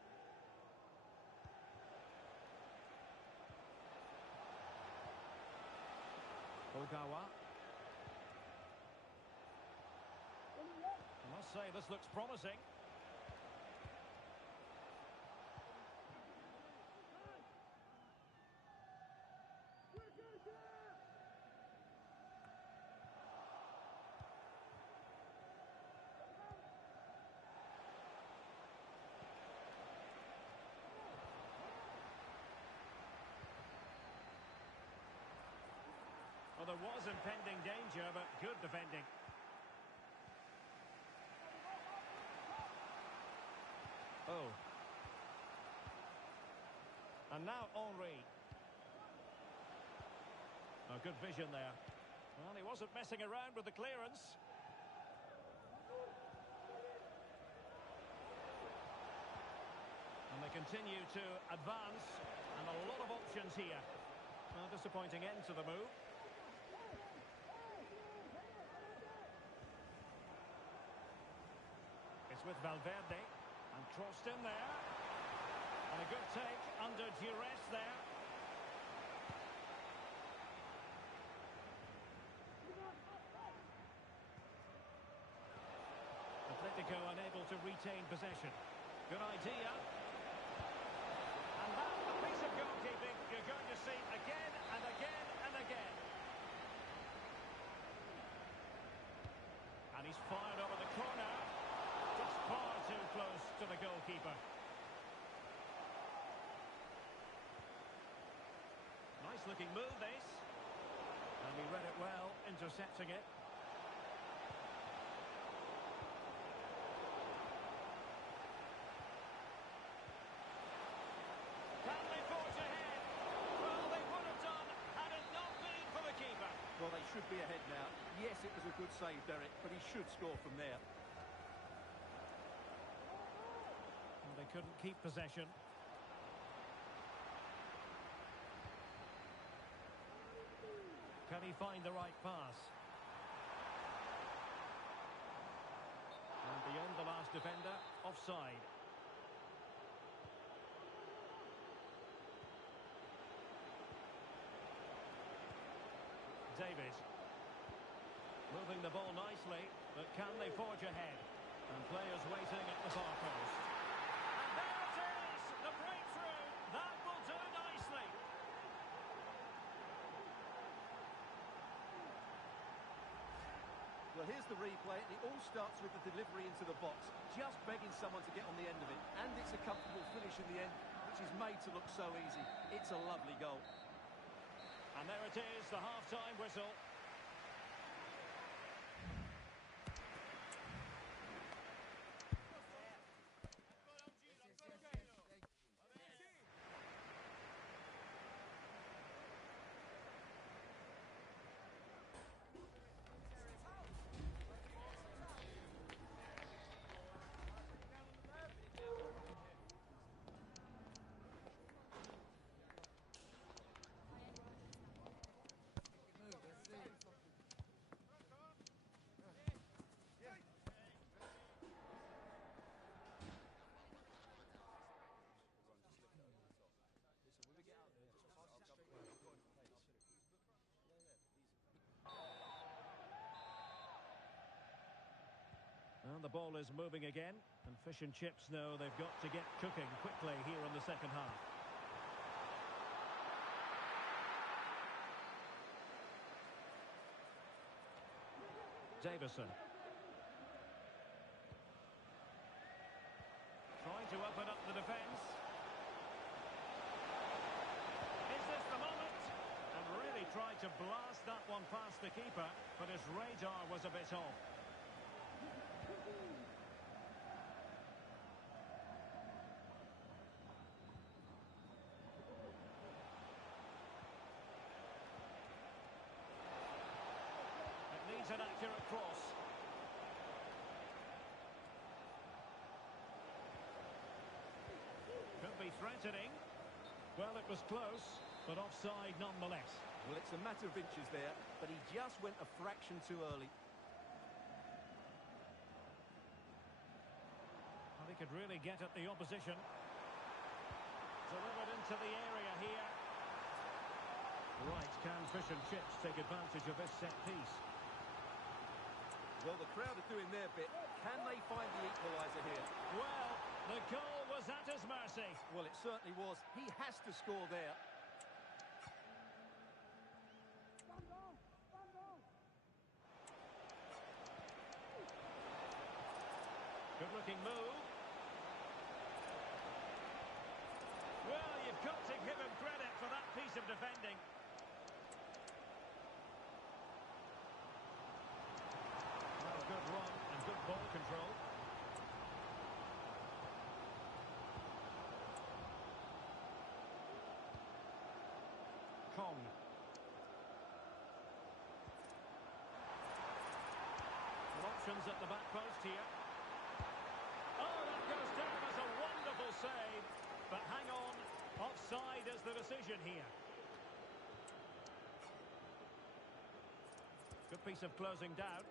Ogawa. I must say, this looks promising. Well, there was impending danger, but good defending. Oh. And now Henry. Oh, good vision there. Well, he wasn't messing around with the clearance. And they continue to advance, and a lot of options here. Well, disappointing end to the move. It's with Valverde, and crossed in there. And a good take under duress there. Atletico unable to retain possession. Good idea. And that's a piece of goalkeeping you're going to see again and again and again. And he's fired over the corner. Just far too close to the goalkeeper. Nice looking move this. And he read it well, intercepting it. Family forge ahead. be ahead now. Yes, it was a good save, Derek, but he should score from there. Well, they couldn't keep possession. Can he find the right pass? And beyond the last defender, offside. David. Moving the ball nicely, but can they forge ahead? And players waiting at the far post. And there it is! The breakthrough! That will do nicely! Well, here's the replay. It all starts with the delivery into the box, just begging someone to get on the end of it. And it's a comfortable finish in the end, which is made to look so easy. It's a lovely goal. And there it is, the half-time whistle. And the ball is moving again, and Fish and Chips know they've got to get cooking quickly here in the second half. Davison. Trying to open up the defence. Is this the moment? And really tried to blast that one past the keeper, but his radar was a bit off. Needs an accurate cross. Could be threatening. Well, it was close, but offside nonetheless. Well, it's a matter of inches there, but he just went a fraction too early. Well, he could really get at the opposition. Delivered into the area here. Right, can Fish and Chips take advantage of this set piece? Well, the crowd are doing their bit. Can they find the equaliser here? Well, the goal was at his mercy. Well, it certainly was. He has to score there. Good-looking move. Well, you've got to give him credit for that piece of defending. Good run and good ball control. Kong. Some options at the back post here. Oh, that goes down as a wonderful save. But hang on, offside is the decision here. Good piece of closing down.